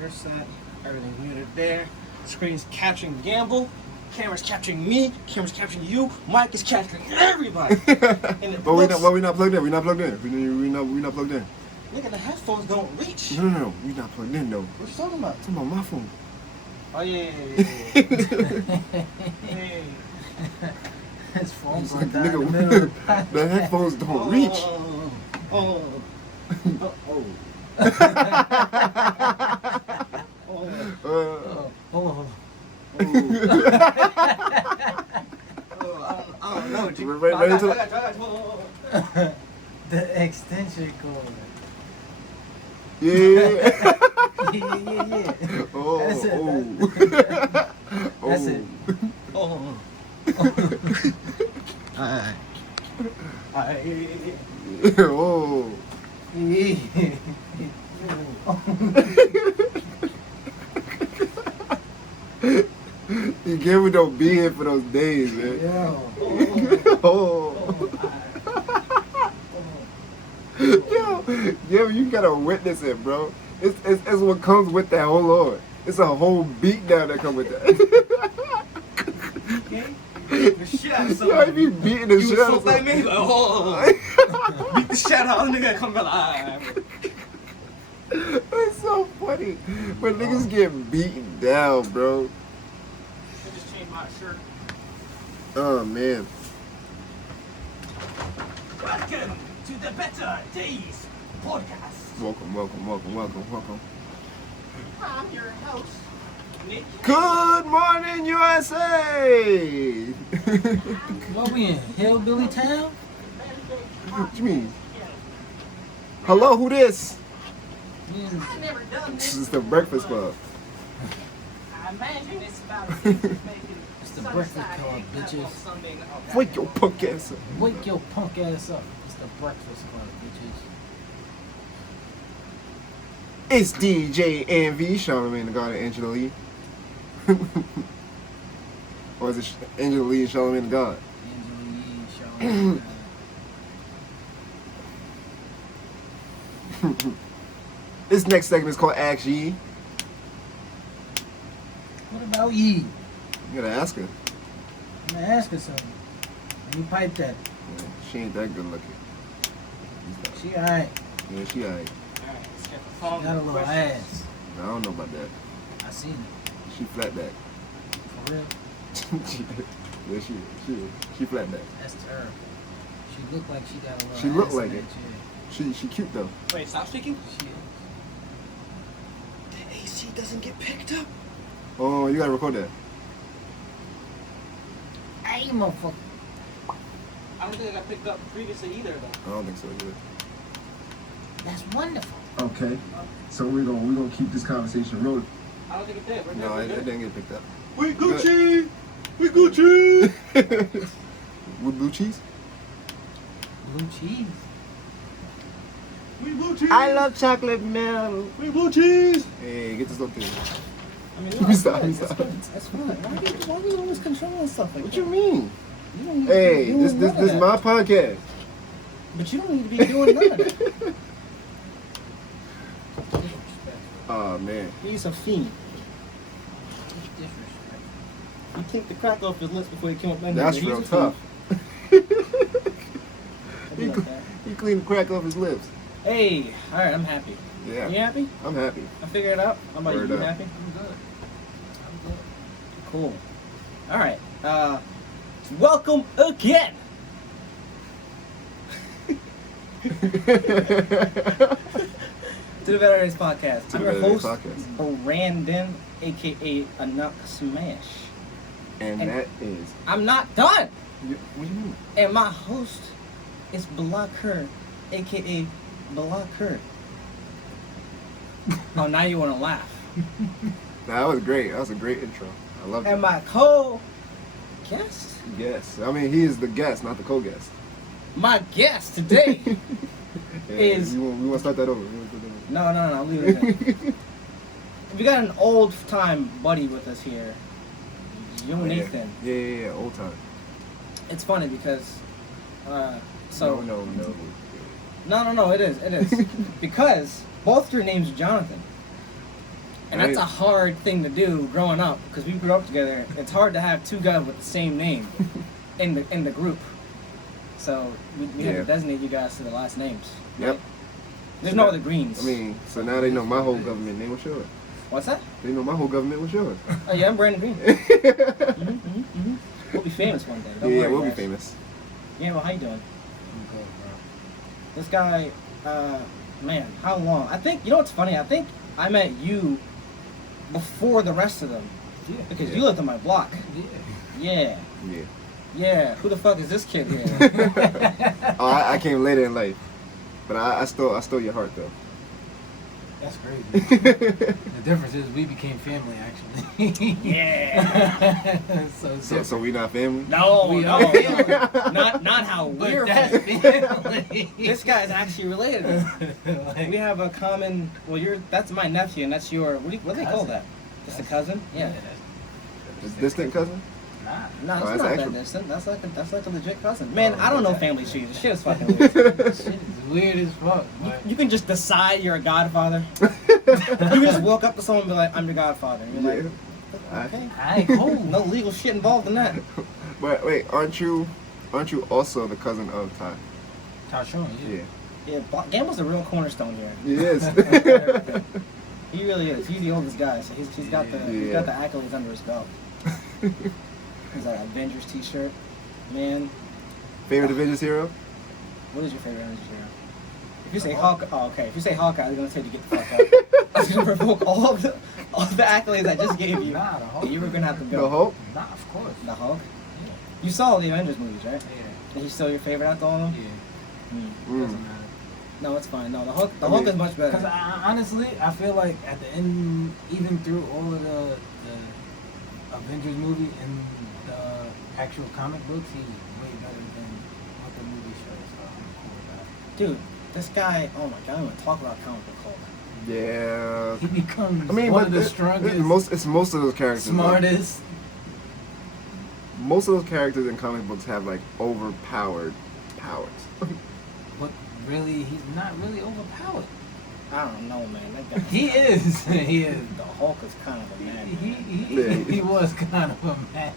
your set. Everything's muted there. Screen's capturing Gamble. Camera's capturing me. Camera's capturing you. Mic is capturing everybody. But we not plugged in. We not plugged in. We not plugged in. Look at the headphones don't reach. No. We not plugged in though. What you talking about? I'm talking about my phone. Oh yeah. Hey. His phone's Like, like that in the nigga, middle of the the headphones don't reach. Oh. Oh. I don't know. Ready to The extension cord. Yeah. Yeah. Oh. That's it. Oh. That's it. Oh. Alright. Oh. You Gamble don't be here for those days, man. Oh. Yo, you gotta witness it, bro. It's what comes with that whole Lord. It's a whole beat down that comes with that. The shit out of Yo, somebody. he be beating the You shit was out so of like somebody. me, like, beat the shit out of the nigga, come back like, It's so funny. When niggas get beaten down, bro. I just changed my shirt. Oh, man. Welcome to the Better Days podcast. Welcome. I'm your host, Nick. Good morning, USA! What we in? Hillbilly Town? What you mean? Hello, who this? We in- I never done This this. is the Breakfast Club. I imagine it's about It's the Breakfast Club, bitches. Wake your punk ass up. Wake your punk ass up. It's the Breakfast Club, bitches. It's DJ NV, Charlamagne the God, and Angela Lee. Or is it Angela Lee and Charlamagne the God? Angela Yee, Charlamagne. This next segment is called Ask Ye. What about Yee? You gotta ask her. I'm gonna ask her something. Let me pipe that. Yeah, she ain't that good looking. She alright. Yeah, she alright. She got a little ass. I don't know about that. I seen it. She flat back. For real. Yeah, she flat back. That's terrible. She looked like she got a little She ass looked in like that it. chick. She cute though. Wait, stop speaking? She The AC doesn't get picked up. Oh, you gotta record that. Hey, motherfucker. I don't think I got picked up previously either, though. I don't think so either. That's wonderful. Okay, so we're gonna keep this conversation rolling. I don't think it did. We're No, good, it we're good. didn't get picked up. We Gucci! We Gucci! With blue cheese? Blue cheese. We blue cheese! I love chocolate milk. We blue cheese! Hey, get this little thing. I mean, Let me stop, let me That's stop. fun. That's fun. Why do you always controlling stuff like What that? you mean? You don't need Hey, to be doing this none of is that. my podcast. But you don't need to be doing none of that. Oh man. He's a fiend. Disrespect. He kicked the crack off his lips before he came up. That's He's real a tough. fiend. I do He, like that. he cleaned the crack off his lips. Hey, alright, I'm happy. Yeah, You happy? I'm happy. I figured it out. How about Word you? You up. happy? I'm good. I'm good. Cool. Alright, welcome again to the Better Days Podcast. To I'm the your Better Days host, Podcast. Brandon, aka Anuk Smash. And And- that is. I'm not done! What do you mean? And my host is Balakher, aka Balakher. Oh, now you want to laugh. That was great. That was a great intro. I love it. And my co-guest, Yes. I mean, he is the guest, not the co-guest. my guest today. Yeah, Is- we want to start that over. No, leave it there. We got an old time buddy with us here, Yo Nathan. Yeah, old time. It's funny because, No. no, it is, because both your names are Jonathan. And that's a hard thing to do growing up because we grew up together. It's hard to have two guys with the same name in the group. So we had to designate you guys to the last names. Yep. There's no other Greens. I mean, so now they know my whole government name. What's yours? What's that? They know my whole government. What's yours? Oh yeah, I'm Brandon Green. We'll be famous one day. Don't Yeah, worry, we'll be guys. famous. Yeah, well, how you doing? I'm good, bro. This guy, man, how long? I think, you know what's funny? I think I met you before the rest of them. Yeah. Because Yeah. you lived on my block. Yeah. Yeah. Yeah. Yeah. Who the fuck is this kid here? Oh, I came later in life, but I stole your heart though. That's crazy. The difference is we became family, actually. Yeah. So we not family. No, We no, are family. no. Not how But we're that's family. This guy's actually related. We have a common, that's my nephew and that's your, what do they call that? Just a cousin? Yeah. It's distant cousin. Nah. No, Oh, it's that's not that actual. distant. That's like a legit cousin. Man, I don't know family trees. This shit is fucking weird. Shit is weird as fuck. But You can just decide you're a godfather. You can just walk up to someone and be like, I'm your godfather. And you're like, Yeah. okay. I ain't cool. No legal shit involved in that. But wait, aren't you also the cousin of Ty? Tashon, Yeah. Yeah, Gamble's the real cornerstone here. He is. He really is. He's the oldest guy, so he's got the accolades under his belt. He's like Avengers t-shirt. Man, Favorite Avengers hero? what is your favorite Avengers hero? If you say Hawkeye, oh okay. If you say Hawkeye, I'm gonna tell you to get the fuck out. I was gonna revoke all the accolades I just gave you. Nah, the Hulk. You were gonna have to go. The Hulk? Nah, of course. The Hulk. Yeah. You saw the Avengers movies, right? Yeah. And he's still your favorite out of all of them? Yeah. Hmm. Doesn't Mm. matter. No, it's fine. No, the Hulk I mean, is much better. Because honestly, I feel like at the end, even through all of the Avengers movie and the actual comic books, he's way better than what the movie shows. So I'm cool with that. Dude, this guy, oh my god, I don't even talk about comic book Hulk. Yeah. He becomes I mean, one but of the strongest, it's most of those characters. though. smartest. Most of those characters in comic books have like overpowered powers. But really, he's not really overpowered. I don't know, man. That guy. He is. He is. The Hulk is kind of a madman. Yeah. He was kind of a madman.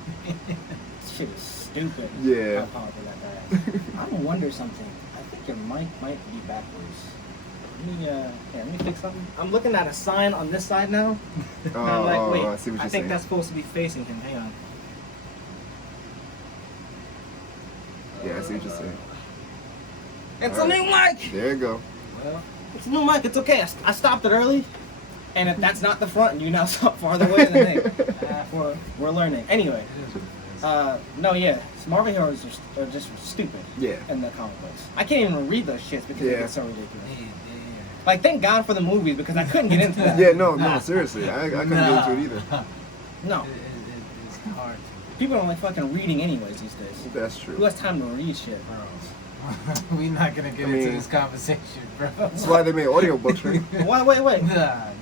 This shit is stupid. Yeah. How powerful that guy is. I wonder something. I think your mic might be backwards. Let me fix something. I'm looking at a sign on this side now. And I'm like, wait, I see what you're think saying. that's supposed to be facing him. Hang on. Yeah, I see what you're saying. It's All a right. new mic! There you go. Well, It's a new mic. It's okay. I stopped it early. And if that's not the front, you now stop farther away than they. We're learning. Anyway. it is what it is. No, yeah. Marvel heroes are just stupid Yeah. in the comic books. I can't even read those shits because Yeah. they get so ridiculous. Yeah. Like, thank God for the movies because I couldn't get into that. Yeah, no, seriously. I couldn't get into it either. No. It's hard People don't like fucking reading anyways these days. That's Who true. has time to read shit? to, bro. We're not gonna get I mean- into this conversation, bro. That's why they made audiobooks, right? Wait.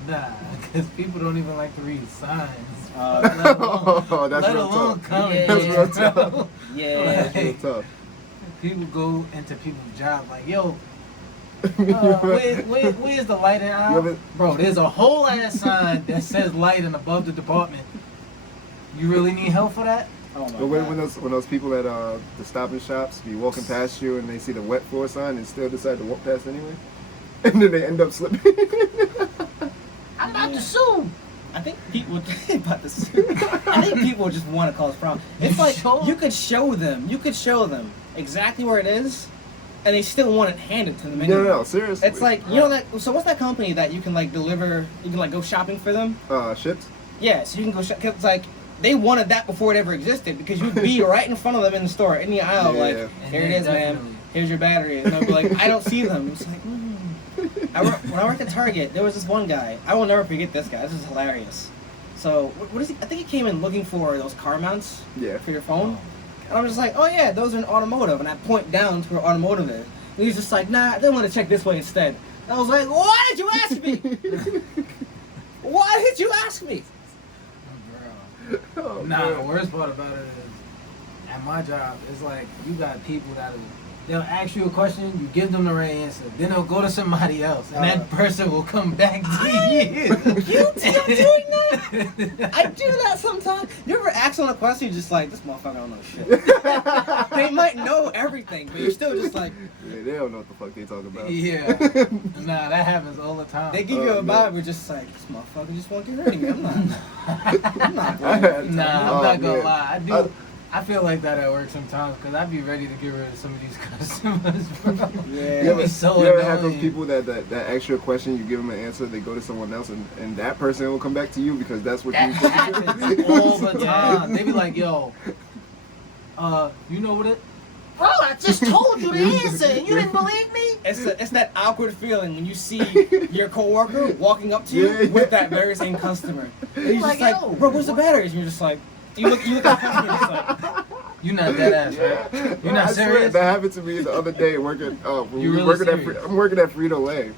Nah, because people don't even like to read signs. Oh, that's let real alone tough. comic That's books, real bro. tough. Yeah. That's real Like, tough. people go into people's jobs like, yo, where's the lighting You out? ever- Bro, there's a whole ass sign that says lighting above the department. You really need help for that? Oh my But when God. those people at the Stop and Shops be walking past you and they see the wet floor sign and still decide to walk past anyway, and then they end up slipping. I'm about to sue. I think people about this. I think people just want to cause problems. It's like Sure. you could show them exactly where it is, and they still want it handed to them. Anyway. No, seriously. It's like you know that. So what's that company that you can like deliver? You can like go shopping for them. ships. Yeah, so you can go shop. Cause it's like they wanted that before it ever existed because you'd be right in front of them in the store in the aisle, Yeah. like And here it then is, ma'am. definitely- Here's your battery, and they'll be like, I don't see them. It's like. When I worked at Target, there was this one guy. I will never forget this guy. This is hilarious. So, what is he? I think he came in looking for those car mounts Yeah. for your phone. And I'm just like, oh yeah, those are in automotive. And I point down to where automotive is. And he's just like, nah, they want to check this way instead. And I was like, why did you ask me? Why did you ask me? Bro. Oh, Nah, man. the worst part about it is, at my job, it's like you got people that are they'll ask you a question, you give them the right answer, then they'll go to somebody else, and that person will come back to you. Guilty of doing that? I do that sometimes. You ever ask someone a question, you're just like, this motherfucker don't know shit. They might know everything, but you're still just like, Yeah, they don't know what the fuck they talking about. Yeah. Nah, that happens all the time. they give you a man. vibe, we're just like, this motherfucker just won't get rid of me. I'm not. I'm not I going had- Nah, I'm Oh, not gonna man. lie. I feel like that at work sometimes because I'd be ready to get rid of some of these customers, bro. Yeah. You ever, It'd be so you ever have those annoying. people that ask you a question, you give them an answer, they go to someone else, and that person will come back to you because that's what That you supposed to happens do? all the time. They be like, yo, you know what it? Bro, I just told you the answer and you didn't believe me? It's that awkward feeling when you see your coworker walking up to you Yeah, with yeah. that very same customer. And you're Like, just like, yo, bro, where's the batteries? And you're just like, you look at the customer and you're just like, You not dead ass, right? You're not I swear, serious? that happened to me the other day working. When You we really working at serious? I'm working at Frito Lay,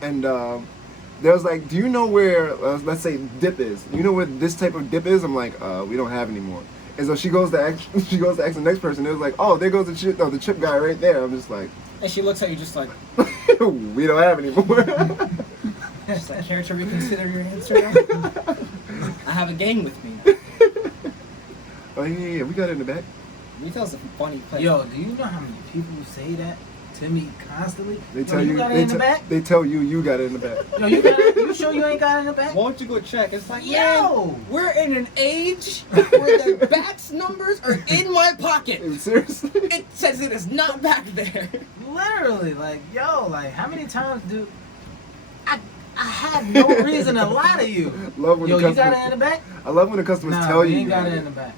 and there was like, do you know where let's say dip is? You know where this type of dip is? I'm like, we don't have anymore. And so she goes to ask the next person. It was like, oh, there goes the chip guy right there. I'm just like, and she looks at you just like, we don't have anymore. just like, care to reconsider your answer now? I have a gang with me. Oh yeah, we got it in the back. Retail's a funny place. Yo, do you know how many people say that to me constantly? They Yo, tell you got it in the back? They tell you got it in the back. Yo, you got it? You sure you ain't got it in the back? Won't you go check? It's like, Yo! man, we're in an age where the back's numbers are in my pocket. Seriously. It says it is not back there. Literally, like, yo, like, how many times do I had no reason to lie to you? Love when Yo, the you got customer- it in the back? I love when the customers Nah, tell we you. ain't got got it in the back.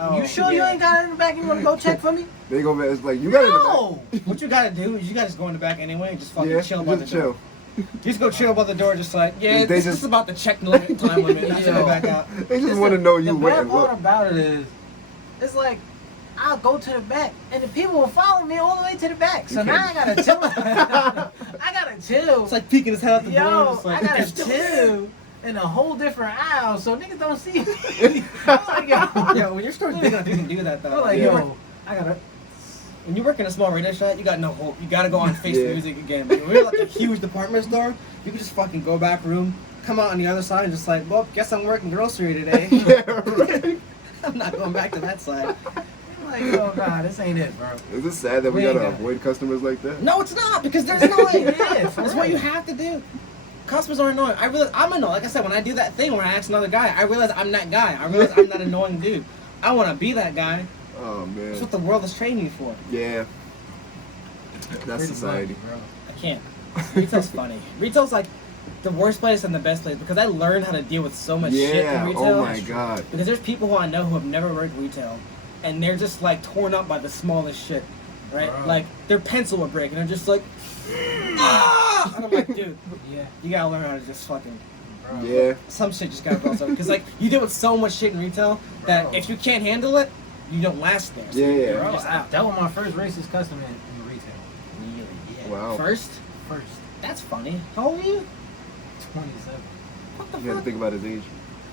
Oh, You sure you yeah. ain't got it in the back? You wanna go check for me? They go back. It's like you got it in the back. No! What you gotta do is you gotta just go in the back anyway and just fucking Yeah, chill by the just door. chill. You just go chill by the door, just like, yeah, They this just- is about the check limit, time limit, not to go Yo. back out. They just It's want to the- know you The went bad and part look. about it is, it's like, I'll go to the back, and the people will follow me all the way to the back. So You now I can't- gotta chill. I gotta chill. It's like peeking his head out the door, Yo, just like, I gotta "They're still there." chill in a whole different aisle so niggas don't see me. I'm like, yo. Yo, when you're starting big enough, you can do that though. I'm like, You work- yo, I gotta. when you work in a small radio shop, you got no hope. You gotta go on Face Yeah. Music again. But when you're like a huge department store, you can just fucking go back room, come out on the other side, and just like, well, guess I'm working grocery today. Yeah, right. I'm not going back to that side. I'm like, yo, nah, this ain't it, bro. Is it sad that we We ain't gotta got it. avoid customers like that? No, it's not because there's annoying. It is, for That's what real. you have to do. Customers are annoying. I realize I'm annoying. Like I said, when I do that thing where I ask another guy, I realize I'm that guy. I realize I'm that annoying dude. I want to be that guy. Oh That's man. what the world is training me for. Yeah. That's Pretty society. much, bro. I can't. Retail's funny. Retail's like the worst place and the best place because I learned how to deal with so much shit in Yeah. retail. Oh my god. Because there's people who I know who have never worked retail, and they're just like torn up by the smallest shit, right? Bro. Like their pencil would break, and they're just like, ah! And I'm like, dude, Yeah, you gotta learn how to just fucking. bro. Yeah. Some shit just gotta build up because like you deal with so much shit in retail that Bro. if you can't handle it, you don't last there. So Yeah, yeah. you're Bro, just I out. dealt with my first racist customer in retail. Really? Yeah. Wow. First, First, that's funny. How old are you? 27. What the You have to fuck? think about his age.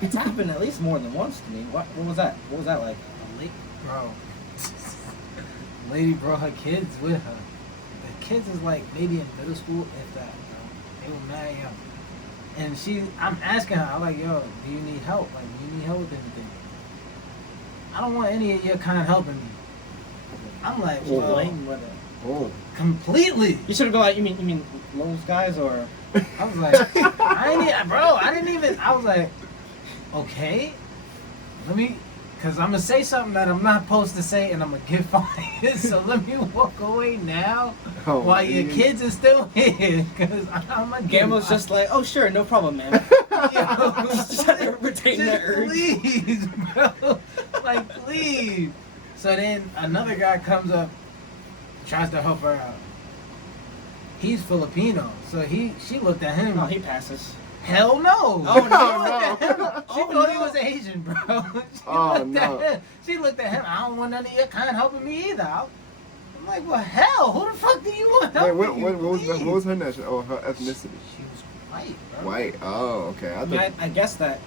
It's happened at least more than once to me. What was that? What was that like? A late, bro. Lady brought her kids with her. The kids is like maybe in middle school, if that. Bro. They were mad young. And I'm asking her, I'm like, yo, do you need help? Like, do you need help with anything? I don't want any of your kind helping me. I'm like, well, Blame what? Oh. completely. You should have gone like, you mean those guys or? I was like, I didn't even, I was like, okay, because I'm going to say something that I'm not supposed to say and I'm going to get fired. So let me walk away now Oh, while your man. kids are still here. Because I'm going to Gamble's just like, oh sure, no problem, man. Just had to retain that urge. please, bro. Like, please. So then another guy comes up, tries to help her out. He's Filipino, so she looked at him. No, he passes. Hell no! Oh, She no. looked at him. She Oh, thought he no. was Asian, bro. She Oh, looked no. at him. She looked at him. I don't want none of your kind helping me either. I'm like, well, hell, who the fuck do you want Wait, helping what, you? what was her national? Oh, her ethnicity. She was white, bro. White. Oh, okay. I I mean, thought. I guess that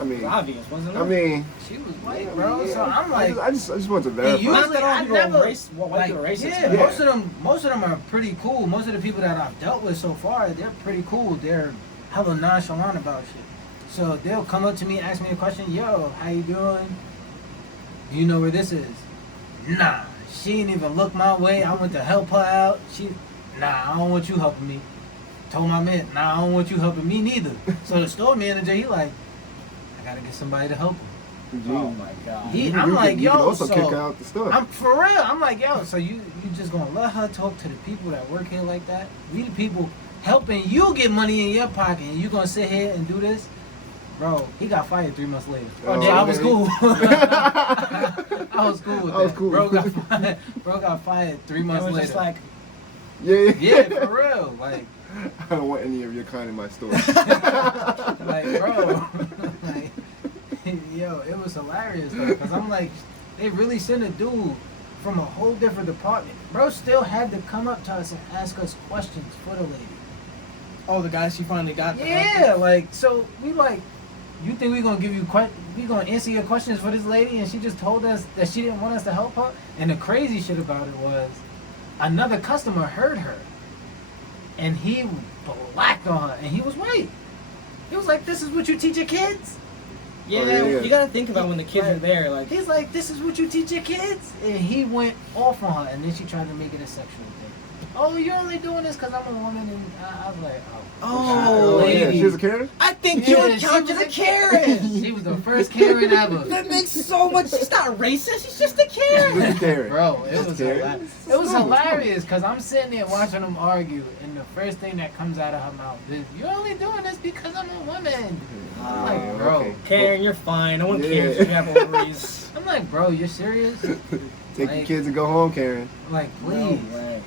I mean, It was obvious, wasn't it? I mean, She was white, bro. So I'm like, I just want to verify. you- not that all I people never- are white people are racist. yeah, but- most of them are pretty cool. Most of the people that I've dealt with so far, they're pretty cool. They're hella nonchalant about shit. So they'll come up to me, ask me a question. Yo, how you doing? Do you know where this is? Nah, she didn't even look my way. I went to help her out. Nah, I don't want you helping me. Told my man, nah, I don't want you helping me neither. So the store manager, he like, I gotta get somebody to help him. Oh my god. I'm like, you can yo, also so- kick her out the store. I'm for real. I'm like, yo, so you just gonna let her talk to the people that work here like that? We the people helping you get money in your pocket, and you gonna sit here and do this? Bro, he got fired 3 months later. Oh, So I was okay. cool. I was cool with I was that. cool. Bro got fired 3 It months was later. just like, Yeah. yeah, for real. Like, I don't want any of your kind in my store. bro, like, yo, it was hilarious though, cause I'm like, they really sent a dude from a whole different department. Bro still had to come up to us and ask us questions for the lady. oh, the guy she finally got. Yeah, like, so we like, you think we gonna give you we gonna answer your questions for this lady, and she just told us that she didn't want us to help her. And the crazy shit about it was, another customer heard her, and he blacked on her, and he was white. He was like, "This is what you teach your kids." Yeah, Oh, yeah. you gotta think about when the kids are there. Like, He's like, "This is what you teach your kids," and he went off on her, and then she tried to make it a sexual thing. Oh, you're only doing this because I'm a woman, and I was like, oh, Oh, yeah. lady. She was a Karen? I think Yeah, you she encountered was a Karen. She was the first Karen ever. That makes so much. She's not racist. She's just a She was a Karen. Karen. Bro, it Just was Karen? hilarious. It's It was normal, it's hilarious because I'm sitting there watching them argue, and the first thing that comes out of her mouth is, "You're only doing this because I'm a woman." I'm like, Oh, bro. okay. Karen, you're fine. No one Yeah. cares if you have ovaries. I'm like, bro, you're serious? Take your Like- kids and go home, Karen. Like, No please, way.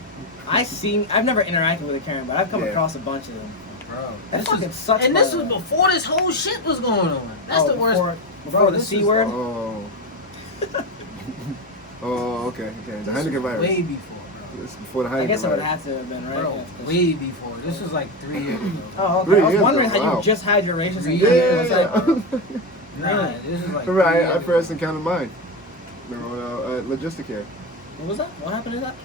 I've never interacted with a Karen, but I've come Yeah. across a bunch of them. bro. That This fucking was, sucks. and by this the was way. before this whole shit was going on. That's Oh, the worst. Before Bro, the this C is- word. Oh. Oh, okay. The This Heineken was virus. way before, bro. This is before the Heineken I guess it would virus. have to have been right. Bro, Yeah, 'cause- way before. This was like 3 years ago. Oh, okay. 3 I was years wondering ago, how wow. you just had your races and Yeah. it was like, Nah, this was like. 3 Right, years I ago. first encountered mine. Remember when Logistic Care. what was that? What happened to that?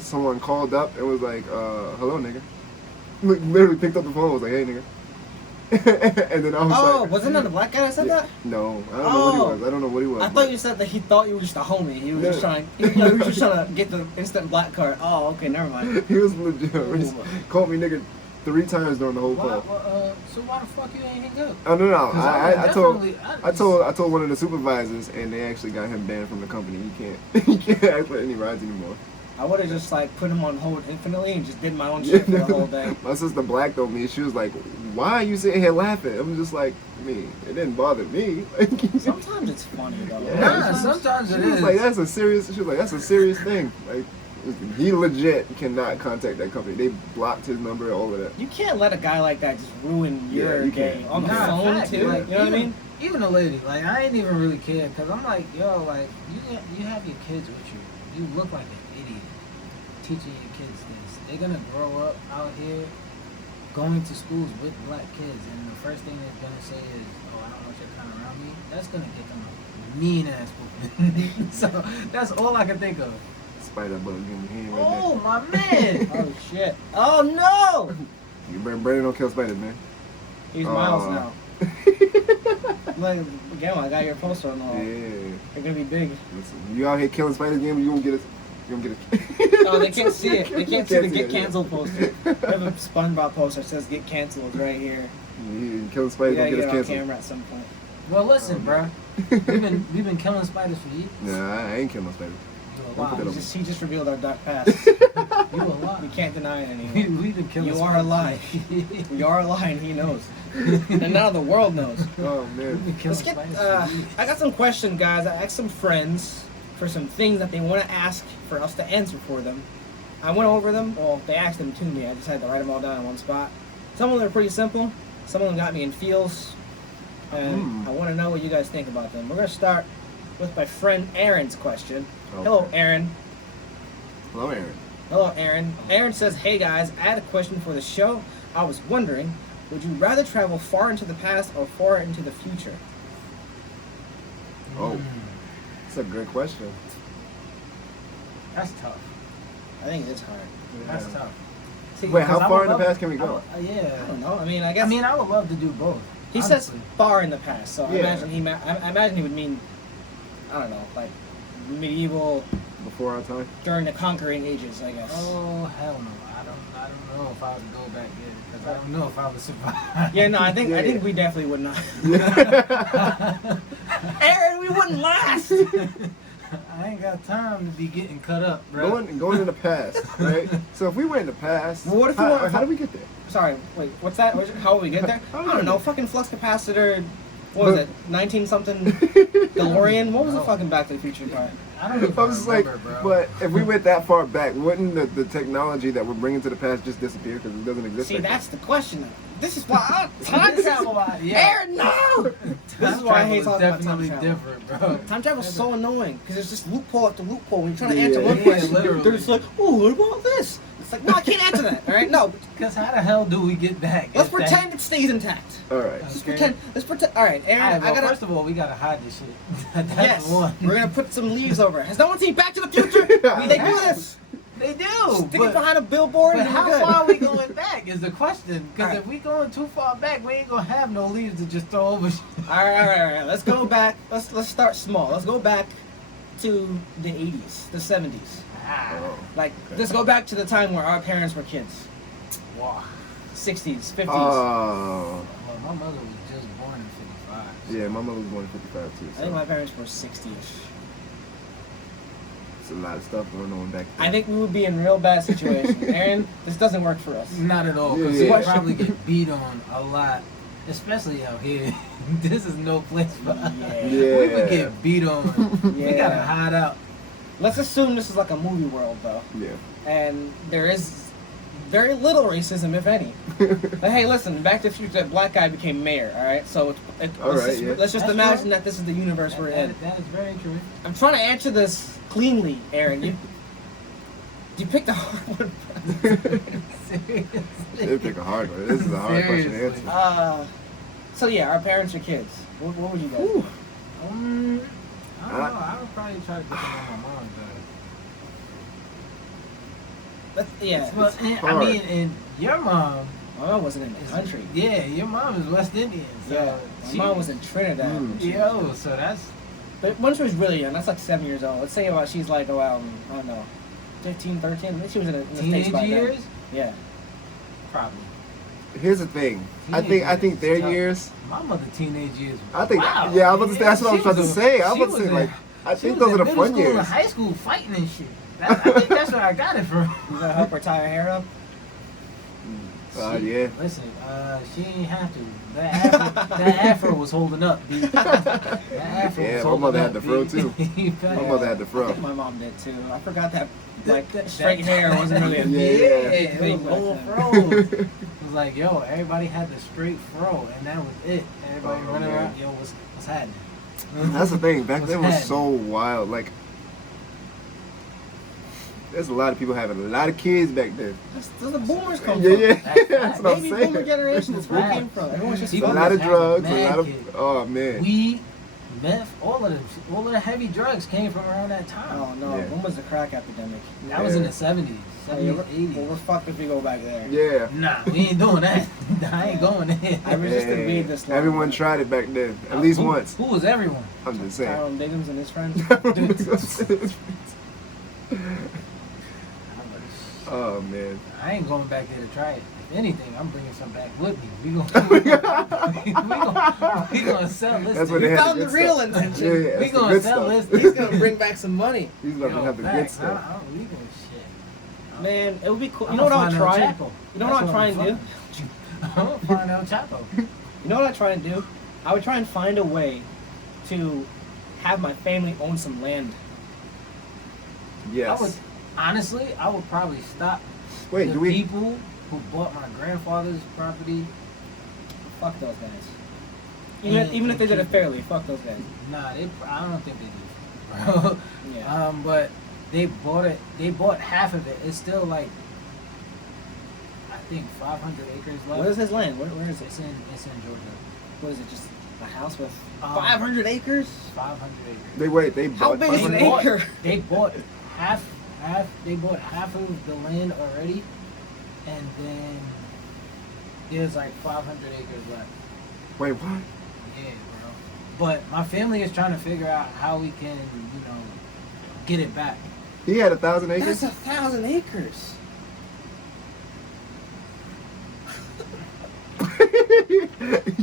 Someone called up and was like, hello, nigga. Look, literally picked up the phone and was like, hey, nigga. And then I was Oh, like, wasn't that the black guy that said that? No, I don't know what he was. I don't know what he was. I thought you said that he thought you were just a homie. He was No. just trying. He was just trying to get the instant black card. Oh, okay, never mind. He was legit. He called me nigga 3 times during the whole Why, call. so why the fuck you ain't hang up? Oh no, no. 'Cause I told one of the supervisors, and they actually got him banned from the company. He can't ask for any rides anymore. I would have just like put him on hold infinitely and just did my own shit for the whole day. My sister blacked on me. She was like, "Why are you sitting here laughing?" I'm just like, "Me, it didn't bother me." Sometimes it's funny though. Yeah. Nah, sometimes She it was is. like, "That's a serious." She was like, "That's a serious thing." Like, he legit cannot contact that company. They blocked his number, all of that. You can't let a guy like that just ruin Yeah, your you game can't. on the Nah, phone fact, too. like, You know what I mean? Even a lady, like I ain't even really care, cause I'm like, yo, like you have your kids with you. You look like an idiot teaching your kids this. They're gonna grow up out here going to schools with black kids, and the first thing they're gonna say is, "Oh, I don't want your kind around me." That's gonna get them a mean ass whooping. So that's all I can think of. Spider bug in your hand right Oh my man! Oh shit! Oh no! there. You Brandon don't kill spiders, man. He's Miles Aw. now. Like again, I got your poster on the wall. Yeah. They're gonna be big. Listen, you out here killing spiders again, but you won't get it. You don't get it. Oh, they can't see it. They can't see the get it, yeah. canceled poster. I have a SpongeBob poster that says "Get canceled" right here. You killing We spiders, gotta don't get get it us on canceled. camera at some point. Well, listen, bruh. We've been killing spiders for years. Nah, I ain't killing no spiders. You a Don't put that lie. on He just revealed our dark past. You a lie. We can't deny it anymore. We've been killing You spiders. are a lie. We are lying. He knows, and now the world knows. Oh We've man. been killing Let's get. spiders for years. I got some questions, guys. I asked some friends for some things that they want to ask for us to answer for them. I went over them. Well, they asked them to me. I just had to write them all down in one spot. Some of them are pretty simple. Some of them got me in feels. And I want to know what you guys think about them. We're gonna start with my friend Aaron's question. Okay. Hello, Aaron. Hello, Aaron. Hello, Aaron. Aaron says, "Hey guys, I had a question for the show. I was wondering, Would you rather travel far into the past or far into the future? Oh. Mm, That's a good question. that's tough. I think it is hard. That's Yeah. tough. See, Wait, how Because I far would in the love- past can we I go? would- I yeah. don't know. I mean, I guess. I mean, I would love to do both. he honestly. says far in the past, so I Yeah. imagine I imagine he would mean, I don't know, like medieval Before our time? during the conquering ages, I guess. Oh hell no! I don't know if I would go back there because I don't know if I would survive. Yeah, no, I think Yeah. we definitely would not. Yeah. Aaron, we wouldn't last. I ain't got time to be getting cut up, bro. going in the past, right? So if we went in the past, Well, what if we how, want- how do we get there? Sorry, wait, what's that? How will we get there? How I do we don't get know. there? Fucking flux capacitor. What was it? 19 something DeLorean? What was the No. fucking Back to the Future part? I don't even I was just like, remember, bro. but if we went that far back, wouldn't the technology that we're bringing to the past just disappear because it doesn't exist? See, like that's the question. This is why time This is travel. why- yeah. Aaron, no. This is why I hate talking about time definitely travel. different, bro. Time travel is so annoying because it's just loophole after loophole. When you're trying to Yeah. answer one Yeah, question, literally. they're just like, "Oh, what about this?" It's like, no, I can't answer that. All right, no. Because how the hell do we get back? Let's if that- pretend it stays intact. All right. Let's Okay. pretend. Let's pretend. All right, Aaron, All right, well, I gotta. first of all, we gotta hide this shit. That's Yes, one. we're gonna put some leaves over it. Has no one seen Back to the Future? Yeah. They do this. They do. Stick it But, behind a billboard but and how we're good. far are we going back is the question. Because All right. if we going too far back, we ain't gonna have no leaves to just throw over. All right. Let's go back. Let's start small. Let's go back to the 80s, the 70s. Ah, Oh. Like, Okay. let's go back to the time where our parents were kids. wow. 60s, 50s. Oh. Well, my mother was just born in 55. Yeah, my mother was born in 55 too. I think my So parents were 60ish. it's a lot of stuff going on back then. I think we would be in real bad situation. Aaron, this doesn't work for us. Not at all. Yeah, Because yeah. we probably get beat on a lot, especially out here. This is no place for us. Yeah. Yeah. We would get beat on. We Yeah. gotta hide out. Let's assume this is like a movie world, though. Yeah. And there is very little racism, if any. But hey, listen, Back to the Future, that black guy became mayor, alright? So All let's, right, just, yeah. let's just That's imagine true. that this is the universe we're in. That is very true. I'm trying to answer this cleanly, Aaron. You picked a hard one. Seriously. They pick a hard one. This is a hard question to Seriously. answer. So yeah, our parents are kids. What would you guys do? Whew. I don't know. I would probably try to get to know my mom better. Yeah. But I hard. mean, and your mom My mom wasn't in the is country. Yeah, your mom is West Indian. So Yeah. My mom was in Trinidad. Mm. when she was Yo, young. so that's But when she was really young, that's like 7 years old. Let's say about she's like around, I don't know, 15, 13. I think she was in the States teenage by then. years. Yeah. Probably. Here's the thing. I Teenage think their years is years. My mother teenage years. I think. Wow. Yeah, I was about to say. That's what I was She about to say. I she was about to say in- like. I she think was those are in the middle fun school years. And high school fighting and shit. I think that's where I got it from. You gonna help her tie her hair up? Yeah. Listen, she ain't have to. That afro was holding up, B. That afro Yeah, was my holding mother up, had the fro, B. too. You My bet. mother had the I fro. think my mom did too. I forgot that like That- straight that- hair wasn't really a Yeah. It thing was back long then. fro. It was like, yo, everybody had the straight fro, and that was it. Everybody Oh, running man. around, yo, what's happening? That's the thing. Back What's then was happening? so wild. Like, there's a lot of people having a lot of kids back then. That's the boomers come Yeah, from. yeah. That's That's what I'm Baby saying. boomer generation is where it Facts. came from. Everyone's just A People lot of was drugs, having a lot mad of. kids. Oh man. Weed, meth, all of the heavy drugs came from around that time. Oh no, Yeah. when was the crack epidemic? That was in Yeah. the 70s, Well, 70s, we're 80s. fucked if we go back there. Yeah. Nah, we ain't doing that. I ain't going there. I resisted Yeah. weed this long. Everyone tried it back then, at least Who- once. Who was everyone? I'm just saying. Tyrone Diggins and his friends. Oh man. I ain't going back there to try it. If anything, I'm bringing some back with me. We gonna sell this. That's thing. what they You had found the the good real stuff. intention. Yeah, yeah, We that's the gonna good sell stuff. this. He's gonna bring back some money. He's about to Yo, have the good facts. stuff. I don't, we gonna shit. Man, it would be cool. You I'm know what gonna I'm find El trying? Chapo. You know what I'm That's trying to do? I'm gonna find El Chapo. You know what I try to do? I would try and find a way to have my family own some land. Yes. I would honestly, I would probably stop Wait, the do we? people who bought my grandfather's property. Fuck those guys. Even if they did it fairly, fuck those guys. Nah, I don't think they do. Bro. Yeah. But they bought it. They bought half of it. It's still like think 500 acres left. What is his land? Where is it? It's in Georgia. What is it? Just a house with Um, 500 acres? 500 acres. They How bought big is an 500 acre? They bought half. They bought half of the land already, and then there's like 500 acres left. Wait, what? Yeah, bro. But my family is trying to figure out how we can, get it back. He had 1,000 acres. That's 1,000 acres. You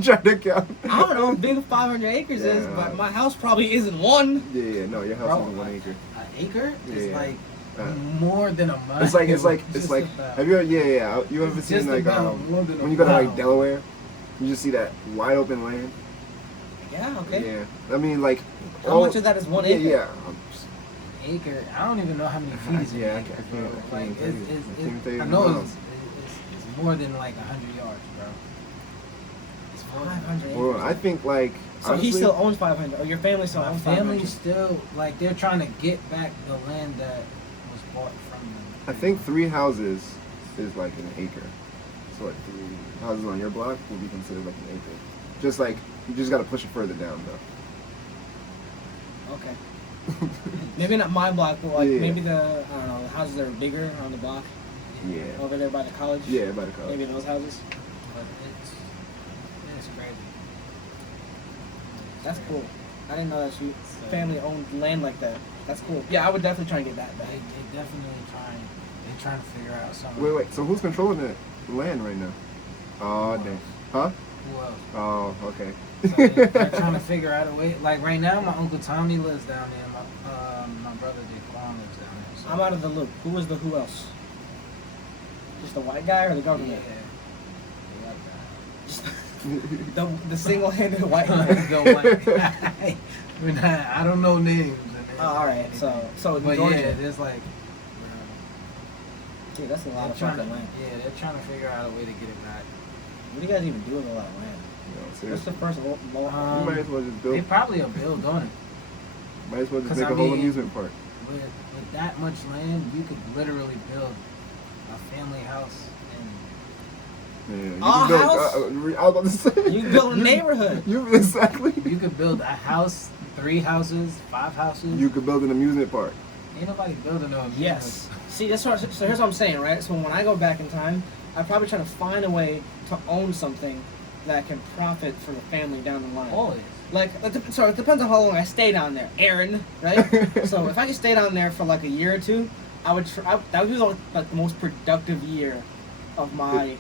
trying to count? I don't know how big 500 acres is, Yeah. but my house probably isn't one. Yeah, no, your house Bro, is 1 acre. An acre is Yeah. like Uh, more than a mile. It's like Just about. Have you ever? Yeah. You ever It's seen just like about more than a when you go to like mile. Delaware, you just see that wide open land. Yeah, okay. Yeah. I mean, like. How much of that is 1 acre? Yeah. Acre. I don't even know how many feet is in Yeah, an I acre, can't- bro. I can't Like even tell you. I can't tell you I the know miles. it's more than like 100 yards, bro. It's more than 500 Well, acres. I think like. So honestly, he still owns 500, or your family still My owns family 500? still like they're trying to get back the land that was bought from them. I think 3 houses is like an acre. So like 3 houses on your block will be considered like an acre. Just like you just gotta push it further down Okay. Maybe not my block, but like Yeah. maybe the, I don't know, the houses that are bigger on the block Yeah. over there by the college. Yeah, by the college. Maybe those houses. But it's crazy. That's cool. I didn't know that your family owned land like that. That's cool. Yeah, I would definitely try and get that back. They definitely trying. They're trying to figure out something. Wait. So who's controlling the land right now? Oh, dang. Huh? Who else? Oh, okay. So they're trying to figure out a way. Like right now, my uncle Tommy lives down there. My brother Daquan lives down there. So. I'm out of the loop. Who was the who else? Just the white guy or the Yeah. government? The white guy. Just the single-handed white guy. The white guy. We're not. I don't know names. Oh, all right. So in But Georgia, yeah, there's like. dude, that's a lot They're of trying to, fucking land. yeah, they're trying to figure out a way to get it back. What do you guys even do with a lot of land? No, What's seriously. the first law? Um, You might as well just They build. probably will build on it. Might as well just 'cause make I a whole mean- amusement park. With that much land, you could literally build a family house Yeah, you A can build, house? I was about to say. You can build a neighborhood. You exactly. and you could build a house, 3 houses, 5 houses. You could build an amusement park. Ain't nobody building no amusement. Yes. See, that's what. So here's what I'm saying, right? So when I go back in time, I probably try to find a way to own something that can profit for the family down the line. Always. Like, so it depends on how long I stay down there, Aaron, right? So if I could stay down there for like a year or two, I would. That would be like the most productive year of my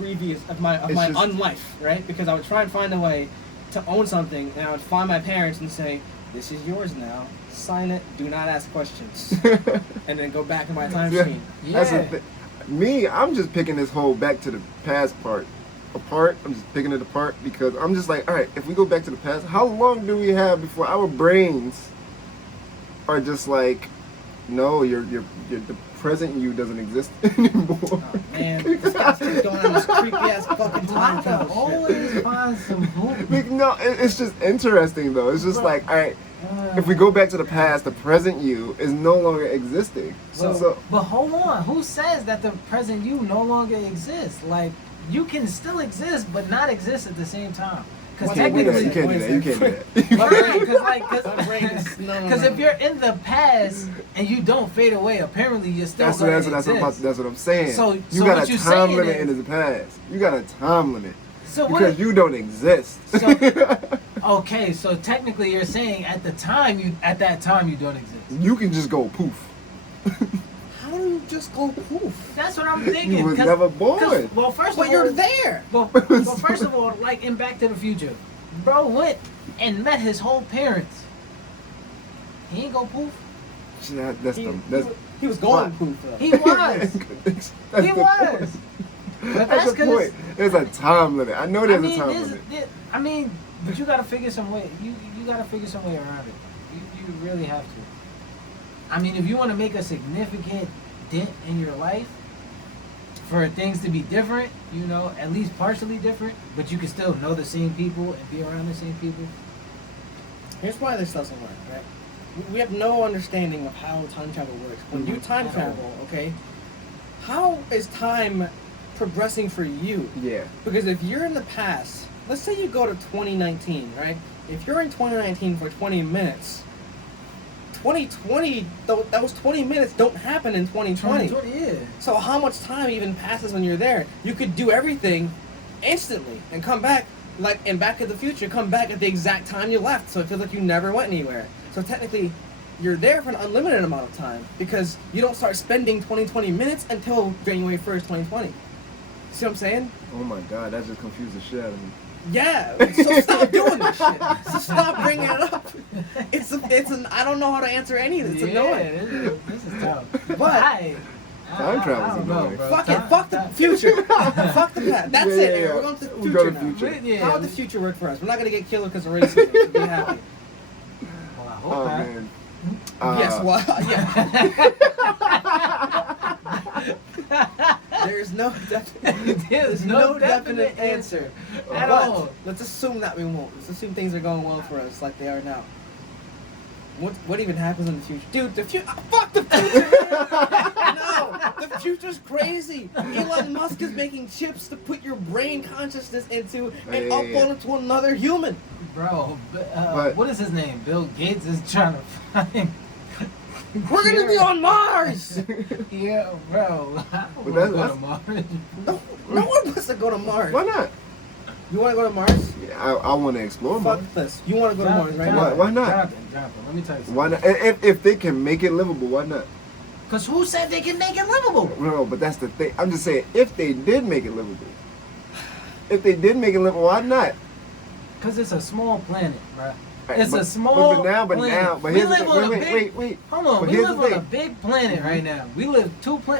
It's my just- unlife, right? Because I would try and find a way to own something, and I would find my parents and say, "This is yours now. Sign it. Do not ask questions." And then go back in my time Yeah. machine. That's the Yeah. thing. Me, I'm just picking this whole back to the past part apart. I'm just picking it apart because I'm just like, all right, if we go back to the past, how long do we have before our brains are just like, no, the present you doesn't exist anymore. Oh, man, this guy's keep going on this creepy ass fucking time I can travel shit. always find some hoop. Like, no, it's just interesting though. It's just like, all right, if we go back to the past, the present you is no longer existing. But hold on, who says that the present you no longer exists? Like, you can still exist, but not exist at the same time. Because you can't do that. You technically, can't do that. You can't do that. My brain is because if you're in the past and you don't fade away, apparently you're still That's gonna what exist. that's what I'm saying. So- you so got what a you're time saying limit is- in the past. You got a time limit So what? because you don't exist. So- Okay, so technically you're saying at that time you don't exist. You can just go poof. How do you just go poof? That's what I'm thinking. You was 'cause- never 'cause- born. Well, first But of all, you're there. Well, first of all, like in Back to the Future, bro went and met his whole parents. He ain't go poof. That's He was going What? poof though. He was. That's He the was. point. But That's that's the point. There's a time limit. I know there's a time limit. But you gotta figure some way. You gotta figure some way around it. You really have to. I mean, if you want to make a significant dent in your life, for things to be different, at least partially different, but you can still know the same people and be around the same people. Here's why this doesn't work, right? We have no understanding of how time travel works. When you time At all. travel, okay, how is time progressing for you. Yeah. Because if you're in the past, let's say you go to 2019, right? If you're in 2019 for 20 minutes, 2020, those 20 minutes don't happen in 2020. 2020, yeah. So how much time even passes when you're there? You could do everything instantly and come back, like in Back to the Future, come back at the exact time you left. So it feels like you never went anywhere. So technically, you're there for an unlimited amount of time because you don't start spending 20 minutes until January 1st, 2020. See what I'm saying? Oh my god, that just confused the shit out of me. Yeah, so stop doing this shit. So stop bringing it up. It's an I don't know how to answer any of this. It's annoying. This is tough. But Time travel's I don't know, annoying. bro. fuck it, fuck the future. Fuck the past. That's Yeah, it. yeah, Aaron. We're yeah. going to the We future go to now. future. Yeah. How would the future work for us? We're not gonna get killed because of racism. So be happy. Well, I hope Oh not. man. Yes, well, yeah. There's no There's no definite answer at But all. let's assume that we won't. Let's assume things are going well for us like they are now. What even happens in the future? Dude, the future. Fuck the future! No! The future's crazy! Elon Musk is making chips to put your brain consciousness into and Yeah. upload it to another human. Bro, But- what is his name? Bill Gates is trying to find. We're gonna be on Mars! Yeah, bro. I But wanna go that's- to Mars. No one wants to go to Mars. Why not? You wanna go to Mars? Yeah, I want to explore more. Fuck this. You wanna go to Mars right Why- now? why not? Jonathan, let me tell you something. Why not? If they can make it livable, why not? Because who said they can make it livable? No, but that's the thing. I'm just saying, if they did make it livable, if they did make it livable, why not? Because it's a small planet, bro. Right, It's but- a small but now, planet. but We here's the live thing. on a Wait, big. wait. Hold on, But we here's live the on a thing. big planet right now. We live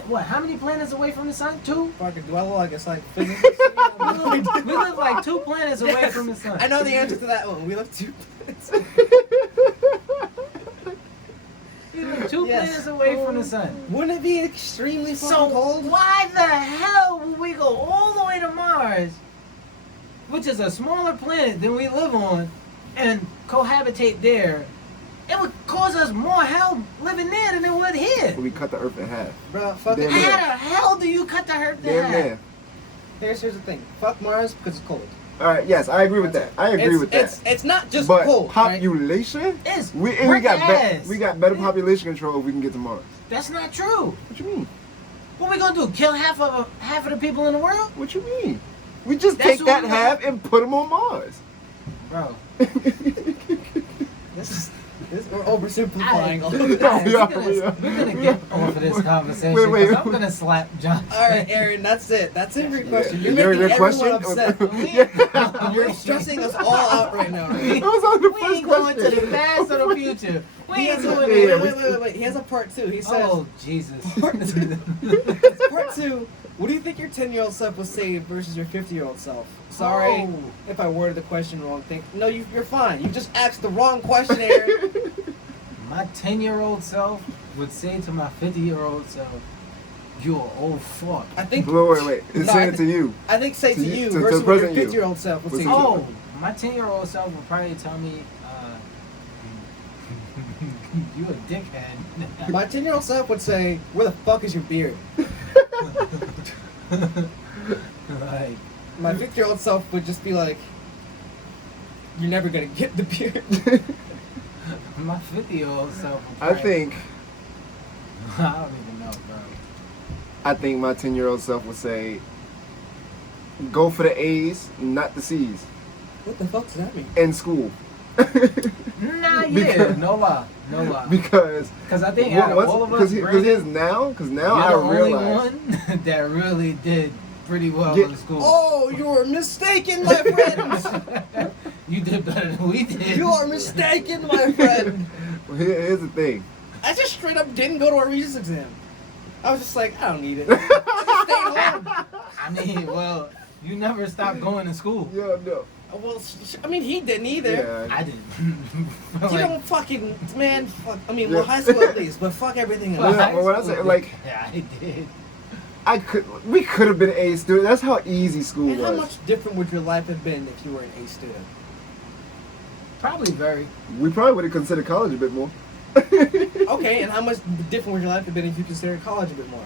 what? How many planets away from the sun? 2? Fucking do I look like it's like physics? We live like 2 planets away from the sun. I know the answer to that one. We live 2 planets. We live 2 Yes. planets away from the sun. Wouldn't it be extremely fucking So cold? why the hell would we go all the way to Mars, which is a smaller planet than we live on, and cohabitate there? It would cause us more hell living there than it would here. We cut the earth in half. Bro, fuck it. Damn near. How the hell do you cut the earth in Damn half? near. Here's the thing. Fuck Mars because it's cold. All right. Yes, I agree with that. I agree with that. It's not just But cold. Right? population, It's we brick got ass. we got better population control if we can get to Mars. That's not true. What you mean? What we gonna do? Kill half of the people in the world, What you mean? We just That's take what that we half and put them on Mars. bro? We're oversimplifying all of this. Yeah, We're gonna, yeah. we're gonna get off of this conversation. Wait, wait. 'cause I'm gonna slap John. All right, Aaron, that's it. That's it for your question. Yeah. You're making Your everyone question? upset. You're stressing us all out right now. Right? That was on the We first ain't going to the question. past or the future. We He ain't has a, doing wait, it. wait. He has a part 2. He says, Oh Jesus! part 2, what do you think your 10-year-old self would say versus your 50-year-old self? Sorry Oh. if I worded the question wrong. No, you're fine. You just asked the wrong question, Aaron. My 10-year-old self would say to my 50-year-old self, "You're an old fuck." I think. Wait. It's No, saying it to you. I think say to you to versus the what your present you. 50-year-old self would say. What's to it? you. Oh, my 10-year-old self would probably tell me, "You a dickhead." My 10-year-old self would say, "Where the fuck is your beard?" Like, My 50-year-old self would just be like, "You're never gonna get the beard." my 50-year-old self. Would I probably- think I don't even know, bro. my 10-year-old self would say, go for the A's, not the C's What the fuck does that mean? in school. Nah, yeah, Because- no lie. Because Because I think out of all of us, because Brandon, now you're I the only realize one that really did pretty well Yeah. in school. Oh, you're mistaken, my friend. You did better than we did. You are mistaken, my friend. well, here's the thing. I just straight up didn't go to a Regents exam. I was just like, I don't need it. I just stayed home. I mean, well, you never stopped going to school. Yeah, no. Well, I mean, he didn't either. Yeah. I didn't. You don't fucking, man, fuck. I mean, well, high school at least, but fuck everything else. Yeah, well, when I say, like- yeah, I did. We could have been A student. That's how easy school And was. how much different would your life have been if you were an A student? Probably very. We probably would have considered college a bit more. Okay, and how much different would your life have been if you considered college a bit more?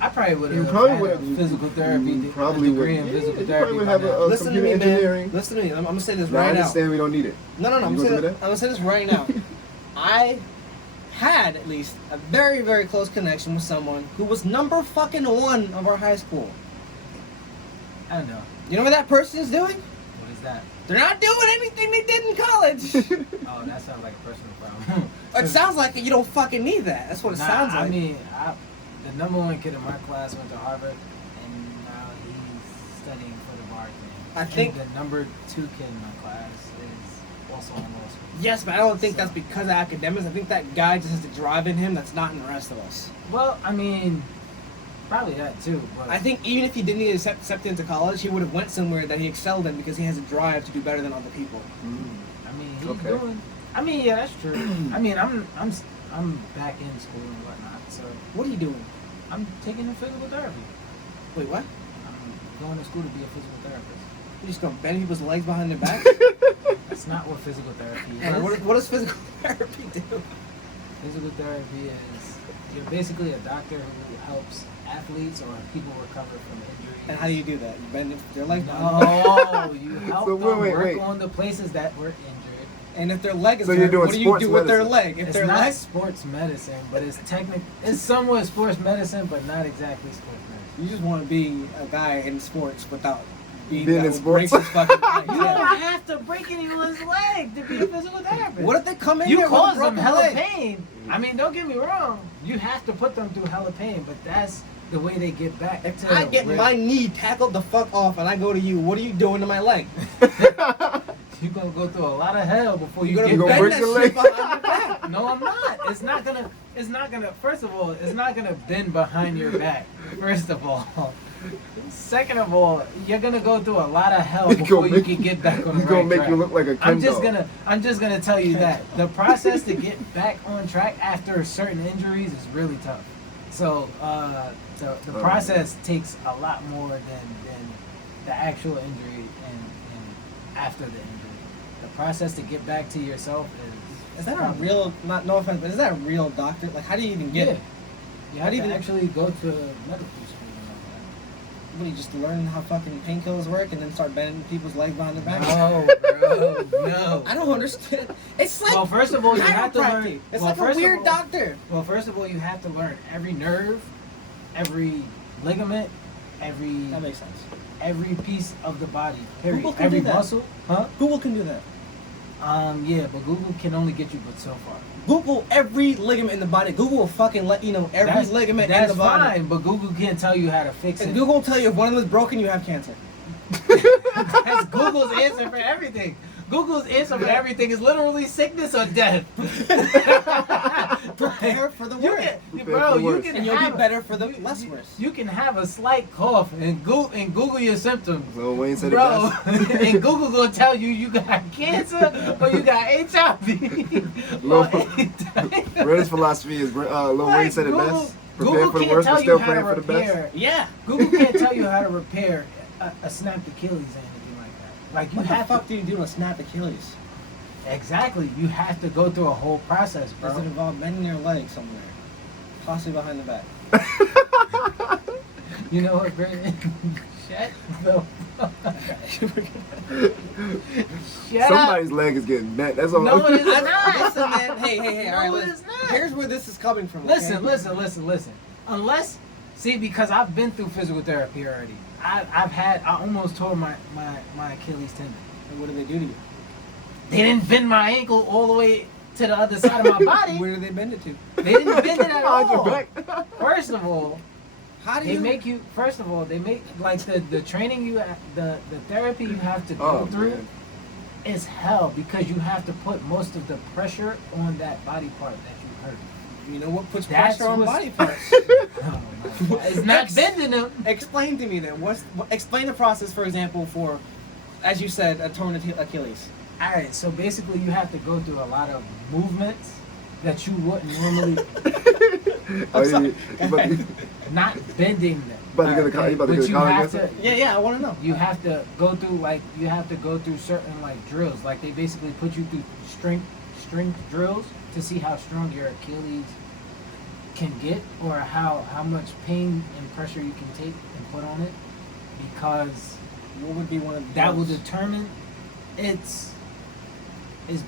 I probably would You have probably had would a have physical therapy You probably degree would. in physical You therapy. probably would by have now. a Listen to me, computer engineering. man. Listen to me. I'm gonna say this Now, I right now. understand we don't need it. No. I'm You gonna, gonna say do I'm gonna say this right now. I had at least a very, very close connection with someone who was number fucking 1 of our high school. I don't know. You know what that person is doing? What is that? They're not doing anything they did in college. Oh, that sounds like a personal problem. It sounds like you don't fucking need that. That's what it sounds like. I mean, the number 1 kid in my class went to Harvard, and now he's studying for the bar exam. I think- And the number 2 kid in my class is also in law school. Yes, but I don't think that's because of academics. I think that guy just has the drive in him that's not in the rest of us. Well, I mean, probably that too. But I think even if he didn't get accepted into college, he would have went somewhere that he excelled in because he has a drive to do better than other people. I mean, he's Okay. doing. I mean, yeah, that's true. I mean, I'm back in school and whatnot, so What are you doing? I'm taking a physical therapy. Wait, what? I'm going to school to be a physical therapist. You just gonna bend people's legs behind their back? That's not what physical therapy is. Alright, what does physical therapy do? Physical therapy is you're basically a doctor who helps athletes or people recover from injuries. And how do you do that? You bend their legs behind No, you help So them wait, work wait. on the places that were injured. And if their leg is So you're hurt, doing what do you sports do with their medicine. leg? If It's their not leg, sports medicine, but it's somewhat sports medicine, but not exactly sports medicine. you just want to be a guy in sports without being Being that in would sports. break his fucking leg. You Yeah. don't have to break anyone's leg to be a physical therapist. What if they come in You here with a cause them broken hella leg? pain? I mean, don't get me wrong. You have to put them through hella pain, but that's the way they get back. If to I get where- my knee tackled the fuck off and I go to you, what are you doing to my leg? you're gonna go through a lot of hell before you You're get gonna gonna back. break bend your that shit leg? behind your back. No, I'm not. It's not gonna. First of all, it's not gonna bend behind your back. First of all. Second of all, you're gonna go through a lot of hell It's before gonna you make- can get back on the It's gonna right make track. you look like a Ken doll. I'm just gonna tell you that the process to get back on track after certain injuries is really tough. So the process takes a lot more than the actual injury and after the injury. The process to get back to yourself Is that a probably- real, not no offense, but is that a real doctor? Like, how do you even get Yeah. it? You How have do you to even- actually go to medical school and What do you just learn how fucking painkillers work and then start bending people's legs behind their back? all that. No, bro, no. I don't understand. It's like Well, first of all, you have to learn. chiropractic. It's well, like a first of weird all- doctor. Well, first of all, you have to learn every nerve, every ligament, every That makes sense. every piece of the body. Period. Google can Every do that. muscle. Huh? Google can do that. Yeah, but Google can only get you but so far. Google every ligament in the body. Google will fucking let you know every That's- ligament in that's the body. fine, but Google can't tell you how to fix And it. Google will tell you if one of them is broken, you have cancer. That's Google's answer for everything. Google's answer for everything is literally sickness or death. Prepare for the You worst. can, Prepare bro, for the you worst. can And you'll have be better for the less worse. You can have a slight cough and Google your symptoms. Lil Wayne said Bro, it best. and Google gonna tell you got cancer or you got HIV. Lil- Or- Red's philosophy is Lil Wayne said it Google- best. Prepare Google for the can't worst, tell but you still how to praying for the best. repair. Yeah. Google can't tell you how to repair a snapped Achilles or anything like that. Like you What the have fuck to do you do to snap Achilles? exactly. You have to go through a whole process, bro. Does it involve bending your leg somewhere? Possibly behind the back. You know what, Brandon? Shut the fuck up. Shut up. Somebody's leg is getting bent. That's all. No, it is I- not. Listen, man. Hey. No, all right, it listen. is not. Here's where this is coming from. Okay? Listen. Unless, see, because I've been through physical therapy already. I almost tore my Achilles tendon. And what do they do to you? They didn't bend my ankle all the way to the other side of my body. Where do they bend it to? They didn't bend it at Behind your all. back. First of all, How do they you make you. First of all, they make like the training the therapy you have to go Oh, through man. is hell because you have to put most of the pressure on that body part that you hurt. You know what puts That's pressure on what's- body parts? Oh my God. It's not bending them. Explain to me then. Explain the process, for example, for, as you said, a torn Achilles. All right, so basically you have to go through a lot of movements that you wouldn't normally, Oh, sorry. but not bending them. About to get a okay? about to But get a you collar have against to, it? Yeah, I want to know. you have to go through certain like drills. Like they basically put you through strength drills to see how strong your Achilles can get, or how much pain and pressure you can take and put on it, because What would be one of that will those? determine. It's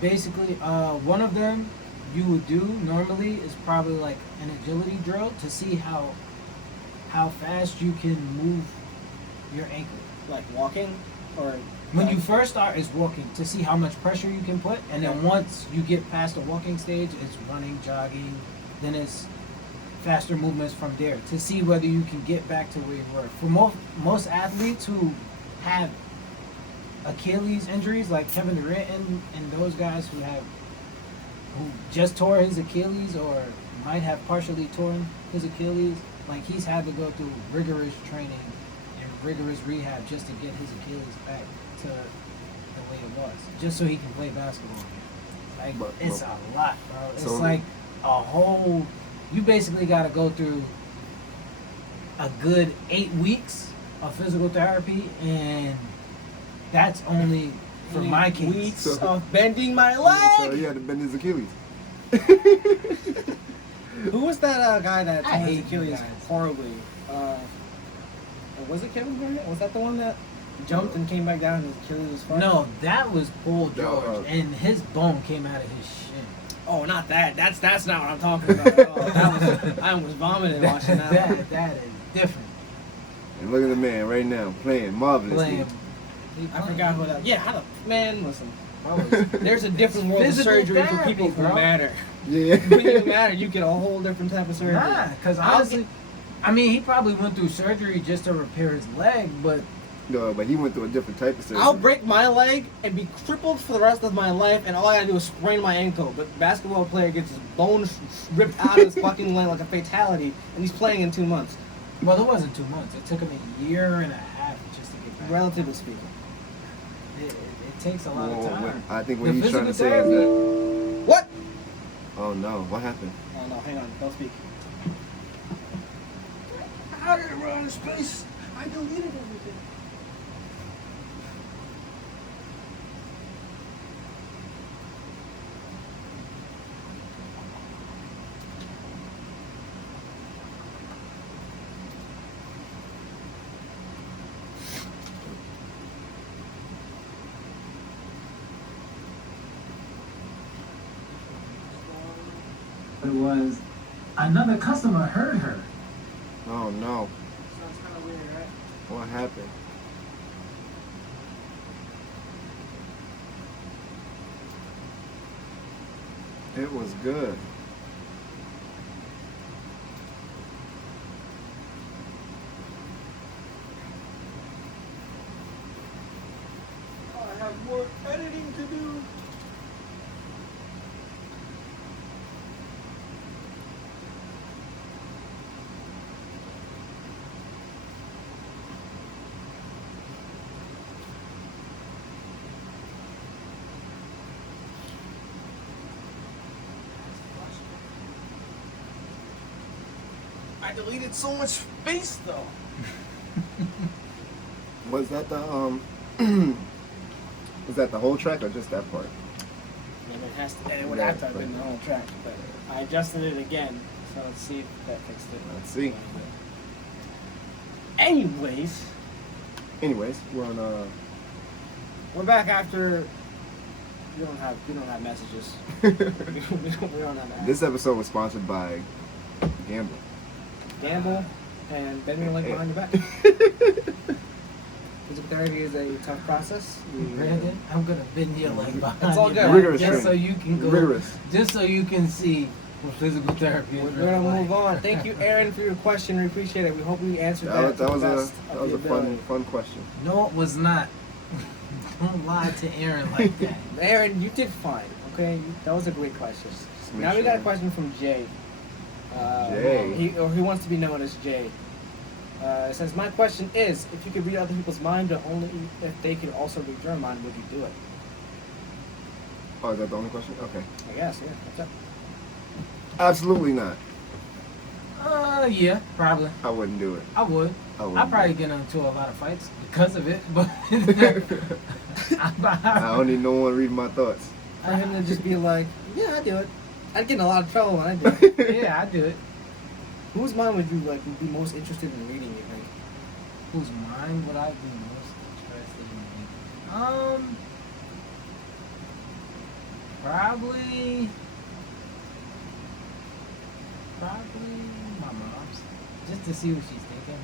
basically one of them you would do normally is probably like an agility drill to see how fast you can move your ankle. like walking or When like, you first start, it's walking to see how much pressure you can put, and then Okay. once you get past the walking stage, it's running, jogging, then it's faster movements from there to see whether you can get back to where you were. For most athletes who have Achilles injuries, like Kevin Durant and those guys who just tore his Achilles or might have partially torn his Achilles, like he's had to go through rigorous training and rigorous rehab just to get his Achilles back to the way it was, just so he can play basketball again. Like it's a lot, bro. It's So- like a whole. You basically got to go through a good 8 weeks of physical therapy, and that's only for my case. weeks So- of bending my So leg. he had to bend his Achilles. Who was that guy that I tore his hate you Achilles guys. horribly? Was it Kevin Durant? Was that the one that jumped and came back down and his Achilles was fine? No, that was Paul George, No, and his bone came out of his shin. Oh, not that. That's not what I'm talking about. Oh, that was, I was vomiting watching that. that is different. And look at the man right now playing marvelously. Playing. I forgot who that. Yeah, how the man? Listen, I was- there's a different world of Physical surgery for therapy, people who bro. matter. Yeah. When you matter, you get a whole different type of surgery. Nah, because I'll honestly, I mean, he probably went through surgery just to repair his leg, but No, but he went through a different type of surgery. I'll break my leg and be crippled for the rest of my life, and all I gotta do is sprain my ankle. But basketball player gets his bones ripped out of his fucking leg like a fatality, and he's playing in 2 months, well, it wasn't 2 months. It took him a year and a half just to get back. relatively speaking. It takes a lot Well, of time. what- I think what The he's trying to physical say is therapy- that. What? Oh no, what happened? Oh no, hang on, don't speak. How did it run this place? I deleted everything. It was another customer heard her. Oh no, Sounds kind of weird, right? what happened? It was good. I have more editing to do. I deleted so much space though. Was that the was that the whole track or just that part? I mean, it would Yeah, have to have but- been the whole track, but I adjusted it again, so let's see if that fixed it. Let's see. Anyways, Anyways, we're on we're back after. We don't have messages. we don't have ads. this episode was sponsored by Gamble. Gamble and bend your leg behind your back. Physical therapy is a tough process. Brandon, I'm gonna bend your leg behind It's all your good. back Rigorous just so training. you can go, Rigorous. just so you can see what physical therapy is. We're really gonna like. move on. Thank you, Aaron, for your question. We appreciate it. We hope we answered That that. was to the a best that of was a the fun ability. question. No, it was not. Don't lie to Aaron like that. Aaron, you did fine. Okay, that was a great question. Just make Now we got a sure. question from Jay. Jay. He wants to be known as Jay. It says, my question is, if you could read other people's mind, but only if they could also read your mind, would you do it? Oh, is that the only question? Okay. I guess, yeah. What's up? Absolutely not. Yeah, probably. I wouldn't do it. I would. I wouldn't I'd probably do get into a lot of fights because of it, but it. I don't need no one reading my thoughts. For him to just be like, yeah, I do it. I'd get in a lot of trouble when I do it. yeah, I do it. Whose mind would you like be most interested in reading? You think? Whose mind would I be most interested in reading? Probably my mom's, just to see what she's thinking,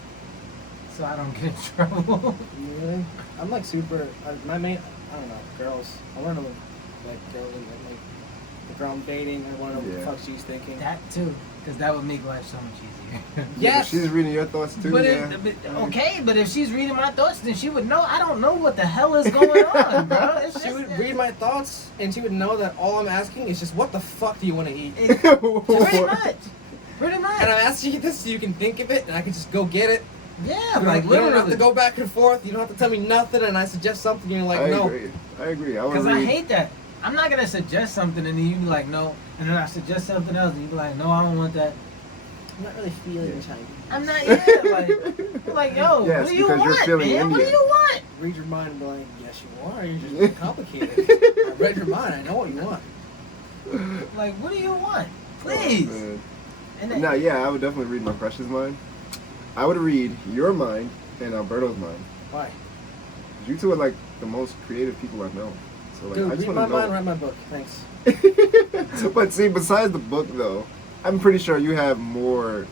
so I don't get in trouble. Really? I'm like super. My main. I don't know. Girls. I want to know like girls and like the girl I'm dating. I want to know what the Yeah. fuck she's thinking. That too, because that would make life so much easier. Yeah, Yes. she's reading your thoughts too. But yeah. but if she's reading my thoughts, then she would know. I don't know what the hell is going on, bro. It's She just- would read my thoughts, and she would know that all I'm asking is just, what the fuck do you want to eat? Pretty much. Pretty much. And I'm asking you this so you can think of it, and I can just go get it. Yeah, You like don't have literally. to go back and forth. You don't have to tell me nothing, and I suggest something, and you're like, I no. agree. I agree. I would Because I read. hate that. I'm not gonna suggest something and then you be like, no, and then I suggest something else and you be like, no, I don't want that. I'm not really feeling Yeah. Chinese. I'm not yet. Like yo, Yes, what do you because you're want, feeling man? What do Indian. you want? Read your mind and be like, yes, you are. You're just being complicated. I read your mind. I know what you want. Like, what do you want? Oh, Please. man. And then, No, yeah, I would definitely read my crush's mind. I would read your mind and Alberto's mind. Why? You two are like the most creative people I know. So like, Dude, I just read my want mind, to write my book. Thanks. know. But see, besides the book though, I'm pretty sure you have more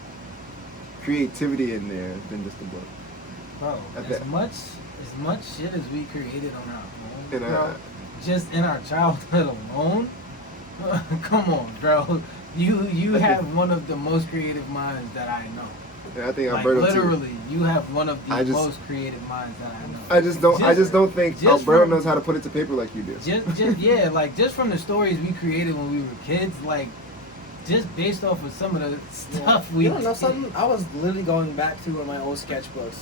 creativity in there than just the book. bro, I as bet. much shit as we created on our own, And bro, just in our childhood alone. Come on, bro. You have one of the most creative minds that I know. and I think Like Alberto literally, too. you have one of the I just- most creative minds that I know. I just don't think just Alberto from- knows how to put it to paper like you do. Just yeah, like just from the stories we created when we were kids, like just based off of some of the stuff we You don't know did. something? I was literally going back to one of my old sketchbooks,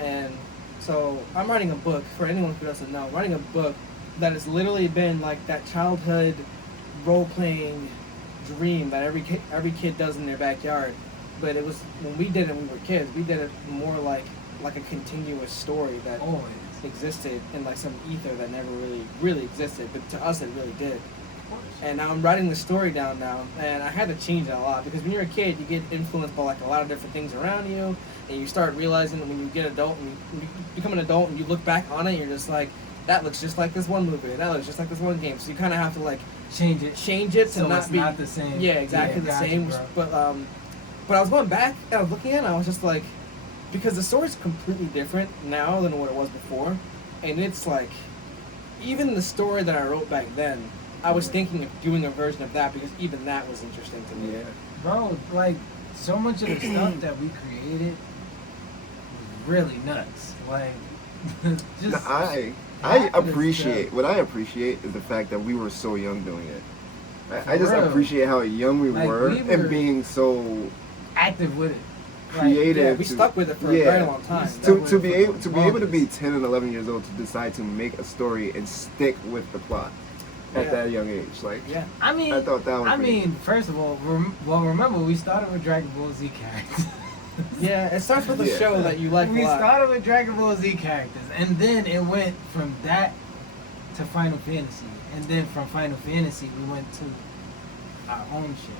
and so I'm writing a book. For anyone who doesn't know, I'm writing a book that has literally been like that childhood role-playing dream that every kid does in their backyard. But it was when we did it when we were kids. We did it more like a continuous story that Always. existed in like some ether that never really existed. But to us, it really did. Of course. And now I'm writing the story down now, and I had to change it a lot because when you're a kid, you get influenced by like a lot of different things around you, and you start realizing that when you get adult and you become an adult and you look back on it, you're just like, that looks just like this one movie, that looks just like this one game. So you kind of have to like Change it. change it to So not it's be not the same. Yeah, exactly the gotcha, same. bro. But I was going back and I was looking at it, and I was just like, because the story's completely different now than what it was before, and it's like, even the story that I wrote back then, I was thinking of doing a version of that because even that was interesting to me. Yeah. Bro, like so much of the stuff that we created was really nuts. Like just No, I half of the appreciate stuff. what I appreciate is the fact that we were so young doing it. For I just real. appreciate how young we Like, were we were- and being so active with it. Like, creative. Yeah, we to- stuck with it for a yeah. very long time. stuck to, with to it be for able the to be able to be longest. 10 and 11 years old to decide to make a story and stick with the plot at Yeah. that young age, like Yeah. I mean, I thought that was I pretty- mean, first of all, remember we started with Dragon Ball Z characters. Yeah, it starts with a Yeah. show that you like we a lot. started with Dragon Ball Z characters, and then it went from that to Final Fantasy, and then from Final Fantasy we went to our own shit.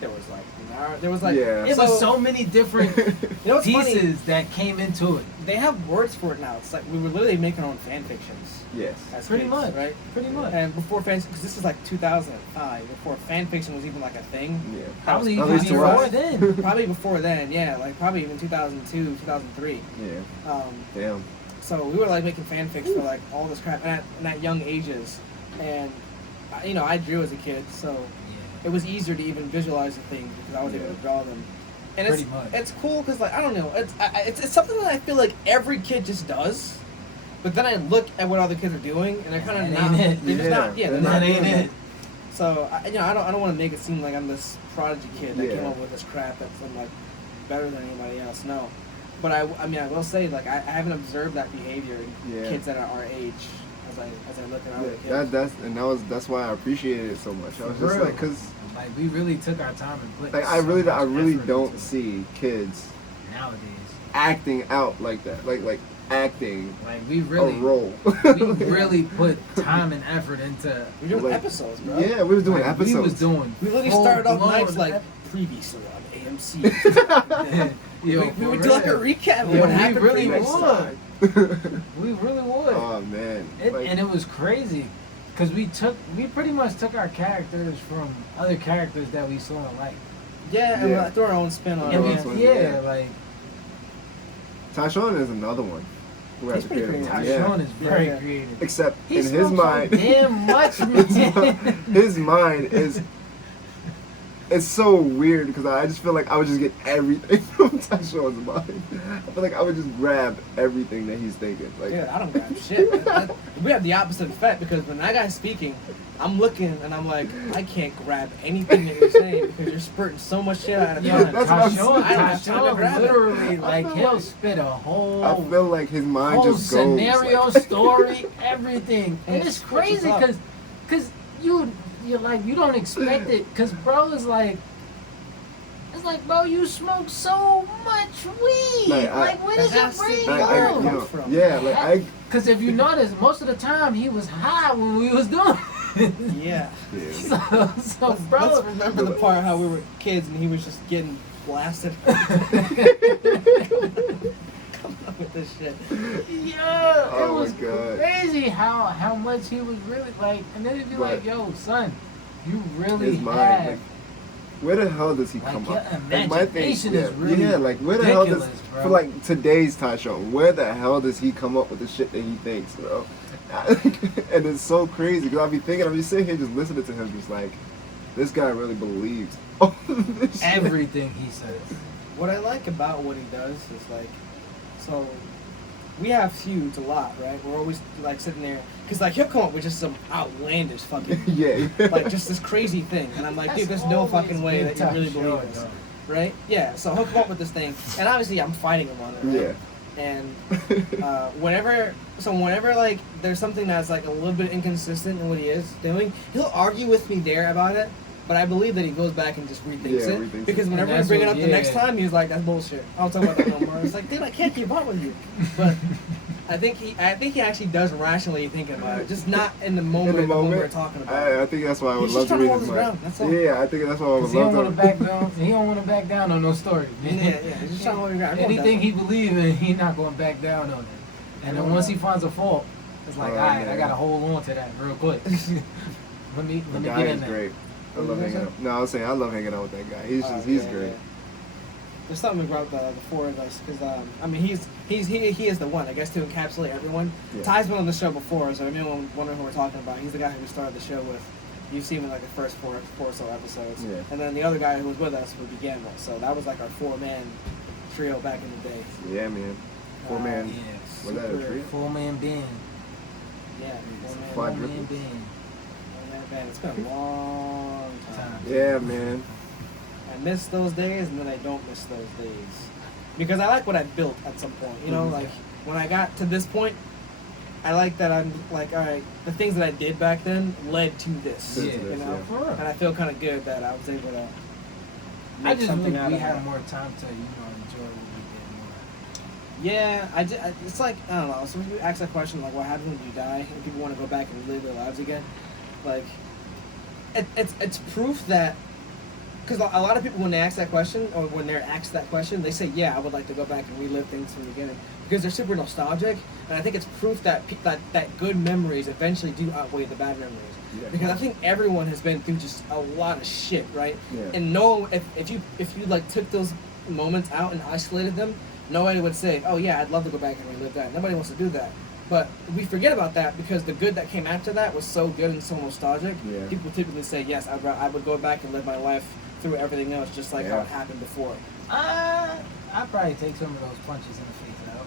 There was like Yeah. It was so many different You know what's funny? pieces that came into it. They have words for it now. It's like we were literally making our own fan fictions. yes. As Pretty kids, much, right? Pretty much. And before fan, because this is like 2005, before fan fiction was even like a thing. Yeah. Probably At even least to before us. then. Probably before then, yeah, like probably even 2002, 2003. Yeah. Um, Damn. so we were like making fanfics for like all this crap, and at young ages, and I drew as a kid, so it was easier to even visualize the things because I was able to draw them. And Pretty much. it's cool because like I don't know, it's something that I feel like every kid just does. But then I look at what other kids are doing, and they're kind of That not. ain't it. They're just not. Yeah, they're That not ain't doing it. it. So I don't want to make it seem like I'm this prodigy kid that came Yeah. up with this crap that's I'm like better than anybody else. No, but I mean I will say like I haven't observed that behavior in Yeah. kids that are our age as I look at other Yeah, kids. that's why I appreciated it so much. I was For just real. like, cause Like we really took our time and put. like so I really much effort don't into it see kids nowadays. acting out like that, like acting Like we a really, role. we really put time and effort into. We're doing like- episodes, bro. Yeah, we was doing like, episodes. We was doing. We literally started off full-blown nights like previously on AMC. we would do like a recap of Yeah, what we happened really previously. would. We really would. Oh man. And it was crazy, because we pretty much took our characters from other characters that we saw and liked. Yeah, and Yeah. like, throw our own spin on And it. That's what- yeah, yeah. like Tyshawn is another one. Who has He's a pretty creative creative. mind. Tyshawn is very Yeah. creative. Except He in his smokes so mind, damn much, man. his mind is. It's so weird because I just feel like I would just get everything from Tyshawn's mind. I feel like I would just grab everything that he's thinking. Like, Dude, I don't grab shit. Man. We have the opposite effect because when that guy's speaking, I'm looking and I'm like, I can't grab anything that you're saying because you're spurting so much shit out of Yo, you. That's what I'm Tyshawn, saying. I don't have time to grab it. literally, like, feel he'll like- spit a whole, I feel like his mind whole just goes. scenario, like- story, everything. And It it's switches crazy up. because you're like, you don't expect it. Because, bro, it's like, bro, you smoke so much weed. Like, where does your That's the brain thing. go? Where it comes from. yeah, like I. Because if you notice, most of the time he was high when we was doing it. Yeah. Yeah. So bro, Let's remember the part how we were kids and he was just getting blasted. Come up with this shit. yeah, Oh it my was God. crazy how much he was really like, and then it'd be like, But yo, son, you really His mind, have. like, where the hell does he Like, come your up? Like, my thing, imagination is really yeah, like where the hell does ridiculous, bro. for like today's Tyshawn? Where the hell does he come up with the shit that he thinks, bro? And it's so crazy because I'll be thinking, I'm just sitting here just listening to him, just like this guy really believes all of this shit. Everything he says. What I like about what he does is like, so we have feuds a lot, right? We're always like sitting there, cause like he'll come up with just some outlandish fucking, Yeah. like just this crazy thing, and I'm like, dude, there's no fucking way that you really believe this, right? Yeah. So he'll come up with this thing, and obviously I'm fighting him on it, right? Yeah. And whenever like there's something that's like a little bit inconsistent in what he is doing, he'll argue with me there about it. But I believe that he goes back and just rethinks Yeah, it rethinks because it. whenever we And bring it that's up what- the next yeah. time, he's like, "That's bullshit. I don't talk about that no more." It's like, dude, I can't keep up with you. But I think he actually does rationally think about it, just not in the moment, In the when we're moment, talking about it. I think that's why I would He's love just to trying to read hold his his mind. ground, that's all. Yeah, I think that's why I would He don't love want to. to back down. He don't want to back down on no story. Yeah, he's just trying to hold your ground. Everyone Anything does he believes in, he not going to back down on it. And then Everyone once he does. finds a fault, it's like, Oh, all right, I man. got to hold on to that real quick. let me The get guy in is there. great. I What love was hanging that? out. No, I was saying I love hanging out with that guy. He's just he's Yeah, great. yeah. There's something about the Ford, like, because I mean he is the one, I guess, to encapsulate everyone. Yeah. Ty's been on the show before, so anyone wondering who we're talking about, he's the guy who we started the show with. You've seen him in like the first four or so episodes. Yeah. And then the other guy who was with us we began with. So that was like our 4-man trio back in the day. Yeah, man. 4-man. Yeah, Was that a super- trio? 4-man band. Yeah, 4-man. Quadruple. 4-man band. 4-man band. It's been a long time. Yeah, man. I miss those days, and then I don't miss those days because I like what I built at some point. You know, Mhm. like when I got to this point, I like that I'm like, all right, the things that I did back then led to this. Led to you this, know, For real. and I feel kind of good that I was able to I make just something wish out we of had it. more time to, enjoy what we did more. Yeah, it's like I don't know. So when you ask that question, like, what happens when you die, and people want to go back and live their lives again, like, it's proof that. Because a lot of people, when they ask that question, or when they're asked that question, they say, yeah, I would like to go back and relive things from the beginning. Because they're super nostalgic, and I think it's proof that that good memories eventually do outweigh the bad memories. Yeah. Because I think everyone has been through just a lot of shit, right? Yeah. And if you like took those moments out and isolated them, nobody would say, oh yeah, I'd love to go back and relive that. Nobody wants to do that. But we forget about that because the good that came after that was so good and so nostalgic. Yeah. People typically say, yes, I would go back and live my life through everything else just like how Yeah. it happened before. I'd probably take some of those punches in the face out.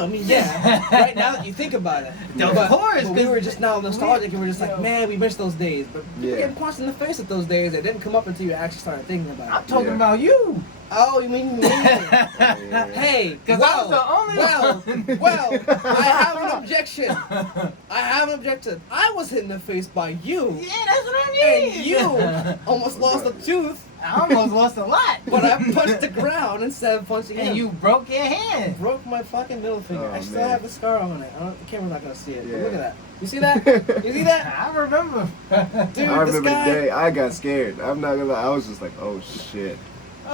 I mean, yeah. Right now that you think about it, Of course, but we 'cause were just now nostalgic, and we're just like, yo. man, we miss those days. But people Yeah. getting punched in the face at those days. It didn't come up until you actually started thinking about I'm it. talking Yeah. about you. Oh, you mean me? Yeah. Hey, 'Cause I was the only one. well, I have an objection. I have an objection. I was hit in the face by you. Yeah, that's what I mean? And you almost lost a tooth, I almost lost a lot. but I punched the ground instead of punching him. And you broke your hand. Broke my fucking middle finger. Oh, I still man. have the scar on it. The camera's not gonna see it. But Yeah. look at that. You see that? You see that? I remember. Dude, I this remember guy. the day I got scared. I'm not gonna lie. I was just like, oh shit.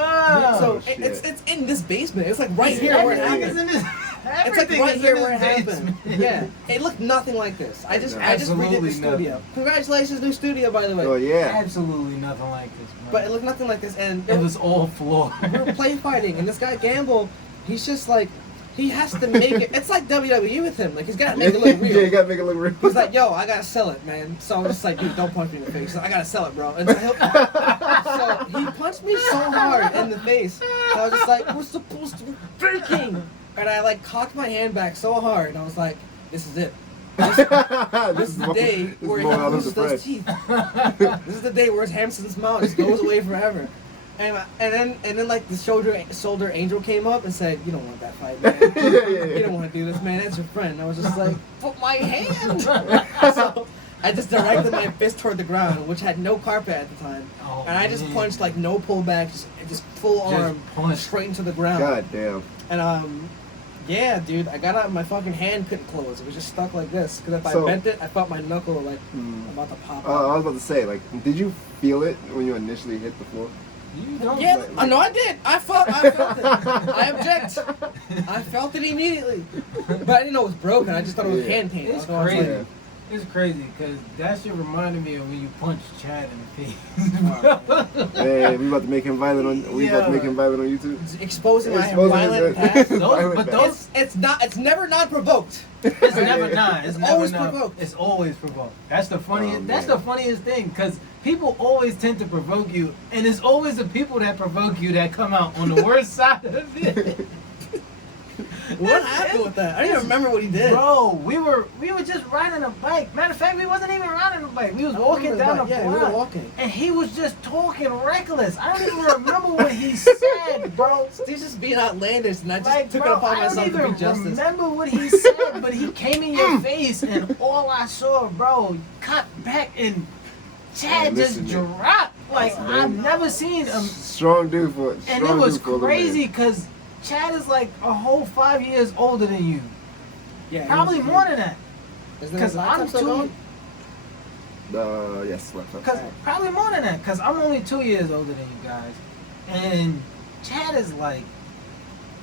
Oh, So shit. it's in this basement. It's like right Yeah, here where it everything happened. is in this. It's like Everything right is here in where it this happened. basement. Yeah, it looked nothing like this. I just redid the Absolutely studio. nothing. Congratulations, new studio, by the way. Oh yeah. Absolutely nothing like this, man. But it looked nothing like this, and it was all floor. we were play fighting, and this guy Gamble, he's just like, he has to make it. It's like WWE with him. Like he's got to make it look real. Yeah, you gotta make it look real. He's like, yo, I gotta sell it, man. So I'm just like, dude, don't punch me in the face. I gotta sell it, bro. And so he punched me so hard in the face. I was just like, we're supposed to be breaking. And I like cocked my hand back so hard, and I was like, this is it. This is the day where he loses those teeth. This is the day where his Hamster's mouth just goes away forever. And then like the shoulder angel came up and said, "You don't want that fight, man. You don't want to do this, man. That's your friend." I was just like, "But my hand." So I just directed my fist toward the ground, which had no carpet at the time, Oh, and I just man. punched like no pullback, just full arm punch. straight into the ground. God damn. And yeah, dude, I got out, my fucking hand couldn't close. It was just stuck like this. Because if I So- bent it, I felt my knuckle like about to pop I out. was about to say, like, did you feel it when you initially hit the floor? You don't. Yeah, like- no, I did. I felt it. I object. I felt it immediately. But I didn't know it was broken. I just thought it was Yeah. hand pain. It's So I was like, crazy. It's crazy because that shit reminded me of when you punched Chad in the face. Hey, we about to make him violent on. We about to make him violent on YouTube. it's exposing my Exposing violent his- past. Those- but those- It's never non-provoked. It's never not. It's never always not. provoked. It's always provoked. That's the funniest. Oh, that's man. the funniest thing because people always tend to provoke you, and it's always the people that provoke you that come out on the worst side of it. What happened with that? I don't even remember what he did. Bro, we were just riding a bike. Matter of fact, we wasn't even riding a bike. We was walking down the Yeah, we were block, walking. and he was just talking reckless. I don't even remember what he said, bro. He's just being outlandish, and I just Like, took bro, it upon I myself don't to even do justice. remember what he said, but he came in your face, and all I saw, bro, cut back, and Chad just Listen, man. dropped. Like, Oh, I've man. never seen him. Strong dude for. And strong it was dude for a little crazy man. because Chad is like a whole 5 years older than you. Yeah, Probably more than that. Because I'm too. Yes, laptop. Cause probably more than that, cause I'm only 2 years older than you guys, and Chad is like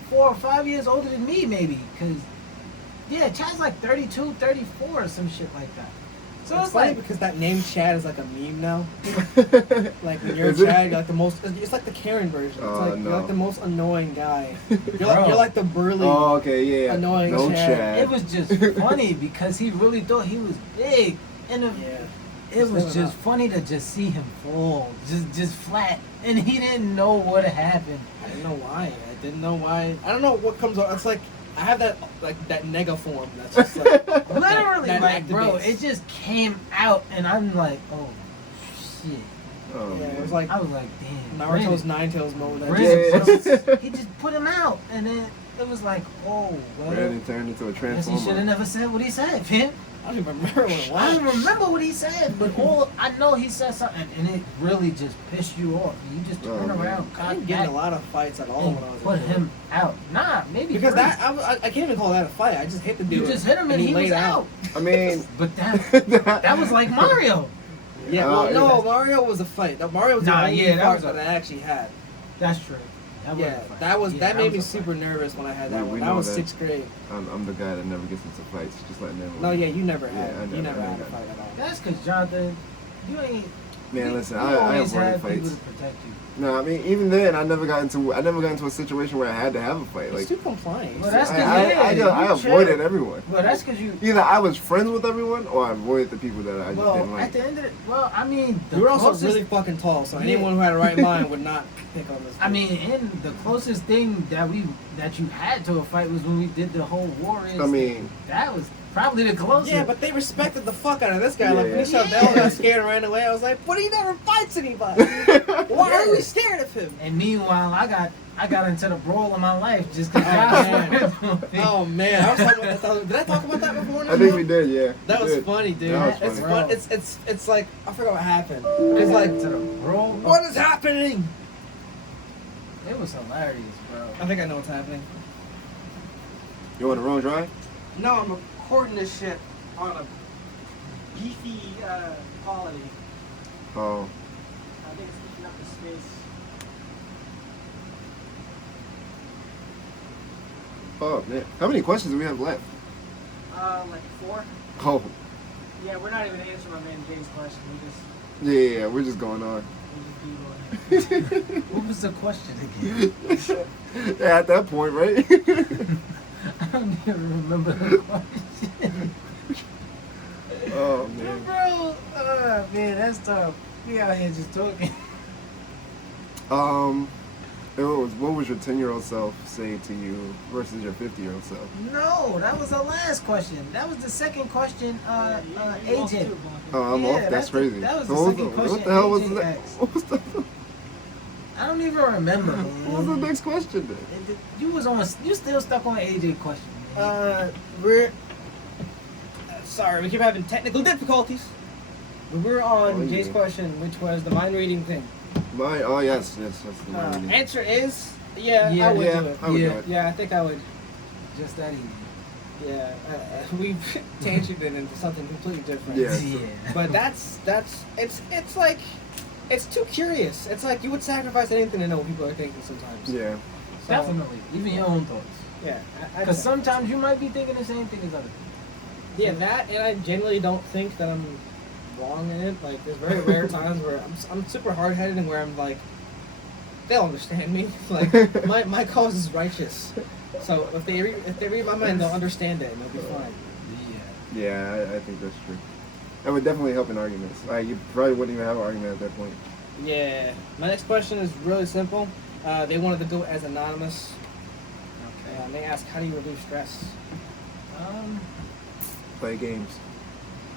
4 or 5 years older than me, maybe. Cause yeah, Chad's like 32, 34 or some shit like that. So It's it's funny like, because that name Chad is like a meme now. Like when you're Is it? Chad, you're like the most. It's like the Karen version. It's Oh, like no. you're like the most annoying guy. You're Bro. like the burly. Oh, okay, yeah. Annoying no Chad. Chad. it was just funny because he really thought he was big, and Yeah. it was Never just not. funny to just see him fall, just flat, and he didn't know what happened. I didn't know why. I didn't know why. I don't know what comes out. It's like I have that that nega form. That's just like Literally, that like, bro, activates. it just came out, and I'm like, oh shit. Oh, Yeah, it man. was like I was like, damn. Naruto's Brandon- Nine Tails mode. That Brandon just- Yeah. he just put him out, and then it was like, oh, well, Brandon turned into a guess he should have transformer. never said what he said, man. I don't even remember what it was. I don't remember what he said, but all I know he said something, and it really just pissed you off. You just Oh, turn man. around, I cock didn't get in a back, lot of fights at all and when I was a put kid. him out. Nah, maybe Because three. I can't even call that a fight. I just hit the dude. You just hit him and he was laid out. I mean, But that was like Mario. Yeah, Oh, well, no, yeah. Mario was a fight. No, Mario was Nah, the only yeah, that fight was a- that I actually had. That's true. That Yeah, a fight. that was Yeah, that made me was a fight. super nervous when I had that We one. know That was that. 6th grade. I'm the guy that never gets into fights. Just letting everyone. No, yeah, you never had. Yeah, I you never never had a got fight at all. That's because Jonathan, you ain't. Man, you- listen, you I always avoided had people fights. to protect you. No, I mean, even then, I never got into a situation where I had to have a fight. He's Like, too compliant. Well, that's I, 'cause I, yeah, I you avoided chill. everyone. Well, that's because you. Either I was friends with everyone, or I avoided the people that I just Well, didn't at like. the end of it, well, I mean, the You were also closest, really fucking tall, so Yeah. anyone who had a right mind would not pick on this. I mean, and the closest thing that you had to a fight was when we did the whole Warriors. I mean, that was probably the closest. yeah, but they respected the fuck out of this guy. Yeah, Like when he yeah. shot Bell, got scared and ran away. I was like, but he never fights anybody. Why are we scared of him? And meanwhile, I got I got into the role of my life just because Oh man, I was talking about that. Did I talk about that before? I think we did, yeah. That We was did. funny, dude. That was It's funny. fun. It's like I forgot what happened. It's like to the role. what is happening? It was hilarious, bro. I think I know what's happening. You on the wrong drive? No, I'm recording this shit on a beefy quality. Oh. I think it's eating up the space. Oh, man. How many questions do we have left? Like 4. Oh. Yeah, we're not even answering my man Jay's question. Yeah, we're just going on. We just keep going. What was the question again? Yeah, at that point, right? I don't even remember the question. Oh, man. Bro, man, that's tough. We out here just talking. It was, what would your 10-year-old self say to you versus your 50-year-old self? No, that was the last question. That was the second question, AJ. Oh, I'm Yeah, off. That's that's the- crazy. that was the So second what question the hell was AJ that? asked. What was the, I don't even remember, what was the man. next question then? You was on. You still stuck on AJ question. Man. We're sorry, we keep having technical difficulties. But we're on Oh, Jay's yeah. question, which was the mind reading thing. Mine, oh, yes, that's the mind reading. Answer is yeah, Yeah. I would Yeah, do it. I would Yeah. do it. Yeah, I think I would. Just that easy. Yeah, we tangented into something completely different. Yeah. But that's it's like it's too curious. It's like you would sacrifice anything to know what people are thinking sometimes. Yeah. So, Definitely. Even your own thoughts. Yeah. Because sometimes you might be thinking the same thing as others. Yeah, that, and I genuinely don't think that I'm wrong in it. Like, there's very rare times where I'm super hard-headed and where I'm like, they'll understand me. Like, my cause is righteous. So if they read my mind, they'll understand it and they'll be fine. Yeah. Yeah, I think that's true. That would definitely help in arguments. You probably wouldn't even have an argument at that point. Yeah. My next question is really simple. They wanted to go as anonymous. Okay. And they asked, how do you reduce stress? Play games.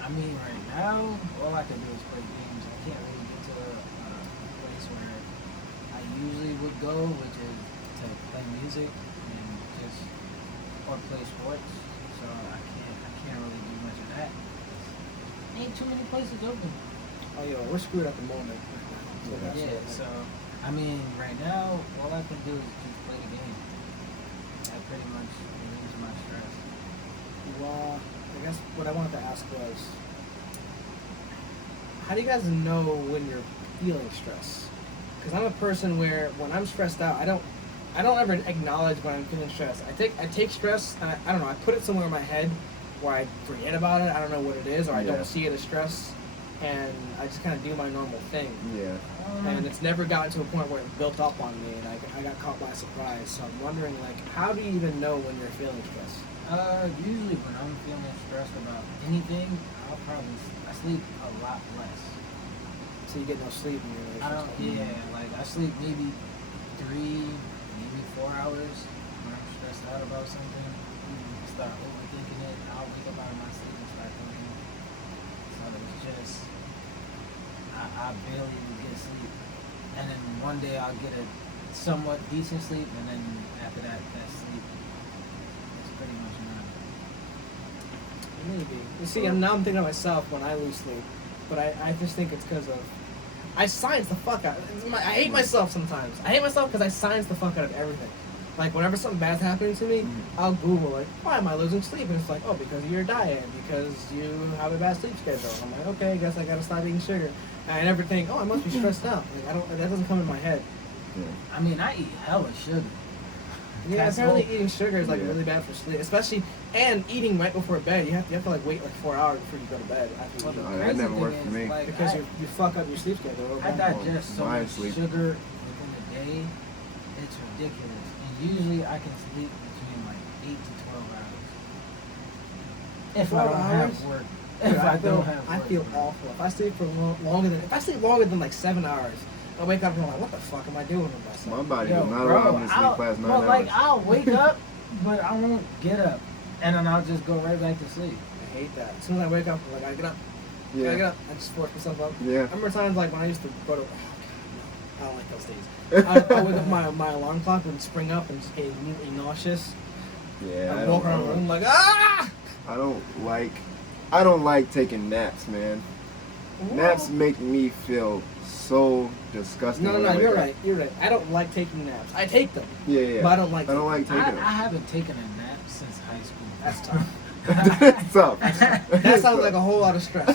I mean, right now, all I can do is play games. I can't really get to a place where I usually would go, which is to play music and just or play sports. So I can't really do much of that. Ain't too many places open. Oh, yo, we're screwed at the moment. So that's Yeah. it. So I mean, right now, all I can do is just play the game. That pretty much relieves my stress. Well, I guess what I wanted to ask was, how do you guys know when you're feeling stress? Because I'm a person where when I'm stressed out, I don't ever acknowledge when I'm feeling stressed. I take stress and I don't know, I put it somewhere in my head where I forget about it. I don't know what it is, or I Yeah. don't see it as stress, and I just kind of do my normal thing. Yeah. And it's never gotten to a point where it built up on me and I got caught by surprise. So I'm wondering, like, how do you even know when you're feeling stressed? Usually when I'm feeling stressed about anything, I sleep a lot less. So you get no sleep in your I don't, relationship. yeah, like I sleep maybe 3, maybe 4 hours when I'm stressed out about something. Start overthinking it, I'll wake up out of my sleep and start thinking. So it's just, I barely will get sleep. And then one day I'll get a somewhat decent sleep, and then after that sleep is pretty much none. Maybe. You see, now I'm thinking of myself when I lose sleep, but I just think it's because of I science the fuck out. I hate myself sometimes. I hate myself because I science the fuck out of everything. Like whenever something bad's happening to me, I'll Google like, why am I losing sleep? And it's like, oh, because of your diet, because you have a bad sleep schedule. I'm like, okay, I guess I gotta stop eating sugar. And I never think, oh, I must be stressed out. Like, that doesn't come in my head. Yeah. I mean, I eat hella sugar. Yeah, That's apparently all. eating sugar is like Yeah. really bad for sleep, especially and eating right before bed. You have to like wait like 4 hours before you go to bed after you Well, the eat. Oh, that crazy never thing worked for is, me. like, Because I- you fuck up your sleep schedule. I digest so My much sleep. sugar within a day, it's ridiculous. And usually I can sleep between like 8 to 12 hours. If I 12 don't hours? have work. Dude, If I don't have work. I feel awful. If I sleep for if I sleep longer than like 7 hours, I wake up and I'm like, what the fuck am I doing with myself? My body Yo, does not bro, allow me to sleep past 9 well, hours. like I'll wake up, but I won't get up. And then I'll just go right back to sleep. I hate that. As soon as I wake up, I'm like, I gotta get up. I yeah. gotta get up. I just force myself up. I Yeah. remember times like when I used to go to I don't like those days. I wake up my alarm clock would spring up and just get immediately nauseous. Yeah, I walk around the room like, ah! I don't like taking naps, man. Naps make me feel so disgusting. No, when I wake you're up. right. You're right. I don't like taking naps. I take them. Yeah. But I don't like I don't like taking I them. haven't taken a nap since high school. That's tough. That's tough. That sounds like a whole lot of stress.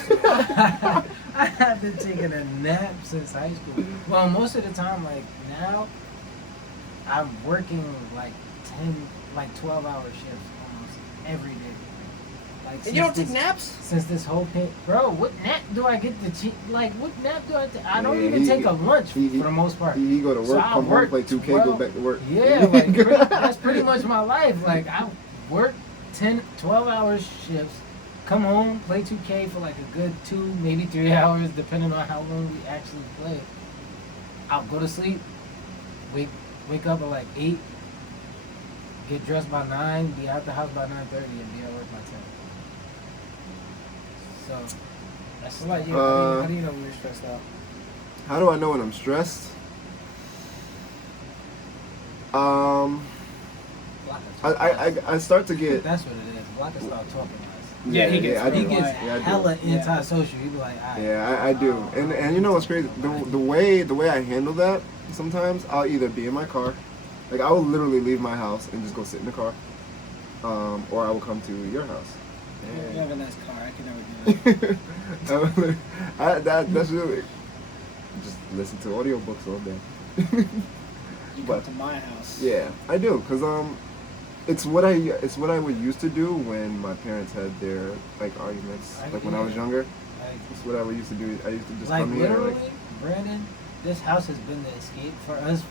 I haven't taken a nap since high school. Well, most of the time, like now, I'm working like 12-hour shifts almost every day. Like And you don't since take naps? Since this whole pit, bro, what nap do I get to what nap do I take? I don't Yeah, even take a lunch for the most part. He go to work, So I come home, work play 2K, go 12 back to work. Yeah, that's pretty much my life. Like, I work 12-hour shifts, come home, play 2K for like a good 2, maybe 3 hours, depending on how long we actually play. I'll go to sleep, wake up at like 8, get dressed by 9, be out the house by 9:30, and be at work by 10. So, that's What about you? How do you know when you're stressed out? How do I know when I'm stressed? I start to get. That's what it is. Block can start talking nice. Yeah, he gets I do. He gets Yeah, I do. hella Yeah. antisocial. He be like, all right. Yeah, I do. And you know what's crazy? The way I handle that, sometimes I'll either be in my car, like I will literally leave my house and just go sit in the car, or I will come to your house. You have a nice car. I can never do that. That's really just listen to audiobooks all day. You But- come to my house. Yeah, I do, cause it's what I would used to do when my parents had their like arguments, like when I was younger. Like, It's what I would used to do. I used to just like come here. literally, Like, Brandon, this house has been the escape for us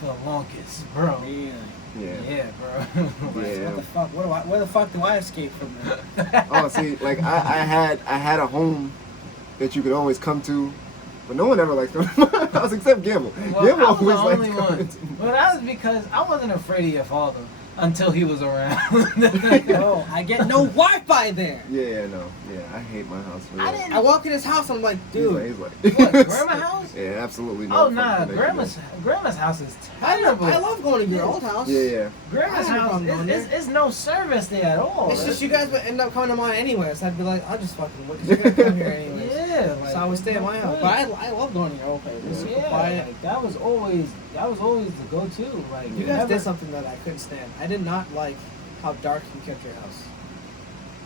for the longest, bro. Really? yeah. Yeah, bro. Yeah. What the fuck? Where the fuck do I escape from that? Oh, see, like I had a home that you could always come to, but no one ever liked coming to my house except Gamble. Well, Gamble I was the always only liked coming one. to me. Well, that was because I wasn't afraid of your father until he was around. Oh, I get no Wi-Fi there. Yeah, no, yeah, I hate my house for I that. didn't- I walk in his house. I'm like, dude. He's like, What, grandma's house? Yeah, absolutely no. Oh fucking nah, connection grandma's house is I terrible. love going to your old house. there. Yeah, Grandma's I don't have a house problem going is there. it's no service there at all. It's just you guys would end up coming to mine anyway, so I'd be like, I'll just fucking work. You're gonna come here anyways. Yeah, like, So I would stay at my house. But I love going to your old place. It's super yeah, quiet. like, that was always the go-to. Like You guys never- did something that I couldn't stand. I did not like how dark you kept your house.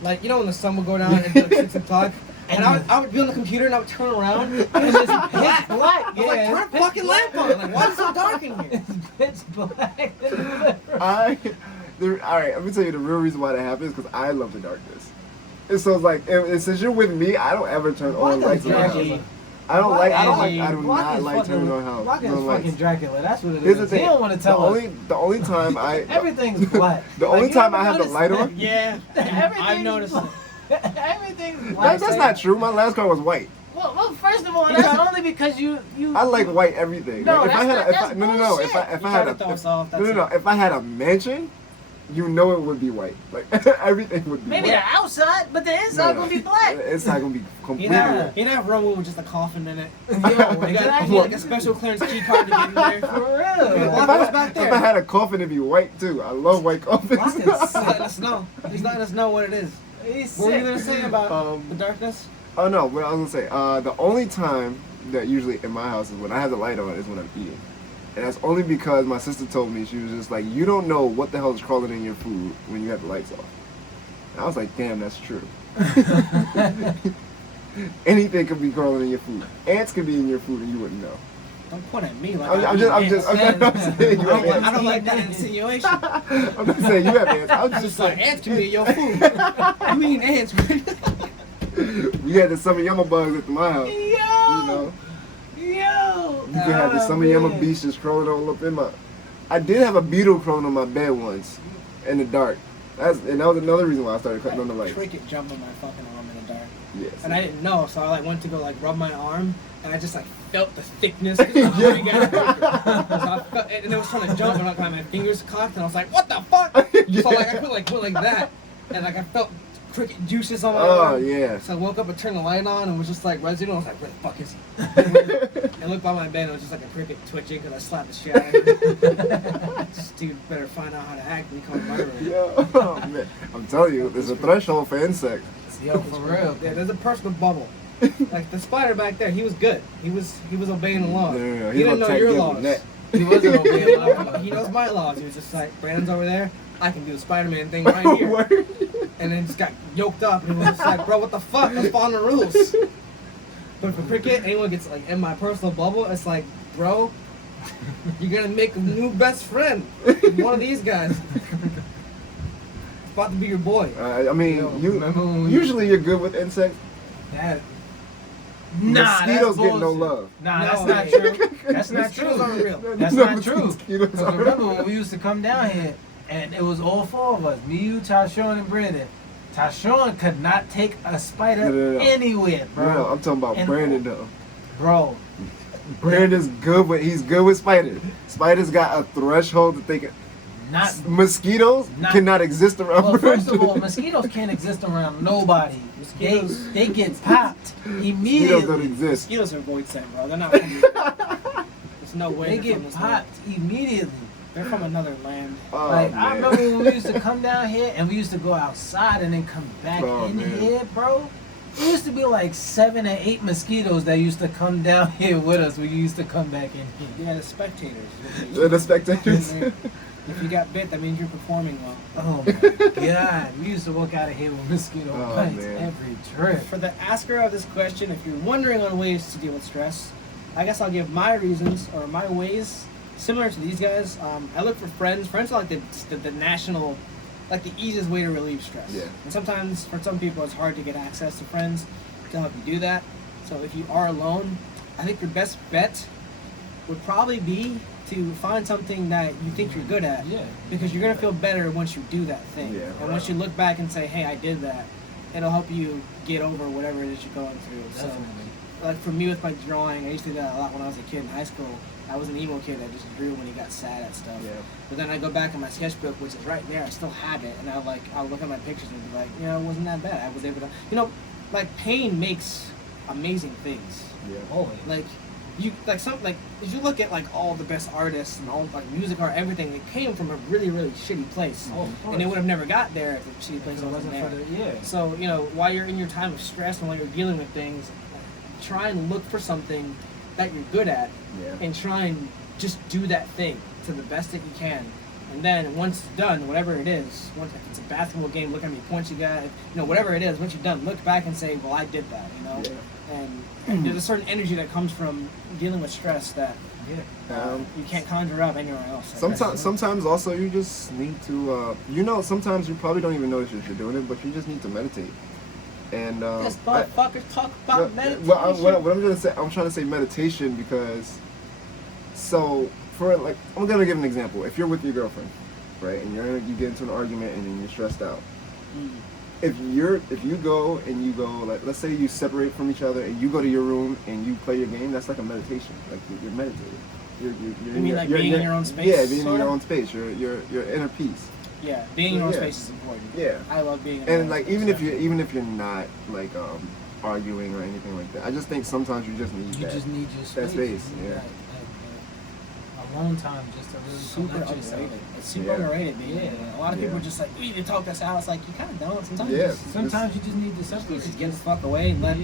Like, you know when the sun would go down at like 6 o'clock? And I would be on the computer and I would turn around and it's just black. black. I was like, Yeah, turn a fucking lamp on. Like, why is it so dark in here? It's black. all right. Let me tell you the real reason why that happens because I love the darkness. And so it's like, since you're with me, I don't ever turn on lights in my house. Jackie. I do Block not is like turning on house. Block is no fucking lights. Dracula. That's what it Here's the is. thing. He don't want to tell us. The only time I Everything's black. The Like, only you time ever I have the noticed light that? on. Yeah. Everything's I've noticed it. Everything's black. That's not true. My last car was white. Well, first of all, that's only because you. I like white everything. No, Like, if I that's had not- a, if that's I, no, no, no. If bullshit. I You had try a, to throw us off, no, that's no, no. it. If I had a mansion, you know it would be white. Like everything would be Maybe the white. outside, but the inside gonna be black. It's not gonna be You completely have white. you have a room with just a coffin in it. Yo, You got exactly. like a special clearance key card to get in there. For real. Block If I, was back if there. I had a coffin, it'd be white too. I love white coffins. Block is He's letting us know. He's letting us know what it is. He's What were you sick. gonna say about Um, the darkness? Oh no, what I was gonna say, the only time that usually in my house is when I have the light on is when I'm eating. And that's only because my sister told me, she was just like, you don't know what the hell is crawling in your food when you have the lights off. And I was like, damn, that's true. Anything could be crawling in your food. Ants could be in your food and you wouldn't know. Don't point at me like I'm saying you have ants. I don't like that insinuation. I'm not saying you have ants. I'm I'm just just like, saying ants can be in your food. You mean ants, right? we had the summer yama bugs at my house. Yo. You know, Yo. you could have the summer yama beasts just crawling all up in my. I did have a beetle crawling on my bed once, in the dark. That was another reason why I started cutting on the lights. Cricket jumped on my fucking arm in the dark. Yes. And I didn't know, so I like went to go like rub my arm, and I just like felt the thickness. 'cause it was a big ass cricket. So I felt, and it was trying to jump, and like my fingers cocked, and I was like, "What the fuck?" So like I went like that, and like I felt cricket juices on my Oh arm. yeah. So I woke up and turned the light on and was just like residue. I was like, where the fuck is he? And looked by my bed and it was just like a cricket twitching because I slapped the shit out of him. This dude better find out how to act when he comes to my room. Yeah. Oh, man. I'm telling you, there's a threshold for insects. Yo, for real. Yeah, there's a personal bubble. Like the spider back there, he was good. He was obeying the law. No, He didn't know your Gibby laws. neck. He wasn't obeying law. He knows my laws. He was just like, Brandon's over there. I can do the Spider-Man thing right here. Word. And then just got yoked up and he was just like, bro, what the fuck? I'm following the rules. But for cricket, anyone gets like in my personal bubble, it's like, bro, you're gonna make a new best friend. One of these guys. It's about to be your boy. I mean, Yo, remember when we- usually you're good with insects. That. Mosquitoes that's get no bullshit. love. Nah, No, that's not hey. true. That's not Mosquitoes true. aren't real. That's No, not true. mosquitoes Because are remember real. when we used to come down here, and it was all four of us, me, you, Tyshawn, and Brandon. Tyshawn could not take a spider No. anywhere, bro. No, I'm talking about And- Brandon though. Bro, Brandon's good with spiders. Spiders got a threshold that they can. not. Mosquitoes Not- cannot exist around Well, first of Brandon. all, mosquitoes can't exist around nobody. Mosquitoes- They get popped Mosquitoes don't immediately. exist. Mosquitoes are void sent, bro. They're not from here. There's no way They they're get from this popped immediately. land. They're from another land. Oh, Like man. I remember when we used to come down here and we used to go outside and then come back Oh, in man. here, bro. It used to be like 7 or 8 mosquitoes that used to come down here with us when you used to come back in here. Yeah, the spectators. They're the spectators. If you got bit, that means you're performing well. Oh my god. We used to walk out of here with mosquito Oh, bites man. every trip. For the asker of this question, if you're wondering on ways to deal with stress, I guess I'll give my reasons or my ways similar to these guys. I look for friends. Friends are like the national, like the easiest way to relieve stress. Yeah. And sometimes for some people it's hard to get access to friends to help you do that. So if you are alone, I think your best bet would probably be to find something that you think you're good at. Yeah. Because you're gonna feel better once you do that thing. Yeah. And once you look back and say, hey, I did that, it'll help you get over whatever it is you're going through. Definitely. So, like for me with my drawing, I used to do that a lot when I was a kid in high school. I was an emo kid that just drew when he got sad at stuff. Yeah. But then I go back in my sketchbook, which is right there. I still have it, and I'll look at my pictures and be like, you know, it wasn't that bad. I was able to, like pain makes amazing things. Yeah. Always. Like you if you look at like all the best artists and all like music art, everything, it came from a really really shitty place, Oh, of course. and they would have never got there if the shitty place If it wasn't there. for the, yeah. So while you're in your time of stress and while you're dealing with things, try and look for something that you're good at, Yeah. and try and just do that thing to the best that you can. And then once it's done, whatever it is, if it's a basketball game, look how many points you got. Whatever it is, once you're done, look back and say, well, I did that. Yeah. And there's a certain energy that comes from dealing with stress that Yeah. you can't conjure up anywhere else. I guess. Sometimes also you just need to, sometimes you probably don't even notice that you're doing it, but you just need to meditate. And This motherfuckers talk about meditation. what I'm gonna say, I'm trying to say meditation because, so for like, I'm gonna give an example. If you're with your girlfriend, right, and you get into an argument and then you're stressed out. Mm. If you go like, let's say you separate from each other and you go to your room and you play your game, that's like a meditation. Like you're meditating. You're You mean like being in your own space, Yeah, being in sorta? your own space. Your inner peace. Yeah, being in your own Yeah. space is important. Yeah. I love being in my And own like space, even if you're not like arguing or anything like that, I just think sometimes you just need You that. just need your space. that space, You need yeah. that alone time just to really super collect yourself. underrated. It's super Yeah. underrated, being Yeah. A lot of people Yeah. are just like, we need to talk this out. It's like you kind of don't. Sometimes Yeah. you just, Sometimes you just need to you separate. just get the fuck away and let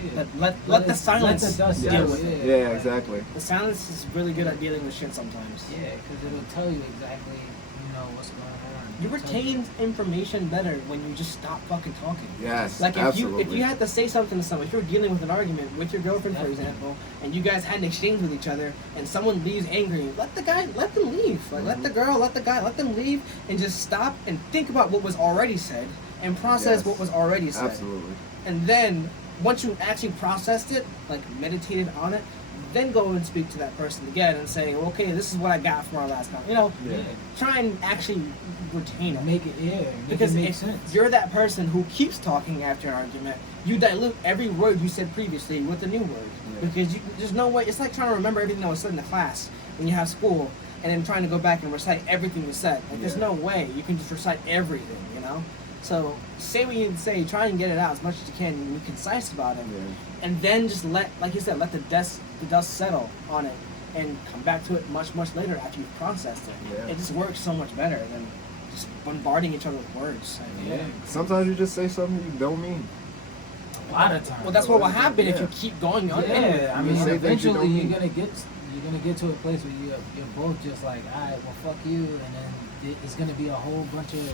Let the it- silence let the dust deal settle, with it. Yeah, exactly. The silence is really good at dealing with shit sometimes. Yeah, because it'll tell you exactly, what's going on. You It'll tell retain information better when you just stop fucking talking. Yes, Like if absolutely. you had to say something to someone, if you're dealing with an argument with your girlfriend, for example, and you guys had an exchange with each other, and someone leaves angry, let them leave. Like let the girl, let the guy, let them leave, and just stop and think about what was already said and process Yes. what was already said. Absolutely. And then once you actually processed it, like meditated on it, then go and speak to that person again and say, well, okay, this is what I got from our last time. Yeah. Try and actually retain it. Make it, make Because it make if sense. you're that person who keeps talking after an argument, you dilute every word you said previously with a new word. Yeah. Because there's no way. It's like trying to remember everything that was said in the class when you have school, and then trying to go back and recite everything was said. Like there's Yeah. no way you can just recite everything, So say what you say, try and get it out as much as you can, and be concise about it, Yeah. and then just like you said, let the dust settle on it, and come back to it much later after you've processed it. Yeah. It just works so much better than just bombarding each other with words. Yeah. Sometimes you just say something you don't mean. A lot of times. Well, that's what will happen if Yeah. you keep going on. Yeah, I mean, You say things you eventually don't you're mean. gonna get to a place where you're both just like, all right, well, fuck you, and then it's gonna be a whole bunch of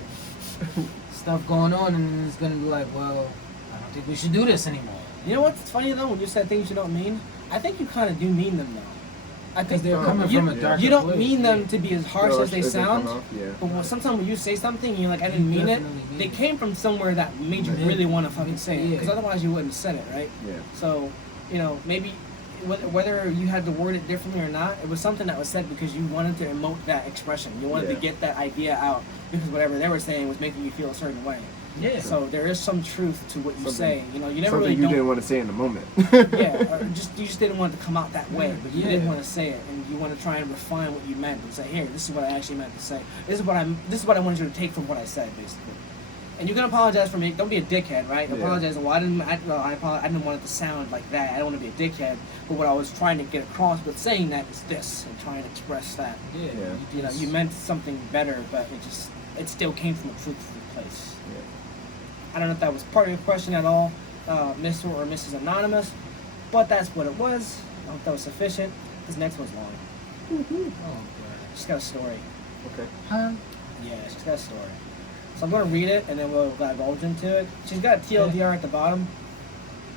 stuff going on, and then it's gonna be like, well, I don't think we should do this anymore. You know what's funny though? When you said things you don't mean, I think you kind of do mean them though. I Because think they're coming you, from a darker you don't place. mean them to be as harsh No, as they come sound. off, yeah. But sometimes when you say something, and you're like, I didn't mean it. definitely mean They it. came from somewhere that made you Yeah. really want to fucking say it, Yeah. because otherwise you wouldn't have said it, right? Yeah. So, you know, maybe whether you had to word it differently or not, it was something that was said because you wanted to emote that expression. You wanted to Yeah. get that idea out because whatever they were saying was making you feel a certain way. Yeah. So there is some truth to what you Something- say. You know, you never Something really you don't. didn't want to say in the moment. Yeah, or you just didn't want it to come out that way, but you did Yeah. want to say it, and you want to try and refine what you meant and say, here, this is what I actually meant to say. This is what I wanted you to take from what I said, basically. And you can apologize for me. Don't be a dickhead, right? Yeah. Apologize. Well, I didn't want it to sound like that. I don't want to be a dickhead. But what I was trying to get across with saying that is this, and trying to express that. Yeah. Yeah. You know, you meant something better, but it still came from a truthful place. Yeah. I don't know if that was part of your question at all, Mr. or Mrs. Anonymous, but that's what it was. I hope that was sufficient. This next one's long. Oh, She's got a story. Okay. God. Huh? Yeah, she's got a story. So I'm going to read it, and then we'll divulge into it. She's got a TLDR at the bottom,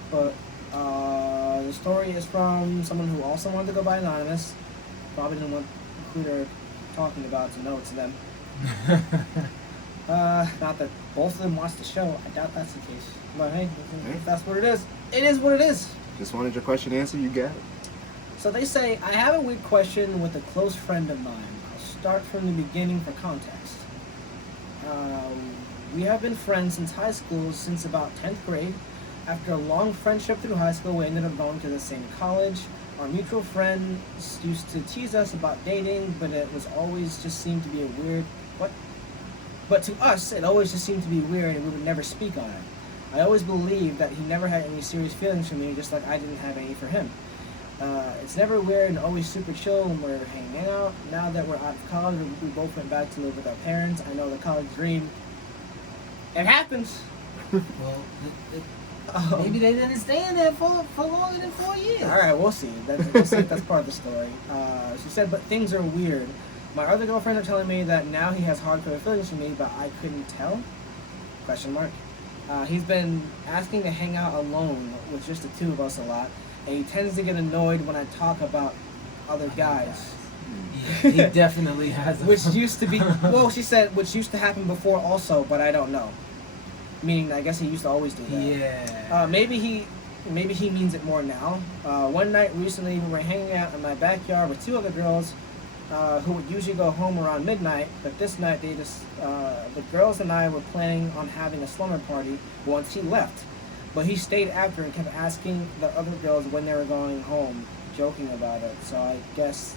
but the story is from someone who also wanted to go by Anonymous. Probably didn't want who they're talking about to know it's them. Not that both of them watch the show. I doubt that's the case. But hey, if that's what it is what it is. Just wanted your question answered. You got it. So they say, I have a weird question with a close friend of mine. I'll start from the beginning for context. We have been friends since high school, since about 10th grade. After a long friendship through high school, we ended up going to the same college. Our mutual friends used to tease us about dating, but it was always just seemed to be a weird... What? But to us, it always just seemed to be weird and we would never speak on it. I always believed that he never had any serious feelings for me, just like I didn't have any for him. It's never weird and always super chill when we're hanging out. Now that we're out of college, we both went back to live with our parents. I know the college dream. It happens. Well, maybe they didn't stay in there for longer than 4 years. All right, we'll see. We'll see if that's part of the story. She said, but things are weird. My other girlfriends are telling me that now he has hardcore feelings for me, but I couldn't tell? Question mark. He's been asking to hang out alone with just the two of us a lot, and he tends to get annoyed when I talk about other guys. Yeah, he definitely has. Which used to be, well, she said, which used to happen before also, but I don't know. Meaning, I guess he used to always do that. Yeah. Maybe he means it more now. One night recently, we were hanging out in my backyard with two other girls who would usually go home around midnight, but this night the girls and I were planning on having a slumber party once he left. But he stayed after and kept asking the other girls when they were going home, joking about it. So I guess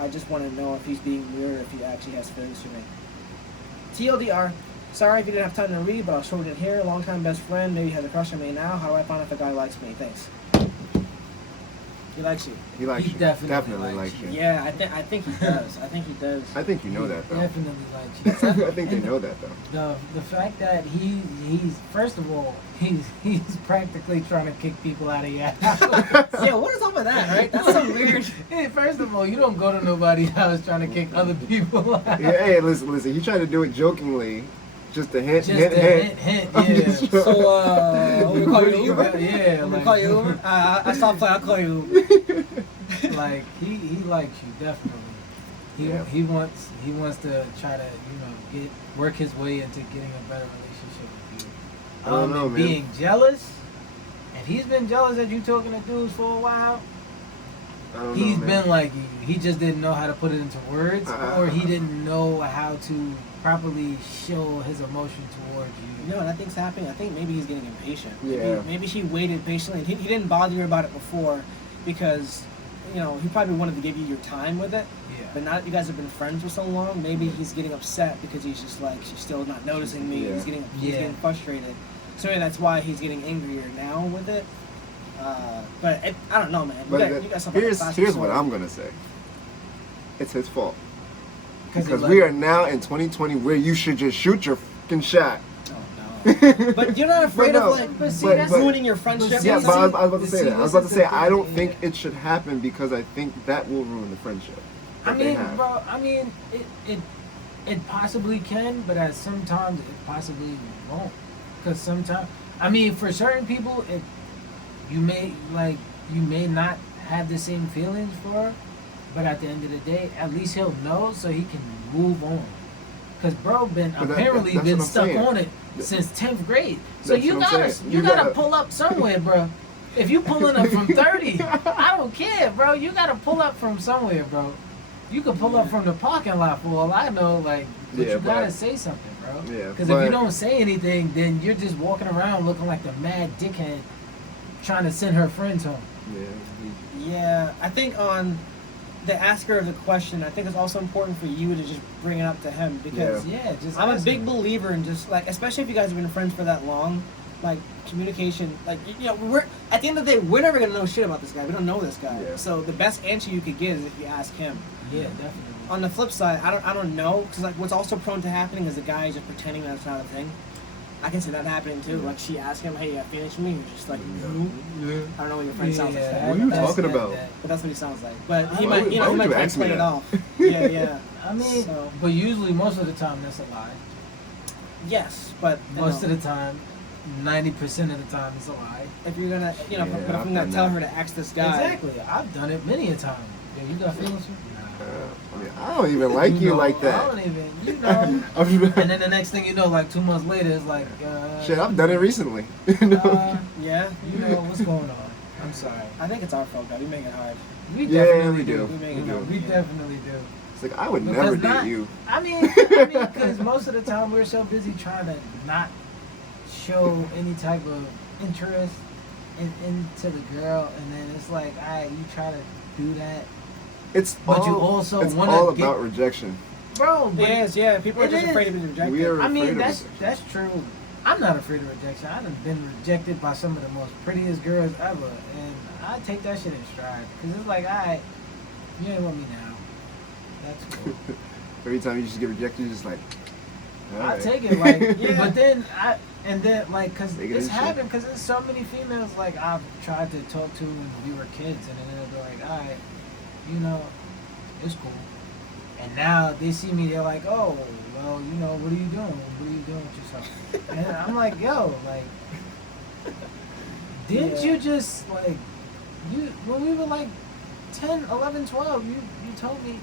I just want to know if he's being weird or if he actually has feelings for me. TLDR, sorry if you didn't have time to read, but I'll show it here. Longtime best friend, maybe has a crush on me now. How do I find if a guy likes me? Thanks. He likes you. He likes He you. definitely likes likes you. you. Yeah, I think he does. I think he does. I think you know that though. Definitely likes you. I think they know that though. The fact that he's first of all he's practically trying to kick people out of your house. Yeah, what is up with that, right? That's some weird. Hey, first of all, you don't go to nobody's house trying to kick other people out. Yeah, hey, listen. He tried to do it jokingly, just a hint, Just hint, a hint. hint, I'm yeah. just trying- So, we call you Uber? Yeah, We like, call you Uber? I stopped playing, I'll call you Uber. like he likes you definitely. Yeah. He wants to try to work his way into getting a better relationship with you. I don't know, and man. being jealous, and he's been jealous that you talking to dudes for a while. I don't He's know, man. been like you. He just didn't know how to put it into words, or he didn't know how to properly show his emotion towards you. You know what I think's happening? I think maybe he's getting impatient. Yeah. Maybe he waited patiently. He didn't bother you about it before because he probably wanted to give you your time with it. Yeah. But now that you guys have been friends for so long, maybe he's getting upset because he's just like, she's still not noticing me. Yeah. He's getting Yeah. frustrated. So maybe that's why he's getting angrier now with it. But I don't know, man. You got something Here's what I'm gonna say. It's his fault. Because he we are now in 2020 where you should just shoot your fucking shot. Oh no. But you're not afraid no, of like but see, that's- ruining your friendship. Yeah, See, but I was about to see, say that. I was this about to is say the I don't thing, think yeah. it should happen because I think that will ruin the friendship. I that they mean, have. bro. I mean, it possibly can, but at sometimes it possibly won't. Because sometimes, I mean, for certain people, you may not have the same feelings for her, but at the end of the day, at least he'll know so he can move on. Because bro been But apparently that's been what I'm stuck saying. on it since 10th grade. So That's you what I'm gotta saying. you You gotta gotta- pull up somewhere, bro. If you pulling up from 30, I don't care, bro. You gotta pull up from somewhere, bro. You can pull up from the parking lot for all I know, like, but Yeah, you gotta but- say something, bro. Yeah, Because if you but- don't say anything, then you're just walking around looking like the mad dickhead trying to send her friends home. Yeah. Yeah, I think on the asker of the question, I think it's also important for you to just bring it up to him because Yeah, just I'm a ask big him. believer in just like, especially if you guys have been friends for that long, like communication. Like we're at the end of the day, we're never gonna know shit about this guy. We don't know this guy. Yeah. So the best answer you could get is if you ask him. Yeah, definitely. On the flip side, I don't know because like what's also prone to happening is the guy is just pretending that it's not a thing. I can see that happening too. Like she asked him, "Hey, you finished me?" And you're just like, "No." Yeah. I don't know what your friend sounds like. Yeah, that, What are you but that's- talking about? But that's what he sounds like. But he Why might, would- he why would might you try to ask me play it that? off. Yeah, yeah. I mean, So- but usually most of the time that's a lie. Yes, but Most of the time, 90% of the time it's a lie. if you're gonna, Yeah, but if I've I'm gonna done tell that. her to ask this guy, Exactly. I've done it many a time. Yeah, you got feelings for me? I mean, I don't even like you know, like I that. don't even, you know. And then the next thing you know, like 2 months later, it's like, Shit, I've done it recently. You know? yeah, you know, what's going on? I'm sorry. I think it's our fault, guy. We make it hard. We Yeah, definitely we do. We make it We hard. do. We definitely do. It's like I would Because never date not- you. I mean, because most of the time we're so busy trying to not show any type of interest into the girl, and then it's like, alright, you try to do that, It's but all, you also it's wanna all get- about rejection. bro. But Yes, yeah. People are It just is. afraid to be rejected. We are I mean, afraid of that's rejection. that's true. I'm not afraid of rejection. I've been rejected by some of the most prettiest girls ever, and I take that shit in stride. Cause it's like, alright, you ain't want me now. That's cool. Every time you just get rejected, you're just like, all I right. take it like, Yeah. but then like, cause Take it it's in shit. happened, cause there's so many females like I've tried to talk to when we were kids, and then they'll be like, alright, you know, it's cool. And now they see me, they're like, oh, well, you know, what are you doing? What are you doing with yourself? And I'm like, yo, like, didn't Yeah. you just like, when we were like 10, 11, 12, you told me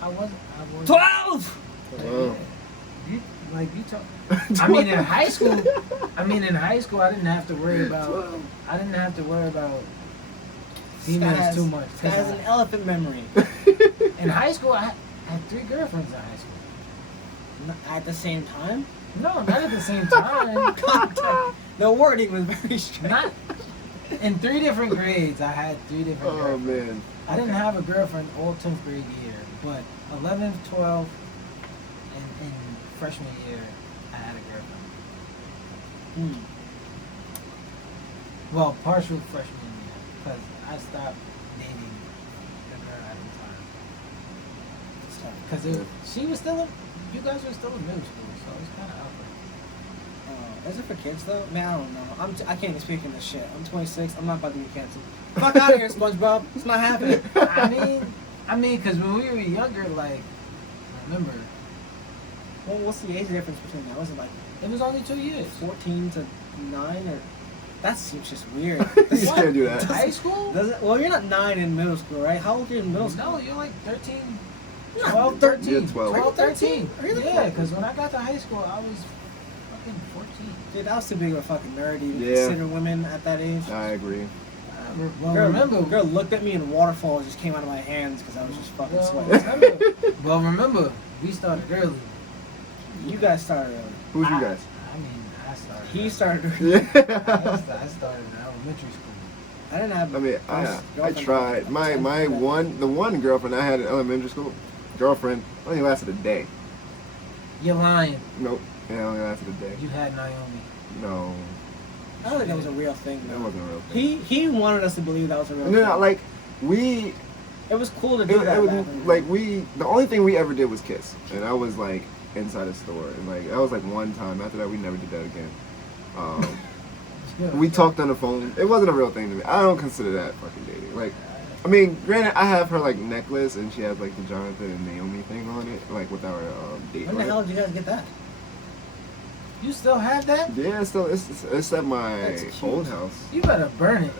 I wasn't. 12. Wow. You talk. I mean, in high school, I didn't have to worry about. I didn't have to worry about females too much. This guy has an elephant memory. In high school, I had 3 girlfriends in high school. At the same time? No, not at the same time. The wording was very strange. Not in 3 different grades. I had 3 different Oh girlfriends. man. I didn't have a girlfriend all 10th grade year, but 11th, 12th, and freshman year, I had a girlfriend. Hmm. Well, partial freshman year, because I stopped dating the girl at the time. It's tough. Because she was still in, you guys were still in middle school, so it's kind of awkward. Is it for kids though? Man, I don't know. I can't even speak in this shit. I'm 26. I'm not about to be canceled. Fuck out of here, SpongeBob. It's not happening. I mean, because when we were younger, like, remember, Well, what's the age difference between that? Was it like it was only 2 years. 14 to 9 or? That seems just weird. You can't do that. High school? Does it? Well, you're not 9 in middle school, right? How old are you in middle school? No, you're like 13, You're not 12, 13. You're 12. 12, 13. Really? Yeah, because when I got to high school, I was fucking 14. Dude, I was too big of a fucking nerd to even Yeah. consider women at that age. I agree. Well, girl, remember, girl looked at me and waterfalls just came out of my hands because I was just fucking well, sweating. remember, we started early. You guys started early. Who's you guys? I mean, I started. He early. started early. Yeah. I started in elementary school. I didn't have. I mean, I girlfriend tried. at My 10. the one girlfriend I had in elementary school, girlfriend, only lasted a day. You're lying. Nope. Yeah, only lasted a day. You had Naomi. No, I don't think that was a real thing. that Though. wasn't a real thing. He wanted us to believe that was a real thing. No, like we, It was cool to it, do that. it was back in the like day. we. The only thing we ever did was kiss, and I was like inside a store, and like that was like one time. After that, we never did that again. We talked on the phone. It wasn't a real thing to me. I don't consider that fucking dating. Like, I mean, granted, I have her like necklace, and she has like the Jonathan and Naomi thing on it, like with our date. When the on it. hell did you guys get that? You still have that? Yeah, it's at my That's cute. old house. You better burn it.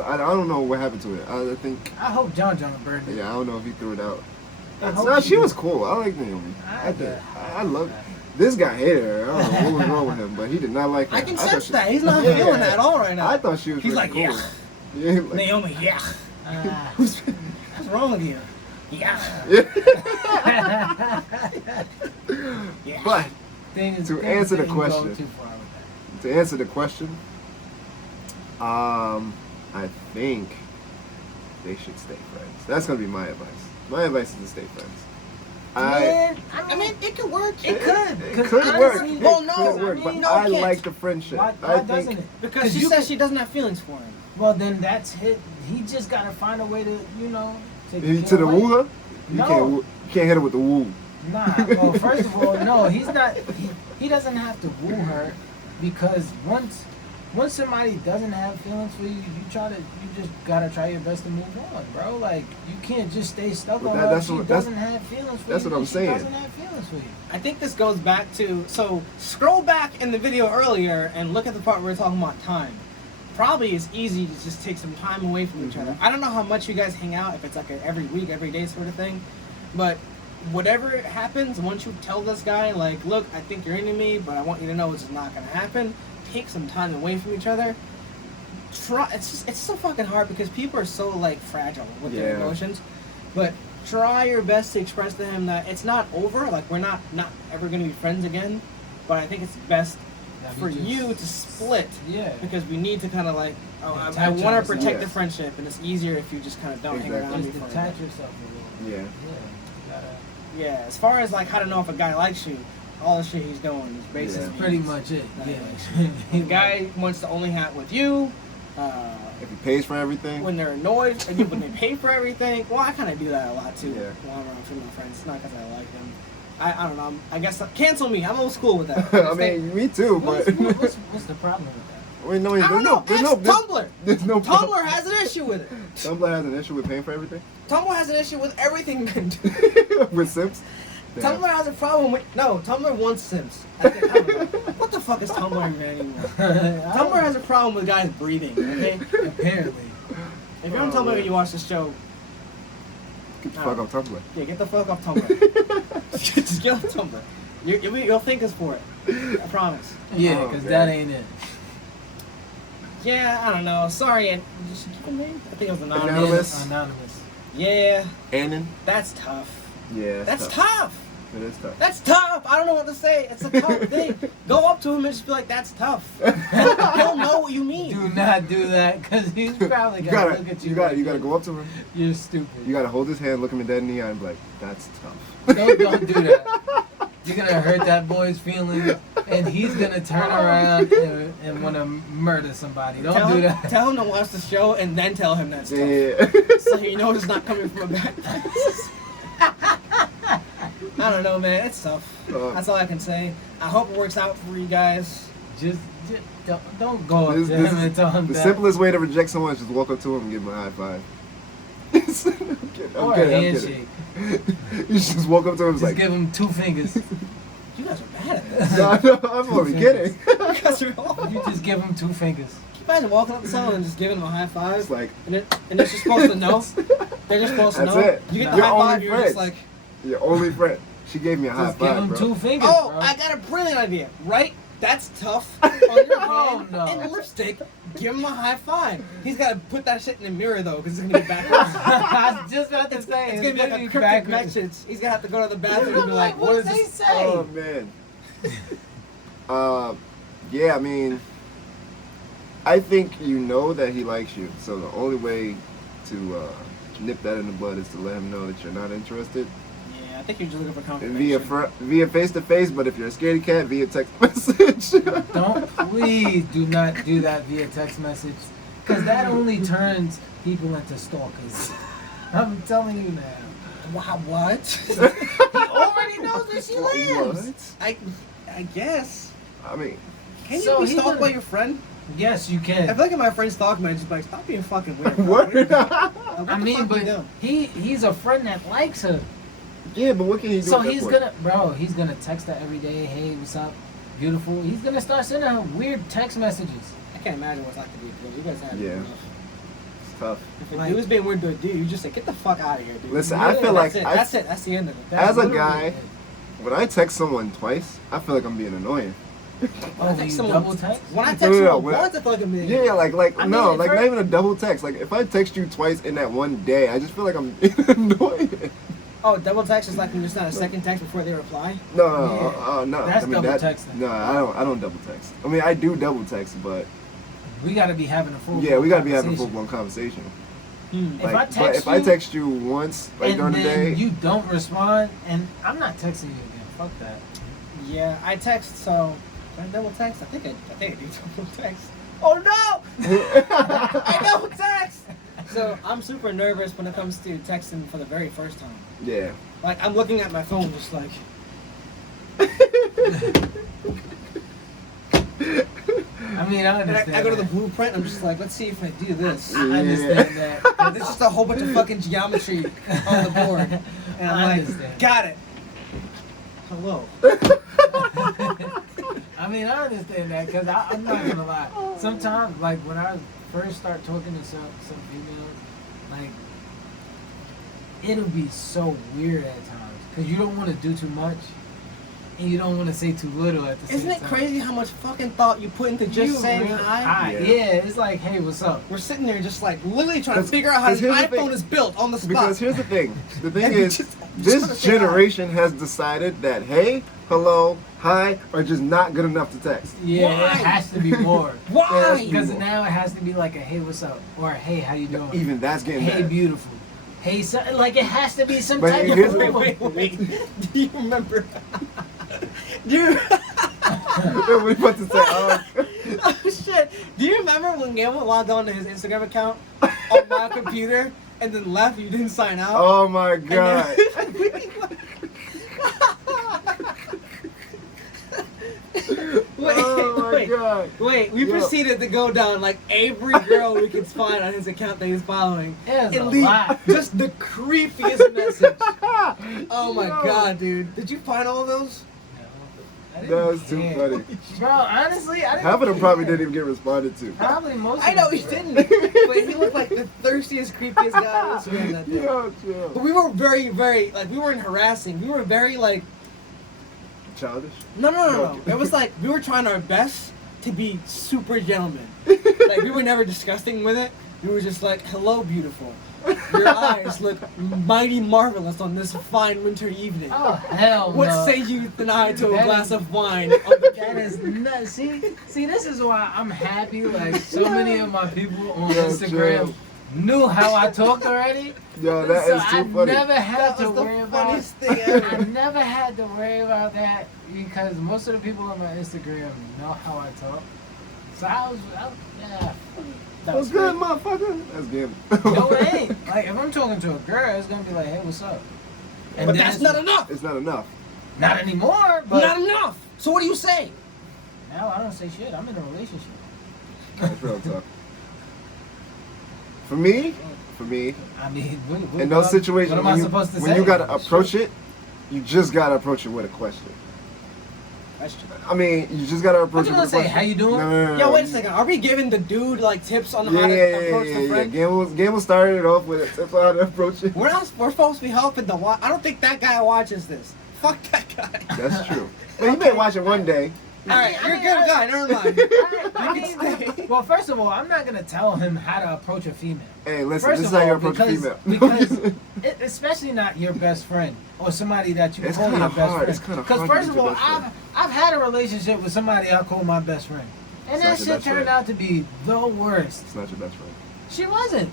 I don't know what happened to it. I think I hope John burned it. yeah, I don't know if he threw it out. I hope No, he she did. was cool. I like Naomi. I I did. bet. I love. This guy hated her. I don't know what was wrong with him, but he did not like her. I can thought sense she- that. He's not Yeah. feeling that at all right now. I thought she was. He's really like, cool. yeah. Yeah. Like, Naomi, yeah. Ah. What's wrong with you? Yeah. yeah. Yeah. But Thing is, To things answer the didn't go question. too far with to answer the question, I think they should stay friends. That's gonna be my advice. My advice is to stay friends. that. I mean, it could work. It could. It 'Cause could work. honestly, It well, no, could work, I but mean, I no, it like can't. the friendship. Why I doesn't think it? Because she you says could- she doesn't have feelings for him. Well, then that's hit. He just gotta find a way to, take to the the kid away. woo her. You No. can't you can't hit her with the woo. Nah. Well, first of all, no, he's not. He doesn't have to woo her, because once somebody doesn't have feelings for you, you just gotta try your best to move on, bro. Like you can't just stay stuck But on that- her. that's She what- that's- doesn't have feelings for that's you. what I'm She saying. doesn't have feelings for you. I think this goes back to, so scroll back in the video earlier and look at the part where we're talking about time. Probably it's easy to just take some time away from each other. I don't know how much you guys hang out, if it's like a every week, every day sort of thing, but whatever happens, once you tell this guy, like, look, I think you're into me, but I want you to know it's just not gonna happen, take some time away from each other. It's so fucking hard because people are so like fragile with their Yeah. emotions, but try your best to express to him that it's not over, like we're not ever gonna be friends again, but I think it's best That for we just- you to split Yeah. because we need to kind of like, I Detach want to ourselves. protect the Yes. friendship, and it's easier if you just kind of don't hang Exactly. around Just me for a detach bit. yourself a little. Yeah. Yeah. You gotta. Yeah, as far as like how to know if a guy likes you, all the shit he's doing is basically Yeah. Pretty much it. Not Yeah. the guy wants to only hang out with you. If he pays for everything. When they're annoyed, and when they pay for everything. Well, I kind of do that a lot too. Yeah. When I'm around with my friends, not because I like them. I don't know. I guess cancel me. I'm old school with that. I mean, me too, but What's the problem with that? wait, no, I don't know. there's Ask no, Tumblr. there's no Tumblr has an issue with it. Tumblr has an issue with paying for everything Tumblr has an issue with everything. with Sims. Damn. Tumblr has a problem with Tumblr wants Sims. I what the fuck is Tumblr even anymore? Tumblr has a problem with guys breathing. Okay, Apparently. if you're on Oh, Tumblr man. and you watch this show, Get the fuck off Tumblr. yeah, get the fuck off Tumblr. Just get off Tumblr. You'll thank us for it. I promise. Yeah, Oh, because man. that ain't it. Yeah, I don't know. Sorry, and did she give a name? I think it was anonymous. Anonymous. Anonymous. Yeah, Annan. that's tough. Yeah. That's tough. tough. It is tough. That's tough. I don't know what to say. It's a tough thing. Go up to him and just be like, "That's tough." He'll know what you mean. Do not do that, because he's probably You gonna gotta, look at you. you gotta, like you gotta go up to him. You're stupid. You gotta hold his hand, look him in dead in the eye, and be like, "That's tough." Don't do that. You're gonna hurt that boy's feelings, and he's gonna turn around and want to murder somebody. Don't tell do him, that. Tell him to watch the show and then tell him that's tough. Yeah. So he knows it's not coming from a bad place. I don't know, man. It's tough. That's all I can say. I hope it works out for you guys. Just don't go up This- to this him is and tell him The that. simplest way to reject someone is just walk up to him and give him a high five. I'm Or a kidding. handshake. You just walk up to him and Just like, give him 2 fingers. You guys are bad at this. no, I'm only kidding. You guys are awful. You just give him 2 fingers. Can you imagine walking up to someone and just giving them a high five? It's like, And they're just supposed to know. They're just supposed to That's know. it. You get the You're high only five, you're just friends. like, your only friend. She gave me a high Just give five, him bro. 2 fingers, oh, bro. I got a brilliant idea. Right? That's tough. On your Oh, hand no. and lipstick. Give him a high five. He's got to put that shit in the mirror though, because it's gonna be backwards. I was just about to say, It's gonna be like a cryptic backwards. message. He's gonna have to go to the bathroom and be like, What "What does is they this?" say? Oh, man. Yeah, I mean, I think you know that he likes you. So the only way to nip that in the bud is to let him know that you're not interested. Yeah, I think you're just looking for And confirmation. via face to face, but if you're a scaredy cat, via text message. Please do not do that via text message, because that only turns people into stalkers. I'm telling you now. Wow, what? He already knows where she lives. What? I guess. I mean, Can you So be he's stalked gonna- by your friend? Yes, you I can. feel like if my friend stalked me, I'd just be like, stop being fucking weird. bro. what? What I the mean, fuck but you doing? he's a friend that likes her. Yeah, but what can he do? So at that he's point? he's gonna text her every day. Hey, what's up, beautiful? He's gonna start sending her weird text messages. I can't imagine what's like to be a girl. You guys have Yeah. enough. It's tough. If a Like- dude's being weird to a dude, you just say, get the fuck out of here, dude. Listen, Yeah, I feel like That's it. I, That's it. That's the end of it. That's As a literally guy, it. when I text someone twice, I feel like I'm being annoying. Oh, When I when text you someone- double text? When I No, text no, someone when I- once, I feel like I'm being Yeah, like I no, mean, like for- not even a double text. Like if I text you twice in that one day, I just feel like I'm annoying. Oh, double text is like when there's not a second text before they reply? No, Yeah. no. That's I mean, double that, texting. No, I don't double text. I mean, I do double text, but We gotta be having a full. yeah, we gotta be having a full conversation. blown conversation. Hmm. If I Like, text but if you, I text you once, like and during the then day, you don't respond, and I'm not texting you again. Fuck that. Yeah, I text, so... Can I double text? I think I do double text. Oh no! I double text! So I'm super nervous when it comes to texting for the very first time. yeah. Like, I'm looking at my phone just like... I mean, I And understand. I go to the that. blueprint, I'm just like, let's see if I do this. I understand that. And it's just a whole bunch of fucking geometry on the board. And I'm I like, understand. got it. Hello. I mean, I understand that because I'm not gonna lie. Sometimes, like when I first start talking to some females, like it'll be so weird at times because you don't want to do too much and you don't want to say too little at the same Isn't time. it crazy how much fucking thought you put into just You saying really- hi? Yeah. Yeah, it's like, hey, what's up? We're sitting there just like literally trying to 'Cause- figure out how 'cause this here's the iPhone thing. is built on the spot. Because here's the thing. The thing And we is, just wanna say this hi. generation has decided that hey, hello, hi are just not good enough to text. Yeah, Why? it has to be more. Why? Because now it has to be like a hey, what's up? Or hey, how you doing? Even that's getting Hey, bad. beautiful. Hey, so, like it has to be some But type here's of the- wait. Do you remember? Do you? We're about to say, Oh shit! Do you remember when Gamble logged on to his Instagram account on my computer and then left? You didn't sign out. oh my And god. then- Wait, Oh my wait, god. wait. We Yo. proceeded to go down like every girl we could find on his account that he's following. There's a And leave lot. just the creepiest message. Oh my Yo. god, dude. Did you find all those? I didn't That was too care. funny. Bro, honestly, I didn't Half of them probably care. didn't even get responded to. Probably most I of know them he were. didn't. But he looked like the thirstiest, creepiest guy on Instagram that day. Yo, But chill. we were very, very, like, we weren't harassing. We were very, like, Childish. no. It was like, we were trying our best to be super gentlemen. Like, we were never disgusting with it. We were just like, hello, beautiful. Your eyes look mighty marvelous on this fine winter evening. Oh, hell What no. say you tonight to a That glass is- of wine? On the That is nuts. See, this is why I'm happy. Like, so many of my people on Yo, Instagram chill. knew how I talked already. Yo, that so is too I funny. never had That to was the worry about. funniest thing ever. I never had to worry about that because most of the people on my Instagram know how I talk. So yeah. That What's was good, great. motherfucker? That's good. No, it ain't. Like, if I'm talking to a girl, it's gonna be like, hey, what's up? And But then that's it's- not enough. It's not enough. Not anymore, but Not enough. So what do you say? now I don't say shit. I'm in a relationship. That's real talk. For me, I mean, in those situations, what am I when you, supposed to when say? you gotta approach it, you just gotta approach it with a question. Question. I mean, you just gotta approach you it gonna with a say, question. how you doing? No. Yo, wait a second. Are we giving the dude like tips on Yeah, how to yeah, approach the yeah. friend? Gamble started it off with a tip on how to approach it. We're supposed to be helping the watch. I don't think that guy watches this. Fuck that guy. That's true. Well, you may watch it one day. All right, you're a good guy. Never mind. I You can stay. mean, well, first of all, I'm not gonna tell him how to approach a female. Hey, listen, First this is of how you all, approach a female. because especially not your best friend or somebody that you It's call your kinda best hard. It's friend. kinda hard to first get of your all, best friend. I've had a relationship with somebody I call my best friend. And It's that not your shit best turned friend. out to be the worst. It's not your best friend. She wasn't.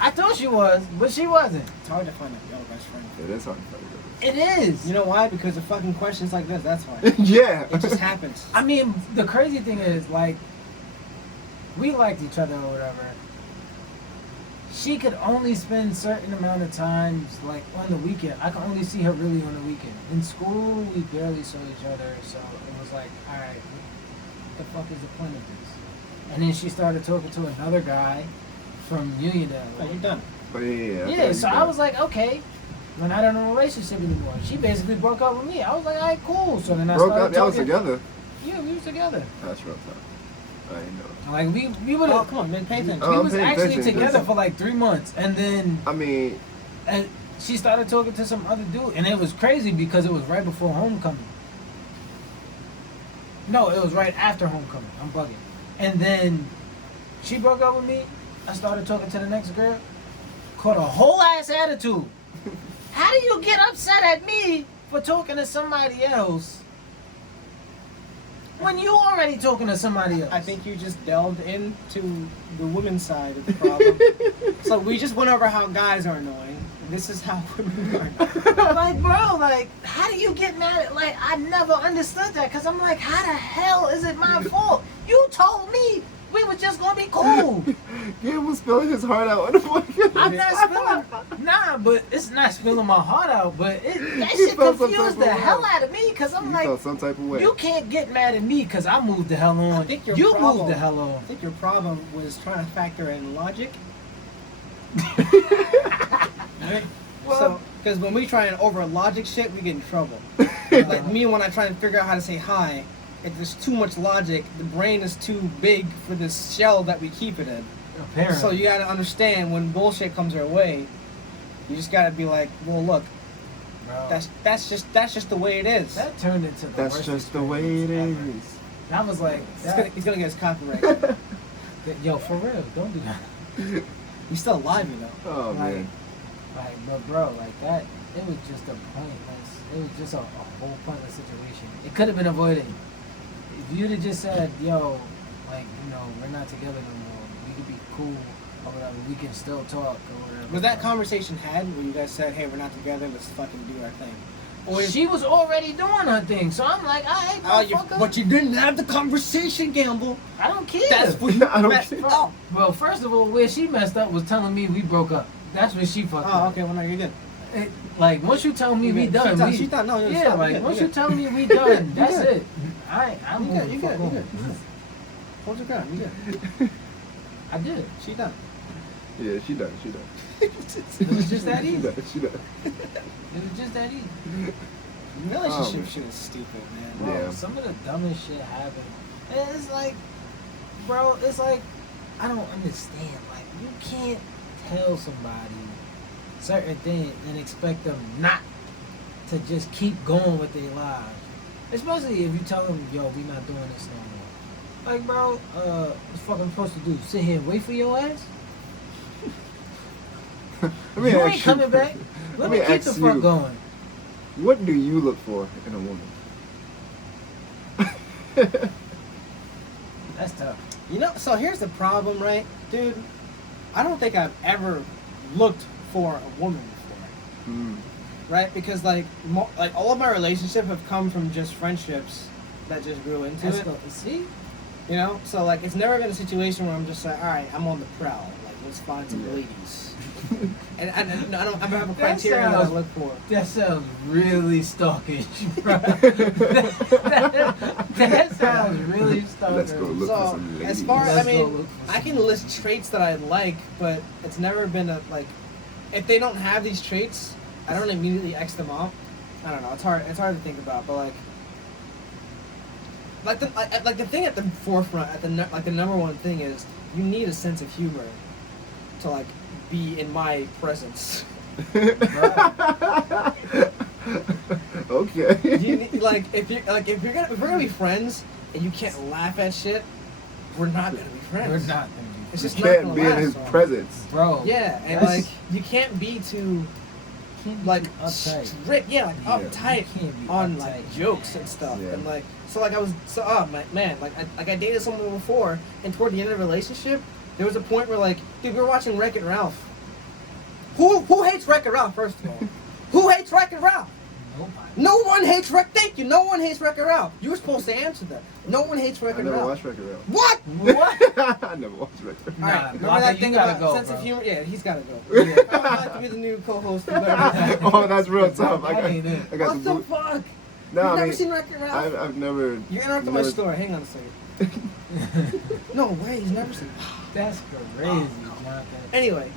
I thought she was, but she wasn't. It's hard to find a real best friend. It is hard to find It is. You know why? Because of fucking questions like this. That's why. a Yeah. It just happens. I mean, the crazy thing is, like, we liked each other or whatever. She could only spend certain amount of times, like, on the weekend. I could only see her really on the weekend. In school, we barely saw each other, so it was like, all right, what the fuck is the point of this? And then she started talking to another guy from Uniondale. Oh, you're done. But yeah. Yeah, so I was like, okay, we're not in a relationship anymore. She basically broke up with me. I was like, all right, cool. So then I broke started up. Y'all was talking. together. Yeah, we was together. That's real tough. I didn't know. Like we would Oh, have. come on, man. Pay attention. Oh, We I'm was paying actually attention. together Listen. for like 3 months, and then I mean, and she started talking to some other dude, and it was crazy because it was right before homecoming. No, it was right after homecoming. I'm bugging. And then she broke up with me. I started talking to the next girl. Caught a whole ass attitude. How do you get upset at me for talking to somebody else when you already talking to somebody else? I think you just delved into the women's side of the problem. So we just went over how guys are annoying. This is how women are annoying. Like, bro, like, how do you get mad at, like, I never understood that, because I'm like, how the hell is it my fault? You told me we were just gonna be cool. Gabe was spilling his heart out on the podcast. I'm not spilling, nah, but it's not spilling my heart out, but that You shit felt some confused type the of way. hell out of me, because I'm You like, felt some type of way. you can't get mad at me because I moved the hell on. I think your You problem- moved the hell I on. think your problem was trying to factor in logic. Right? Well- So, because when we try and over logic shit, we get in trouble. Like me, when I try to figure out how to say hi, if there's too much logic, the brain is too big for this shell that we keep it in. Apparently. So you gotta understand when bullshit comes our way, you just gotta be like, well, look, Bro, that's just the way it is. that turned into the That's worst just the way it experience is. ever. I was like, He's gonna get his copyright. yo, for real, don't do that. He's still alive, you know. Oh Like, man. but bro, like that, it was just a pointless. It was just a whole pointless situation. It could have been avoided. If you'd have just said, yo, like, you know, we're not together no more. We could be cool or whatever. We can still talk or whatever. Was that conversation had where you guys said, hey, we're not together, let's fucking do our thing? Or She was already doing her thing, so I'm like, alright, motherfucker. but you didn't have the conversation, Gamble. I don't care. That's what you I don't messed care. up. Well, first of all, where she messed up was telling me we broke up. That's when she fucked Oh, up. okay, well, no, you're good. Like, once you tell me You we good. done, She's done. No, yeah, stop. like, You're once good. you tell me we done, that's good. it. I'm You moving good, you the good, fuck you on. good. Hold your ground, you good. I did. She done. Yeah, she done. She done. It was just that She easy. done. She done. It was just that easy. Relationship shit is stupid, man. Bro, Yeah. some of the dumbest shit happened. And it's like, bro, it's like, I don't understand. Like, you can't tell somebody certain things and expect them not to just keep going with their lives. Especially if you tell them, yo, we not doing this no more. Like, bro, what's fucking supposed to do? Sit here and wait for your ass? Let me You ask ain't coming back. Let me keep the ask fuck you. going. What do you look for in a woman? That's tough. You know, so here's the problem, right? Dude, I don't think I've ever looked for a woman before. Mm. Right? Because, like all of my relationships have come from just friendships that just grew into Let's it. go. See? You know? So, like, it's never been a situation where I'm just like, all right, I'm on the prowl. Like, let's find some Yeah. ladies. And I don't have a That criteria that I sounds- look for. That sounds really stalkish, bro. that sounds really stalkish. Let's go look for So, some ladies. as far as, I Let's go mean, look for I some- can list traits that I like, but it's never been a, like, if they don't have these traits, I don't immediately X them off. I don't know, it's hard to think about, but like the thing at the forefront, the number one thing is, you need a sense of humor to, like, be in my presence. Okay. You need, like, if we're gonna be friends and you can't laugh at shit, we're not gonna be friends. We're not gonna It's You just not can't gonna be in last his long. presence. be. Bro. Yeah, and that's- like you can't be too can't be like too uptight. strict, yeah, like Yeah. uptight You can't be on uptight. like jokes and stuff, Yeah. and like so like I was so oh man, like I dated someone before, and toward the end of the relationship, there was a point where like, dude, we were watching Wreck-It Ralph. Who hates Wreck-It Ralph? First of all, who hates Wreck-It Ralph? Nobody. No one hates Thank you. No one hates Wreck-It Ralph. You were supposed to answer that. No one hates I Wreck-It never Ralph. watched Wreck-It Ralph. What? What? I never watched Wreck-It Ralph. Nah, All right, remember Blanca, that you thing gotta about go, sense of bro. humor? Yeah, he's gotta go. Yeah. I would like to be the new co-host. Of Wreck-It Ralph. Oh, that's real tough. That ain't it. I got What the the boot. fuck? No, You've I never mean, seen Wreck-It Ralph? I've never. You're interrupting my never- story. Hang on a second. No way, he's never seen. That's crazy, Jonathan. Anyway,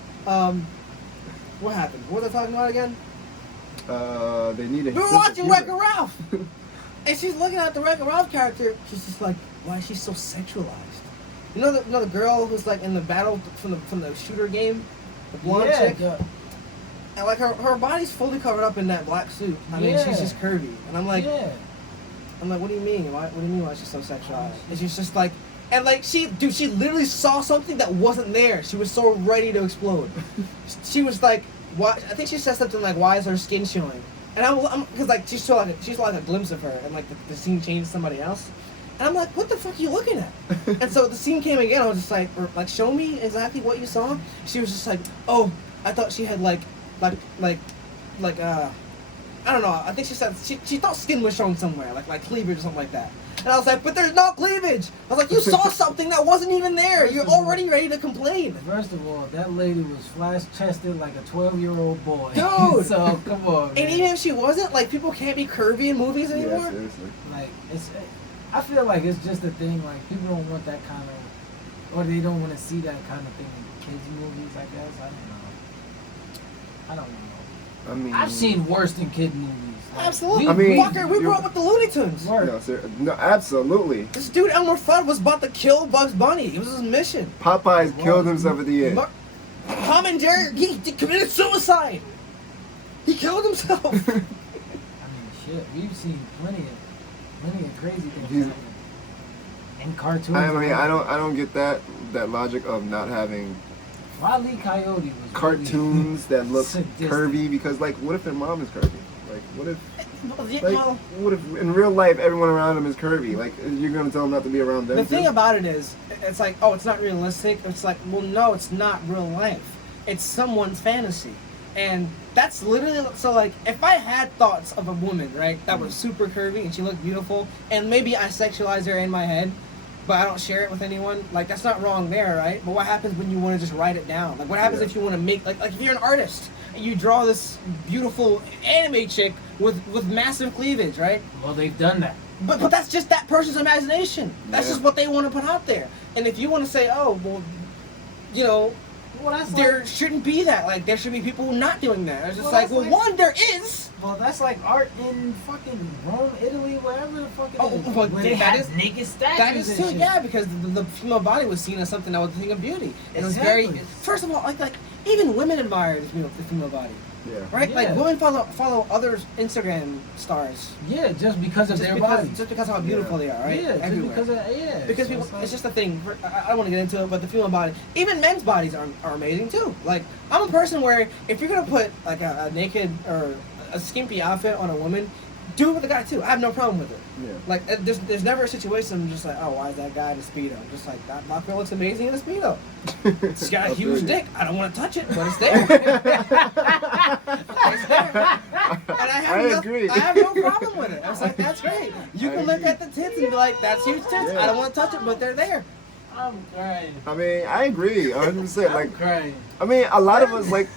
what happened? What was I talking about again? They need a. We were sense of watching humor. Wreck-It Ralph, and she's looking at the Wreck-It Ralph character. She's just like, why is she so sexualized? You know the girl who's like in the battle from the shooter game, the blonde Yeah, chick. And like her body's fully covered up in that black suit. I mean, she's Yeah. just curvy, and I'm like, yeah. what do you mean? What do you mean? Why is she so sexualized? And she's just like, and like she literally saw something that wasn't there. She was so ready to explode. She was like, what? I think she said something like, "Why is her skin showing?" And I'm because like she saw like a glimpse of her, and like the scene changed to somebody else. And I'm like, what the fuck are you looking at? And so the scene came again. I was just like, show me exactly what you saw. She was just like, oh, I thought she had like I don't know. I think she said she thought skin was showing somewhere, like cleavage or something like that. And I was like, but there's no cleavage. I was like, you saw something that wasn't even there. You're already ready to complain. First of all, that lady was flash-chested like a 12-year-old boy. Dude. So, come on, man. And even if she wasn't, like, people can't be curvy in movies Yeah, anymore. seriously. Like, I feel like it's just a thing, like, people don't want that kind of, or they don't want to see that kind of thing in kids' movies, I guess. I don't know. I mean, I've seen worse than kid movies. Like, Absolutely. I mean, Fucker, we grew up with the Looney Tunes. Word. No, absolutely. This dude, Elmer Fudd, was about to kill Bugs Bunny. It was his mission. Popeyes killed himself at the end. Tom and Jerry, he committed suicide. He killed himself. I mean, shit, we've seen plenty of crazy things He's- happen. In cartoons. I mean, I don't get that logic of not having Wile E. Coyote was cartoons that look sadistic. curvy because, like, what if their mom is curvy? Like, what if, Well, like, what if in real life everyone around them is curvy? Like, you're gonna tell them not to be around them? the too? thing about it is, it's like, oh, it's not realistic. It's like, well, no, it's not real life. It's someone's fantasy. And that's literally, so like, if I had thoughts of a woman, right, that was super curvy and she looked beautiful, and maybe I sexualize her in my head, but I don't share it with anyone, like, that's not wrong there, right? But what happens when you want to just write it down? Like, what happens Yeah. if you want to make, like if you're an artist, and you draw this beautiful anime chick with massive cleavage, right? Well, they've done that. But that's just that person's imagination. That's Yeah. just what they want to put out there. And if you want to say, oh, well, you know, Well, that's there like, shouldn't be that. Like, there should be people not doing that. It's just Well, like, that's well, like- one, there is. well, that's like art in fucking Rome, Italy, wherever the fuck it Oh, is. but where they that have is- naked statues That is and too, shit. yeah, because the female body was seen as something that was a thing of beauty. And it was very, Exactly. first of all, like even women admire the female body, Yeah. right? Like, Yeah. women follow other Instagram stars Yeah, just because of just their because, bodies. just because of how beautiful they are, right? Yeah, just Everywhere. because of, yeah. Because So people, like- it's just a thing. I don't want to get into it, but the female body, even men's bodies are amazing too. Like, I'm a person where if you're gonna put like a naked or a skimpy outfit on a woman, do it with a guy too. I have no problem with it. Yeah. Like, there's never a situation I'm just like, oh, why is that guy in a Speedo? I'm just like, that girl looks amazing in a Speedo. She's got a huge dick. I don't want to touch it, but it's there. It's there. And I have no problem with it. I was like, that's great. You I can look agree. at the tits and be like, that's huge tits. Yeah. I don't want to touch it, but they're there. I'm crying. I mean, I agree 100%. Like, I'm crying. I mean, a lot of us like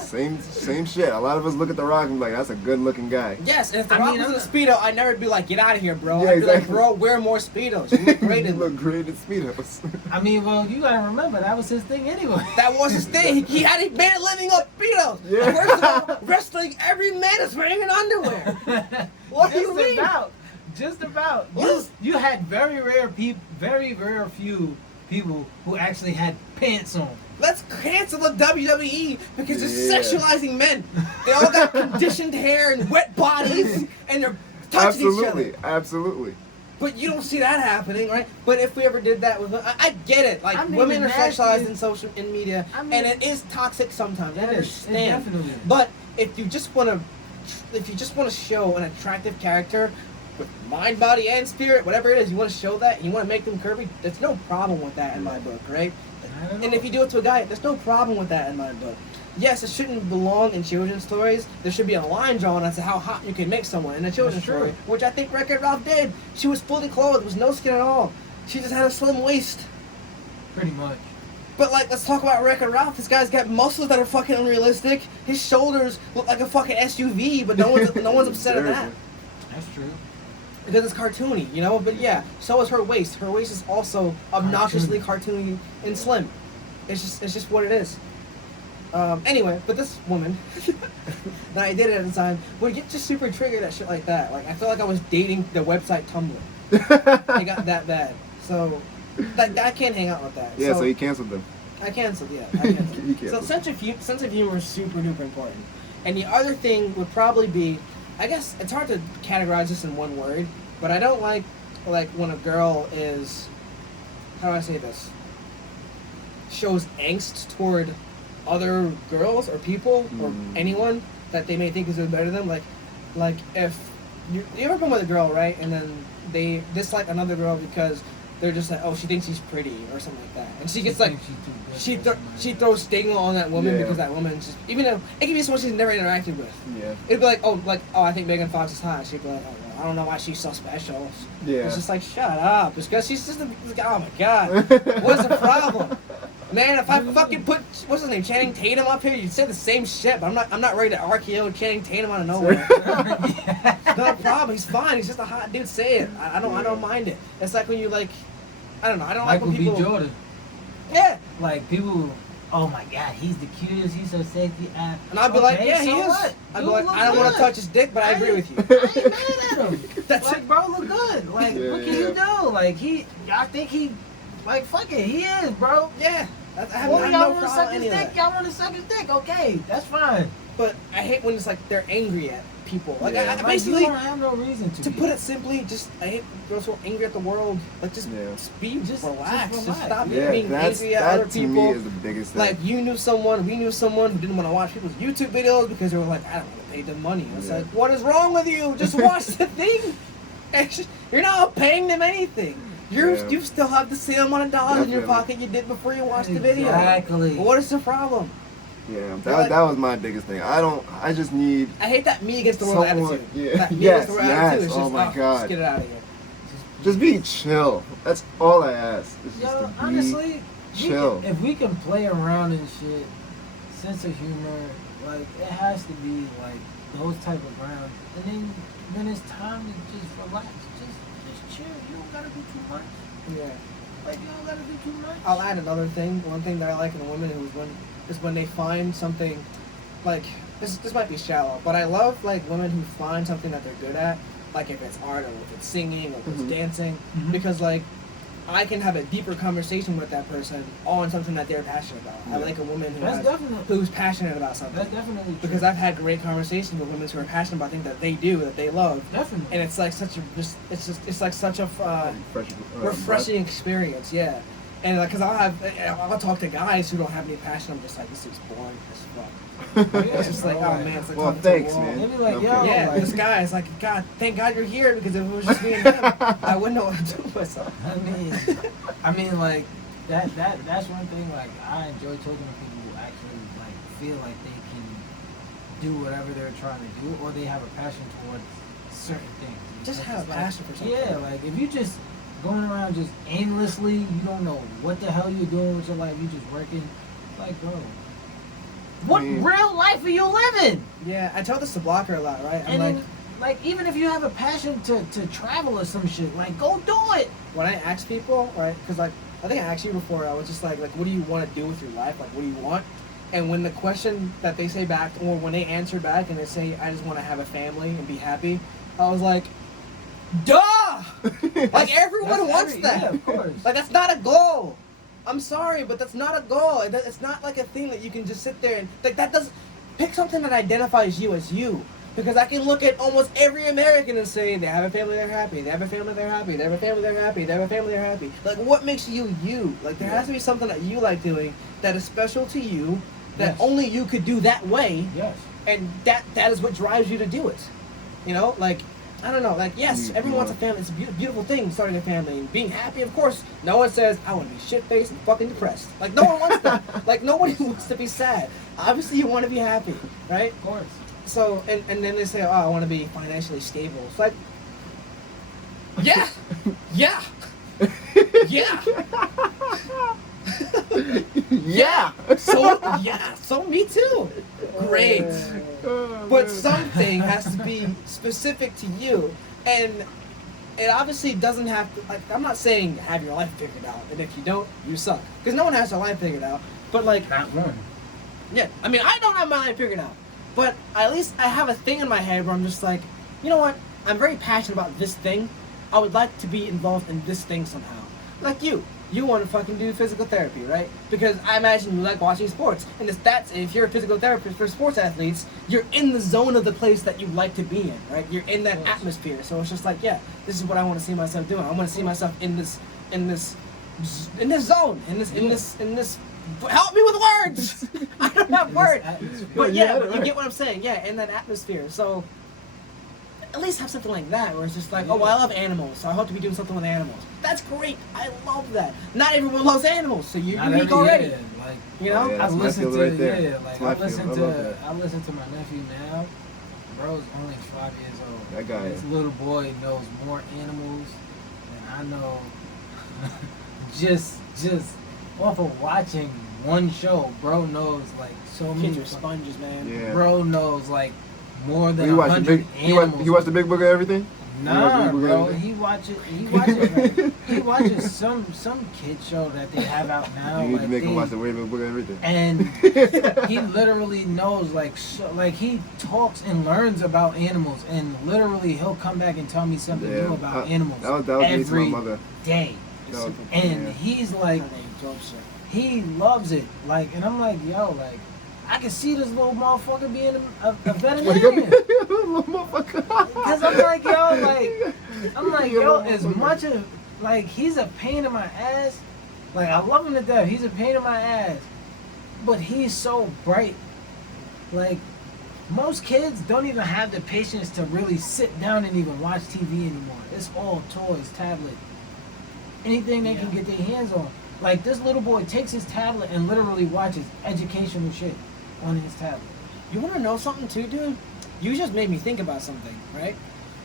same shit. A lot of us look at The Rock and be like, that's a good looking guy. Yes, and if the I Rock mean, was in a Speedo, I'd never be like, get out of here, bro. Yeah, I'd be like, exactly. bro, wear more Speedos. You look great You in look them. great in speedos. I mean, well, you gotta remember that was his thing anyway. That was his thing. He had made a living off Speedos. Yeah. First of all, wrestling, every man is wearing an underwear. What do you mean? Just about. What? You had very rare few people who actually had pants on. Let's cancel the WWE because Yeah. they're sexualizing men. They all got conditioned hair and wet bodies, and they're touching each Absolutely, other. absolutely. But you don't see that happening, right? But if we ever did that with, I get it. Like I mean, women are the nasty sexualized is- in media, I mean, and it is toxic sometimes. I It is. It understand. definitely is. But if you just want to show an attractive character with mind, body, and spirit, whatever it is, you want to show that, and you want to make them curvy, there's no problem with that in my book, right? Not at And all. if you do it to a guy, there's no problem with that in my book. Yes, it shouldn't belong in children's stories. There should be a line drawn as to how hot you can make someone in a children's That's true. story, which I think Wreck-It Ralph did. She was fully clothed, with no skin at all. She just had a slim waist. Pretty much. But like, let's talk about Wreck-It Ralph. This guy's got muscles that are fucking unrealistic. His shoulders look like a fucking SUV, but no one's upset at that That's true. because it's cartoony, you know. But yeah, so is her waist. Her waist is also obnoxiously cartoony and slim. It's just what it is. Anyway, but this woman that I did it at the time would get just super triggered at shit like that. Like, I felt like I was dating the website Tumblr. It got that bad. So, like, I can't hang out with that. Yeah, so he canceled them. I canceled, yeah. I canceled. He canceled. So sense of humor is super duper important. And the other thing would probably be, I guess it's hard to categorize this in one word, but I don't like when a girl is, how do I say this? Shows angst toward other girls or people or anyone that they may think is doing better than them. Like if you ever been with a girl, right, and then they dislike another girl because they're just like, oh, she thinks she's pretty or something like that, and she gets like, she throws stigma on that woman Yeah. because that woman's just, even though it could be someone she's never interacted with. Yeah. It'd be like, oh, I think Megan Fox is hot. She'd be like, oh, well, I don't know why she's so special. Yeah. It's just like, shut up. It's because she's just oh my god. What's the problem? Man, if I fucking put, what's his name, Channing Tatum up here, you'd say the same shit, but I'm not ready to RKO Channing Tatum out of nowhere. It's not a problem. He's fine. He's just a hot dude. Say it. I don't mind it. It's like when you like, I don't know. I don't Michael like when people. B. Jordan. Yeah. Like, people, oh my god, he's the cutest, he's so sexy. And I'd be like, yeah, he so is. what? I'd be Dude like, look I don't want to good. touch his dick, but I agree with you. I ain't mad at him. That's Like, it. bro, look good. Like, Yeah, what can you do? Like, I think he, like, fuck it, he is, bro. Yeah. I have Well, no y'all want to problem suck with his any of dick? that. Y'all want to suck his dick? Okay, that's fine. But I hate when it's like they're angry at people. Like, Yeah. I Like, basically, you don't have no reason to. to be. put it simply, just I hate girls who are angry at the world. Like, just be Just relax. Just relax. stop Yeah, being that's, angry at other that to people. me is the biggest thing. Like, we knew someone who didn't want to watch people's YouTube videos because they were like, I don't want to pay them money. It's Yeah. like, what is wrong with you? Just watch the thing. You're not paying them anything. Yeah. You still have the same amount of dollars in your Definitely. pocket you did before you watched the video. Exactly. What is the problem? Yeah, Like- that was my biggest thing. I just need I hate that me against the world someone. attitude. Yeah. That me Yes, against the world attitude is yes. just, Oh my just god. get it out of here. Just be chill. That's all I ask. It's just Yo, to be honestly, chill. if we can play around and shit, sense of humor, like, it has to be like those type of grounds. And then when it's time to just relax, just chill. You don't gotta do too much. Yeah. Like, you don't gotta do too much. I'll add another thing. One thing that I like in a woman is when they find something, like this might be shallow, but I love like women who find something that they're good at, like if it's art or if it's singing or if it's Mhm. dancing, Mhm. because like I can have a deeper conversation with that person on something that they're passionate about. I Yeah. like a woman That's definitely who's passionate about something. that's definitely true. Because I've had great conversations with women who are passionate about things that they do, that they love, definitely. and it's like it's like such a refreshing experience, yeah. And like, cause I'll talk to guys who don't have any passion. I'm just like, this is boring as fuck. It's just like, oh man, it's like Well, talking to a thanks, wall. man. They be like, Okay. yo, Yeah, like, this guy is like, God, thank God you're here, because if it was just me and him, I wouldn't know what to do with myself. I mean, like that's one thing. Like, I enjoy talking to people who actually like feel like they can do whatever they're trying to do, or they have a passion towards certain things. Just It's have a like- passion for something. Yeah, like if you just going around just aimlessly, you don't know what the hell you're doing with your life. You just working, like, bro. What I mean- real life are you living? Yeah, I tell this to Blocker a lot, right? I'm And like, then, like, even if you have a passion to travel or some shit, like, go do it. when I ask people, right? Because like, I think I asked you before. I was just like, what do you want to do with your life? Like, what do you want? And when the question that they say back, or when they answer back and they say, I just want to have a family and be happy, I was like, duh! Like, everyone wants that. Yeah, of course. Like, that's not a goal. I'm sorry, but that's not a goal. It's not like a thing that you can just sit there and like that does. Pick something that identifies you as you. Because I can look at almost every American and say they have a family, they're happy. They have a family, they're happy. They have a family, they're happy. They have a family, they're happy. Like, what makes you you? Like, there has to be something that you like doing that is special to you, that Yes. only you could do that way, Yes. and that is what drives you to do it. You know, like, I don't know, like, yes, everyone wants a family. It's a beautiful thing, starting a family and being happy. Of course, no one says, I want to be shit-faced and fucking depressed. Like, no one wants that. Like, nobody wants to be sad. Obviously, you want to be happy, right? Of course. So, and then they say, oh, I want to be financially stable. It's like, yeah, yeah, yeah. Yeah. So me too. Great. Oh, But man. something has to be specific to you. And it obviously doesn't have to, like, I'm not saying have your life figured out. And if you don't, you suck. Because no one has their life figured out. But, like, Not one. yeah, I mean, I don't have my life figured out. But at least I have a thing in my head where I'm just like, you know what? I'm very passionate about this thing. I would like to be involved in this thing somehow. Like you. You want to fucking do physical therapy, right? Because I imagine you like watching sports. And if you're a physical therapist for sports athletes, you're in the zone of the place that you like to be in, right? You're in that atmosphere. So it's just like, yeah, this is what I want to see myself doing. I want to see myself in this zone, in this. Help me with words. I don't have words. But yeah, but you get what I'm saying. Yeah, in that atmosphere. So at least have something like that where it's just like, oh, well, I love animals, so I hope to be doing something with animals. That's great. I love that. Not everyone loves animals, so you're unique already. Like, You know? Oh, yeah, I that's my listen field to right there. like That's I my listen field. I love that. to I listen to my nephew now. Bro's only 5 years old. That guy This is- little boy knows more animals than I know. just off of watching one show, bro knows like so many. Kids are sponges, man. Yeah. Bro knows like more than You watch the 100 big. You animals. watch the Big Book of everything. Nah, You watch Big Book of bro. Everything? He watches some kid show that they have out now. You need to like make him they- watch the Big Book of everything. and he literally knows like he talks and learns about animals, and literally he'll come back and tell me something new about animals That was me to every my mother. day. That was- And yeah. he's like, he loves it. Like, and I'm like, yo, like, I can see this little motherfucker being a veterinarian. Because I'm like, yo, as much as, like, he's a pain in my ass. Like, I love him to death. He's a pain in my ass. But he's so bright. Like, most kids don't even have the patience to really sit down and even watch TV anymore. It's all toys, tablet, anything they can get their hands on. Like, this little boy takes his tablet and literally watches educational shit on his tablet. You want to know something too, dude? You just made me think about something, right?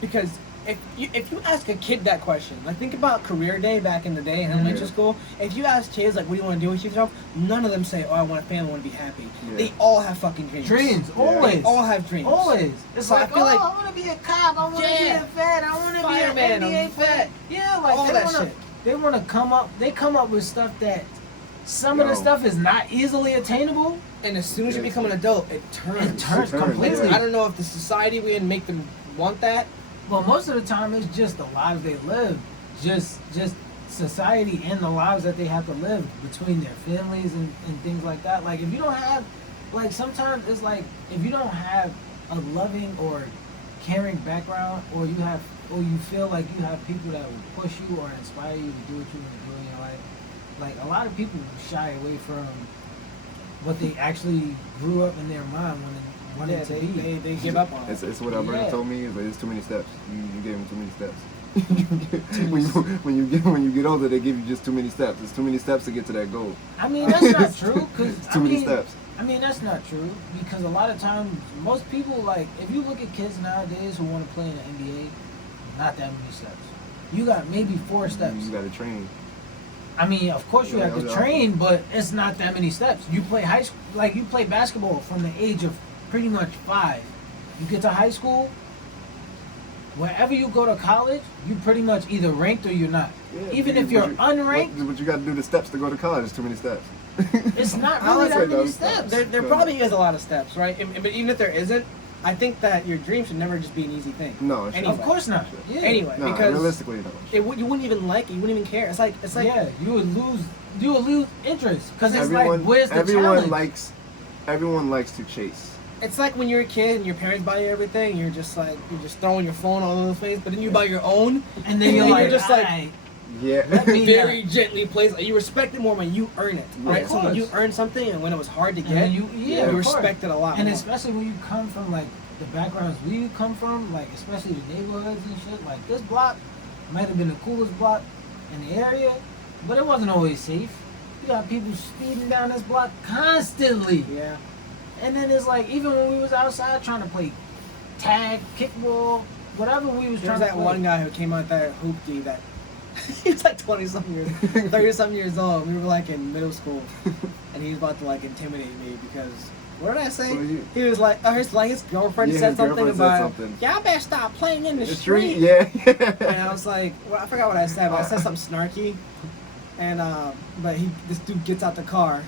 Because if you ask a kid that question, like think about career day back in the day in elementary school. If you ask kids like, what do you want to do with yourself? None of them say, oh, I want a family, I want to be happy. Yeah. They all have fucking dreams. Dreams, Yeah. always. They all have dreams. Always. It's So I like, feel like- I want to be a cop. I want to be Yeah. a vet. I want to be Fireman, an NBA a vet. Yeah, like All they that want to. shit. They want to come up. They come up with stuff that some of the Yo. stuff is not easily attainable. And as soon as you become an adult, it turns. It turns turns, completely. yeah. I don't know if the society we in make them want that. Well, most of the time it's just the lives they live, just society and the lives that they have to live between their families and things like that. Like if you don't have, like sometimes it's like if you don't have a loving or caring background, or you feel like you have people that will push you or inspire you to do what you want to do in your life. Like a lot of people shy away from what they actually grew up in their mind when they wanted to be. They give up on it. It's what Alberta Yeah. told me. It's like there's too many steps. You gave him too many steps. when you get older, they give you just too many steps. It's too many steps to get to that goal. I mean, that's not true. Cause It's too many steps. I mean, that's not true because a lot of times, most people like if you look at kids nowadays who want to play in the NBA, not that many steps. You got maybe 4 steps. You got to train. I mean, of course you Yeah, have to yeah. train, but it's not that many steps. You play high school, like you play basketball from the age of pretty much 5. You get to high school, wherever you go to college, you pretty much either ranked or you're not. Yeah, Even but if you're you- unranked, But you got to do the steps to go to college. It's too many steps. it's not I really like that that, many though. steps. There probably is a lot of steps, right? But even if there isn't, I think that your dream should never just be an easy thing. No, it Anyway. Of course not. Yeah. Anyway, No, because realistically, no. you wouldn't even like it. You wouldn't even care. It's like Yeah, you would lose interest because it's Everyone, like where's the everyone challenge? likes to chase. It's like when you're a kid and your parents buy you everything, you're just throwing your phone all over the place, but then you buy your own, And then you're you're like, just like, "Aight, Yeah. let me very gently placed. Like, you respect it more when you earn it, Yeah. right? Of So when course. you earn something and when it was hard to And get, then you Yeah, of you course. respect it a lot And more. especially when you come from like the backgrounds we come from, like especially the neighborhoods and shit. Like this block might have been the coolest block in the area, but it wasn't always safe. You got people speeding down this block constantly. Yeah. And then it's like even when we was outside trying to play tag, kickball, whatever we was There trying was to that play. one guy who came out there hoopty that he was like 20-something years, 30-something years old. We were like in middle school, and he was about to like intimidate me because what did I say? What did you- He was like, his girlfriend Yeah, said his something girlfriend said about, something. y'all better stop playing in the The street. street, And yeah. I was like, well, I forgot what I said, but I said something snarky. And but this dude gets out the car.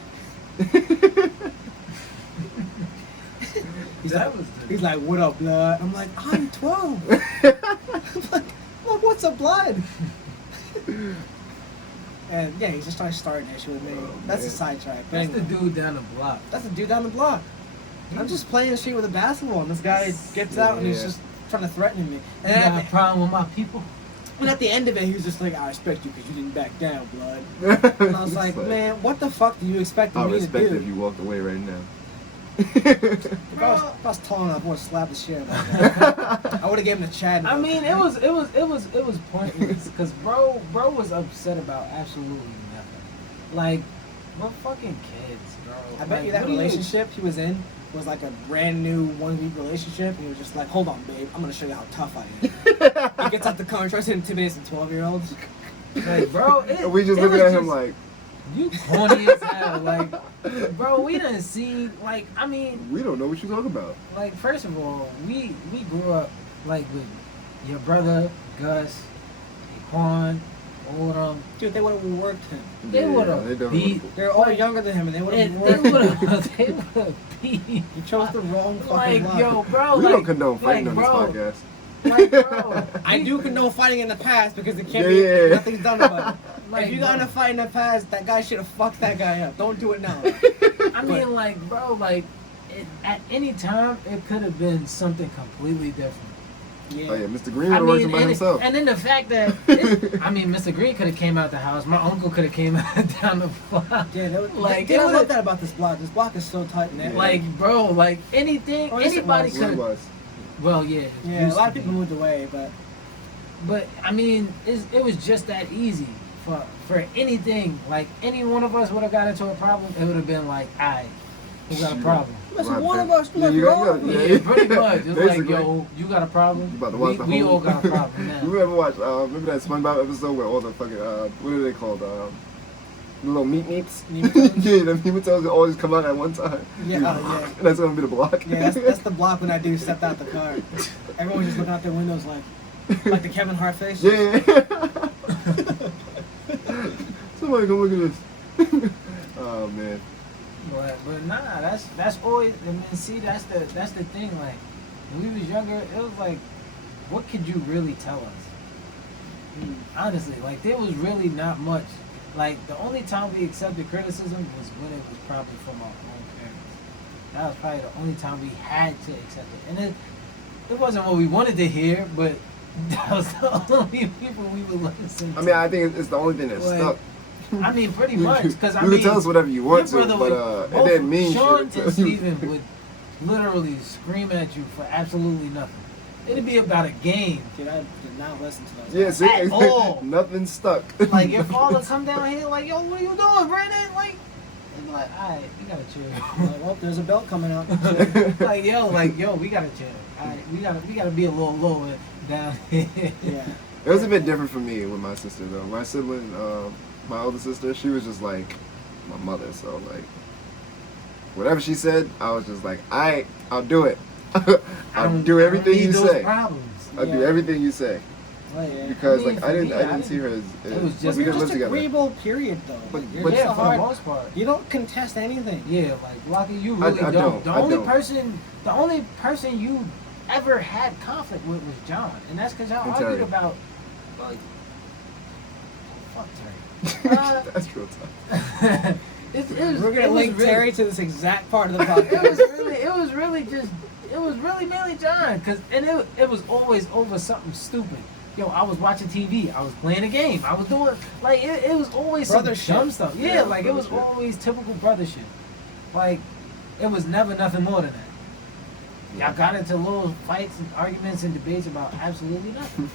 He's like, what up, blood? I'm like, I'm 12. I'm like, well, what's a blood? And yeah, he's just trying to start an issue with me. That's a man. sidetrack. But That's the anyway, dude down the block. that's the dude down the block. I'm just playing the street with a basketball, and this guy gets out and he's Yeah. just trying to threaten me. You And got a at problem with my people? and at the end of it, he was just like, I respect you because you didn't back down, blood. And I was like, man, what the fuck do you expect I'll me to respect do? it if you walked away right now. If I was tall enough, I would have slapped the shit out of that. I would have given him the Chad. I mean, it was pointless because bro was upset about absolutely nothing. Like, we're fucking kids, bro. I bet Like, you that what do relationship he was in was like a brand new 1 week relationship. And he was just like, hold on, babe, I'm gonna show you how tough I am. He gets out the car and tries to intimidate some 12-year-olds. Like, bro, And we just it looking was at him just- like, you corny as hell. Like, bro, we didn't see. Like, I mean, we don't know what you're talking about. like, first of all, we grew up like with your brother Gus, Quan, all of them. Dude, they would have worked him. They Yeah, would've they definitely beat- They're all younger than him, and they would have worked They would him. have. They would have beat. He chose the wrong fucking Like, line. yo, bro. We like, don't condone fighting like, on bro, this podcast. Like, bro. I do condone fighting in the past because it can't Yeah. be nothing's done about it. Like, if you got in bro. a fight in the past, that guy should have fucked that guy up. Don't do it now. I mean, like, bro, like, at any time, it could have been something completely different. Yeah. Oh yeah, Mr. Green would have worked him by himself. and then the fact that, I mean, Mr. Green could have came out the house. My uncle could have came down the block. Yeah, Like, they it don't would've- love that about this block. This block is so tight, man. Yeah. Like, bro, like, anything, Or at least it anybody was. What could it have. was. Well, yeah. it Yeah, a used lot to of people be. moved away, but I mean, it was just that easy for anything. Like, any one of us would have got into a problem, it would have been like, alright, who got a Shoot. problem? listen, Right, one man. of us Yeah, must you got- go. you got- Yeah, pretty much. It's like, Basically. yo, you got a problem? You about to watch the we whole. all got a problem now. You ever watch? Remember that SpongeBob episode where all the fucking what are they called? The little meats. Nematodes? Yeah, the nematodes all just come out at one time. Yeah, yeah. And that's gonna be the block. Yeah, that's the block when that dude stepped out the car. Everyone's just looking out their windows like the Kevin Hart face. Yeah. Somebody come look at this. Oh man. But nah, that's always. I mean, see, that's the thing. Like, when we was younger, it was like, what could you really tell us? Honestly, like, there was really not much. Like, the only time we accepted criticism was when it was probably from our own parents. That was probably the only time we had to accept it, and it wasn't what we wanted to hear, but that was the only people we would listen to. I mean, I think it's the only thing that Like, stuck. I mean, pretty much, because I You mean, can tell us whatever you want your to, brother but would- it didn't mean Sean shit. and Steven would literally scream at you for absolutely nothing. It'd be about a game. Dude, I did not listen to those. Yeah, guys. see, At all. nothing stuck. Like, your father come down here like, yo, what are you doing, Brandon? Like, they'd be like, alright, you gotta chill. I'm like, well, there's a belt coming out. like, yo, we gotta chill. Alright, we gotta be a little lower down here. Yeah. It was a bit different for me with my sister though. My sibling, my older sister, she was just like my mother. So like, whatever she said, I was just like, I'll do it. I'll do everything you say. Problems. I'll do Yeah. everything you say Oh, yeah. because I mean, like for I didn't me, I I didn't see her as it was we just- You're didn't live just together. agreeable, period, though. But- Like, you're but- just Yeah, a for hard. the most part. You don't contest anything. Yeah, like Lockie, you I- really I don't. don't. I don't. The only person you ever had conflict with was John, and that's because y'all And argued Terry. about like, fuck Terry. That's real tough. We're gonna link Terry to this exact part of the It podcast. was really mainly John, it was always over something stupid. Yo, I was watching TV, I was playing a game, I was doing like it was always some Brother shit. dumb stuff. Yeah, Yeah, like it was brother shit. always typical brother shit. Like it was never nothing more than that. Y'all got into little fights and arguments and debates about absolutely nothing.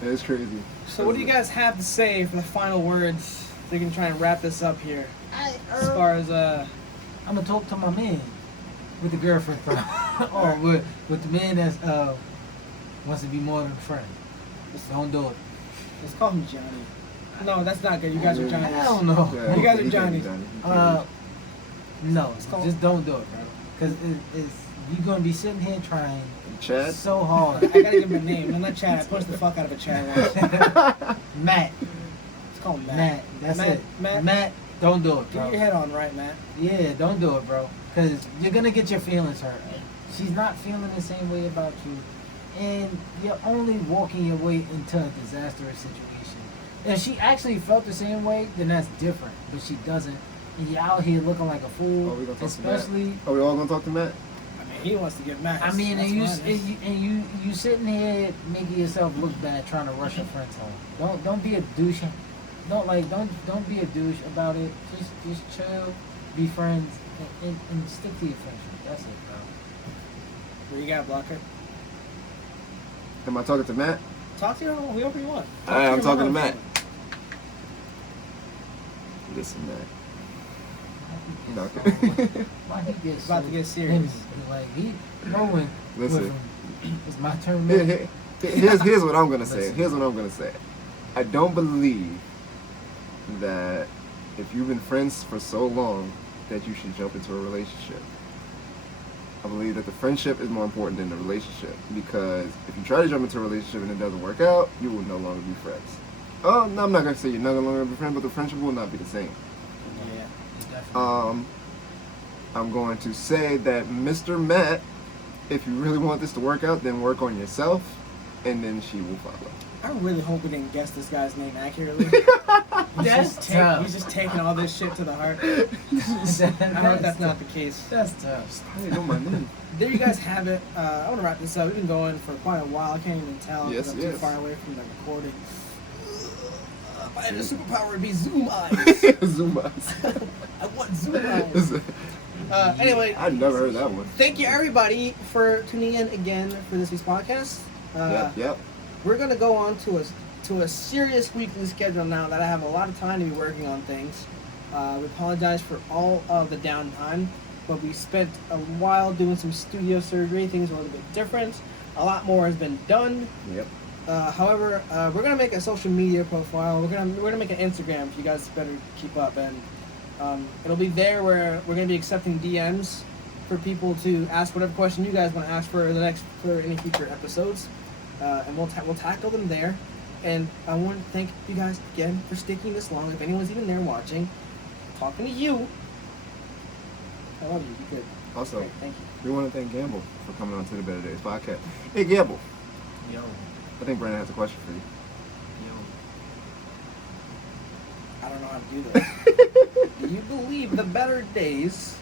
That is crazy. So what do you guys have to say for the final words? So we can try and wrap this up here. As far as I'm gonna talk to my man with the girlfriend problem, or with the man that's wants to be more than a friend. Just don't do it. let's call him Johnny. No, that's not good. You guys are Johnny. Hell no. You guys are he can't be Johnnies. Johnny. No, called- just don't do it, bro. Cause it's you're gonna be sitting here trying Chad? so hard. I gotta give him a name. I'm not Chad. I punched the fuck out of a Chad once. Matt, Let's call him Matt. Matt, that's Matt, it. Matt. Don't do it, Get bro. your head on right, Matt. Yeah, don't do it, bro. Cause you're gonna get your feelings hurt. She's not feeling the same way about you, and you're only walking your way into a disastrous situation. If she actually felt the same way, then that's different. But she doesn't, and you're out here looking like a Oh, fool. we gonna talk to Especially, Matt? Are we all gonna talk to Matt? I mean, he wants to get Matt. I mean, That's and you fine. and you sitting here making yourself look bad, trying to rush your friends home. Don't be a douche. Don't be a douche about it. Just chill, be friends, and stick to your friendship. That's it, bro. Where you got, Blocker? Am I talking to Matt? Talk to whoever you want. All right, I'm your talking to mom. Matt. Listen, Matt. No, okay. Why he get About to get serious. Like he knowing. Listen. It's my turn. Here- man. here's what I'm gonna say. Listen. Here's what I'm gonna say. I don't believe that if you've been friends for so long that you should jump into a relationship. I believe that the friendship is more important than the relationship, because if you try to jump into a relationship and it doesn't work out, you will no longer be friends. Oh, no, I'm not gonna say you're no longer be friends, but the friendship will not be the same. Yeah. Definitely. I'm going to say that Mr. Matt, if you really want this to work out, then work on yourself, and then she will follow. I really hope we didn't guess this guy's name accurately. That's tough. He's just taking all this shit to the heart. I hope that's not the case. That's tough. I didn't know my name. There you guys have it. I want to wrap this up. We've been going for quite a while. I can't even tell Yes, because I'm yes. too far away from the recording. If I had a superpower, it'd be zoom eyes. Zoom eyes. I want zoom eyes. Anyway, I never heard that one. thank you everybody for tuning in again for this week's podcast. Yep. We're gonna go on to a serious weekly schedule now that I have a lot of time to be working on things. We apologize for all of the downtime, but we spent a while doing some studio surgery. Things are a little bit different. A lot more has been done. Yep. However, we're gonna make a social media profile. We're gonna make an Instagram. You guys better keep up, and it'll be there where we're gonna be accepting DMs for people to ask whatever question you guys want to ask for any future episodes, and we'll tackle them there. And I want to thank you guys again for sticking this long. If anyone's even there watching, talking to you, I love you. You good? Also, Great, thank you. we want to thank Gamble for coming on to the Better Days podcast. Hey, Gamble, Yo, I think Brandon has a question for you. I don't know how to do this. Do you believe the better days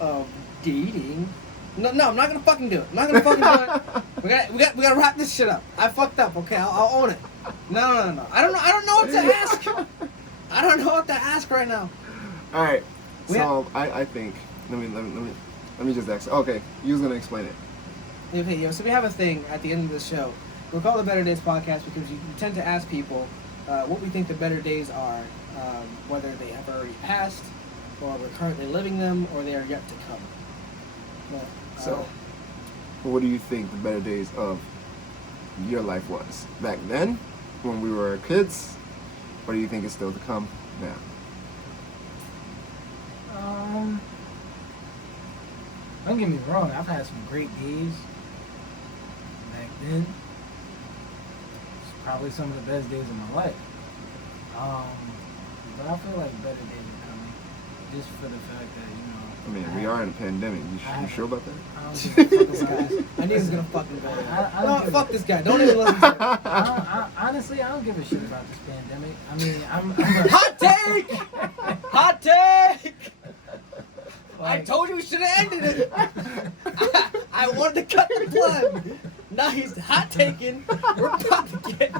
of dating? No, I'm not gonna fucking do it. I'm not gonna fucking do it. We gotta wrap this shit up. I fucked up. Okay, I'll own it. No. I don't know what to ask. I don't know what to ask right now. All right. We So I think let me just ask. Okay, you was gonna explain it. Okay, so we have a thing at the end of the show. We'll call it the Better Days podcast because we tend to ask people what we think the better days are, whether they have already passed, or we're currently living them, or they are yet to come. Well, So, what do you think the better days of your life was back then, when we were kids, or do you think it's still to come now? don't get me wrong. I've had some great days back then. It's probably some of the best days of my life. But I feel like better days are coming, just for the fact that I mean, we are in a pandemic. You sure about that? I don't give a fuck this about guy. it. I knew he was gonna fucking go. I No, don't give fuck a- this guy. Don't even listen to him. Honestly, I don't give a shit about this pandemic. I mean, I'm Hot take! Hot take! I Like, told you we should have ended it. I wanted to cut the blood. Now he's hot taking. We're about to get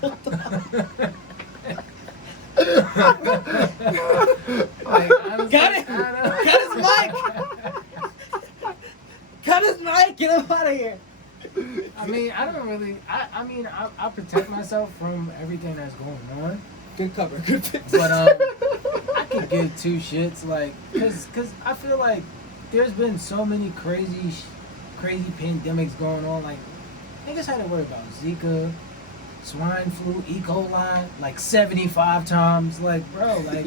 pulled off. like, honestly, Got it. I Cut his mic. Get him out of here. I mean, I don't really. I mean, I protect myself from everything that's going on. Good cover. Good fix. But I could give two shits, like, cause I feel like there's been so many crazy pandemics going on. Like, niggas had to worry about Zika, swine flu, E. coli, like 75 times. Like, bro, like,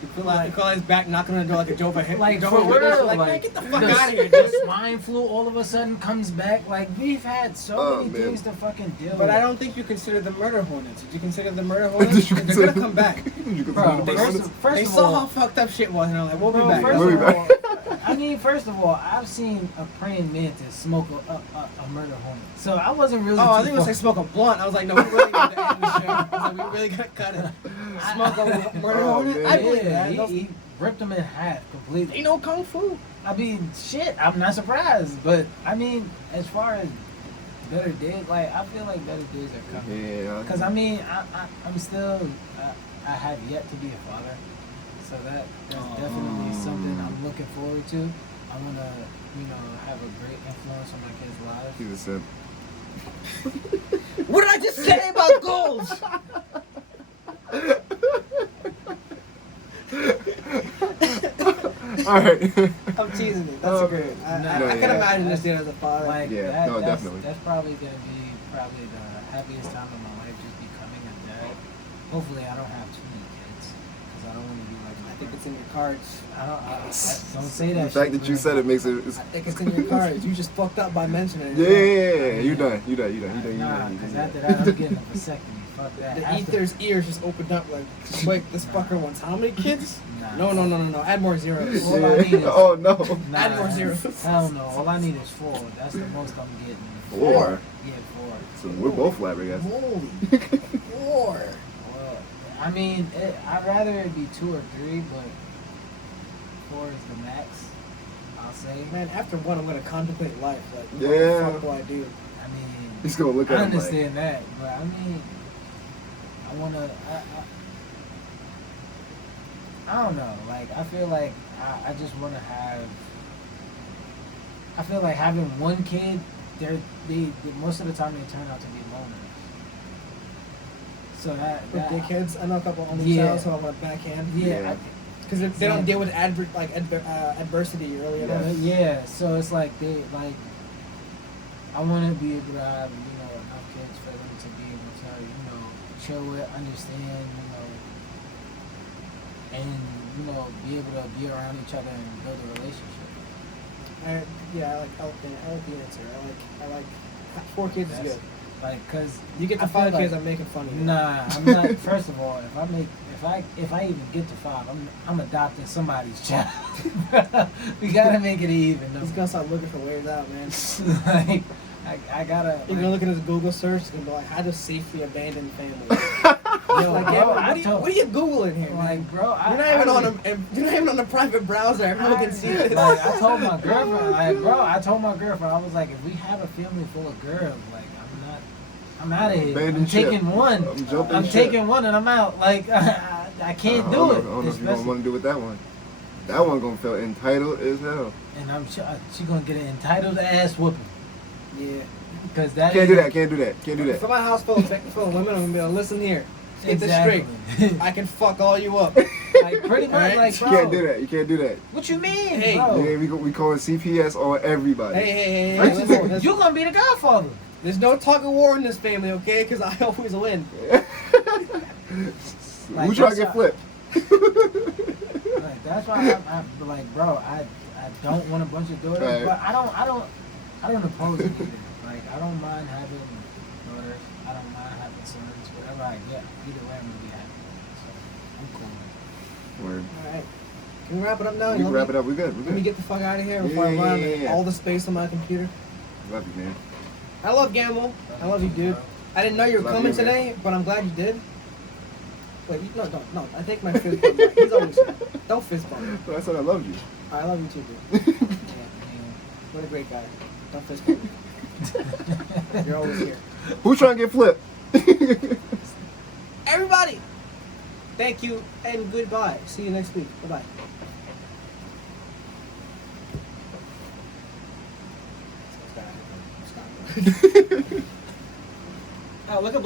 You feel like he's back knocking on the door like a Jehovah's like Jehovah's for Witness. real, Like, man, like get the fuck the- out of here, The dude. swine flu all of a sudden comes back. Like, we've had so Oh, many man. things to fucking deal But with. I don't think you consider the murder hornets. Did you consider the murder hornets? Did you They're consider- gonna come back. Did you consider Bro, the first bonus? They of saw all, how fucked up shit was, and they're like, we'll be bro, back. first We'll be of back. all, I mean, first of all, I've seen a praying mantis smoke a murder hornet. So I wasn't really. Oh, I too think it was like far- smoke a blunt. I was like, no, we really need to end the show. I was like, we really gotta cut it. Smoke a murder Oh, hornet? man. I believe Yeah, that. he ripped them in half completely. Ain't no kung fu. I mean, shit, I'm not surprised. But, I mean, as far as better days, like, I feel like better days are coming. Yeah. Because, I mean, I'm still, I have yet to be a father. So that's definitely something I'm looking forward to. I want to, have a great influence on my kids' lives. He's a simp. What did I just say about goals? All right. I'm teasing it. That's great. I No, can yeah. imagine this dude as a father. Like, Yeah, no, that's, definitely. That's probably going to be the happiest time of my life, just becoming a dad. Hopefully, I don't have too many kids, because I don't want to be like my I think it's in your cards. don't say that. The fact shit, that you man. said it makes it. I think it's in your cards. You just fucked up by mentioning it. Yeah, you done. Nah, because after that, I'm getting a vasectomy. Fuck that. The After- ether's ears just opened up like, wait, this fucker wants how many kids? Nah. No. Add more zeros. All I need is- Oh no. Nah, Add more zeros. Hell no. All I need is 4. That's the most I'm getting. 4. Yeah, 4. So we're both flabbergasted. Holy. 4. Well, I mean, I'd rather it be 2 or 3, but 4 is the max. I'll say. Man, after one, I'm gonna contemplate life. Like, Yeah. what the fuck do I do? I mean, He's gonna look I at him like. understand that, but I mean, I wanna. I don't know. Like, I feel like I just wanna have. I feel like having one kid, they most of the time they turn out to be loners. So With dickheads, I know a couple only Yeah. child, so I want to backhand. Yeah. Because they don't deal with adversity early Yeah. enough. Yeah, so it's like I want to be able to have enough kids for them to be able to chill with, understand, and be able to be around each other and build a relationship. I like the answer. I like 4 kids is That's- good. Like, cause You get to I feel 5 kids, like- I'm making fun of you. Nah, I'm not. First of all, if I even get to 5, I'm adopting somebody's child. We gotta make it even. He's gonna start looking for ways out, man. Like, I gotta. You're gonna look at his Google search and be like, how to safely abandon family. Yo, Like, bro, yeah, I what told- are you Googling here, man? Like, bro, You're not even on the private browser. Everyone can see this. Like, I told my girlfriend, I was like, if we have a family full of girls, like, I'm out of here. Abandon I'm ship. taking one. I'm jumping I'm ship. taking one and I'm out. Like, I can't I do don't it. know if you don't Especially- want to do with that one. That one gonna feel entitled as hell. And I'm sure she gonna get an entitled ass whooping. Yeah. Because that Can't is- do that. Can't do that. Can't do For that. my house full of women, I'm gonna be like, listen here. Get this Exactly. straight. I can fuck all you up. Like, pretty much, Alright? like, You bro. can't do that. You can't do that. What you mean, Hey. bro? Yeah, we calling CPS on everybody. Hey, First of all, listen. You gonna be the godfather. There's no tug of war in this family, okay? Because I always win. Like, Who trying to that's get how- flipped? Like, that's why I'm like, bro, I don't want a bunch of daughters, Right. but I don't oppose it either. Like, I don't mind having daughters. I don't mind having sons. Whatever I get, either way, I'm gonna be happy. So I'm cool. Word. Alright. Can we wrap it up now? We can wrap it up. We good. We Let me good. get the fuck out of here before I Yeah, run out yeah, of yeah. all the space on my computer. Love you, man. I love Gamble. I love you, dude. I didn't know you were Love coming you, man. today, but I'm glad you did. Wait, no, don't, no. I take my fist bump back. He's always here. Don't fist bump. So I said I loved you. I love you too, dude. Yeah, what a great guy. Don't fist bump. You're always here. Who's trying to get flipped? Everybody, thank you and goodbye. See you next week. Bye-bye. Oh, look at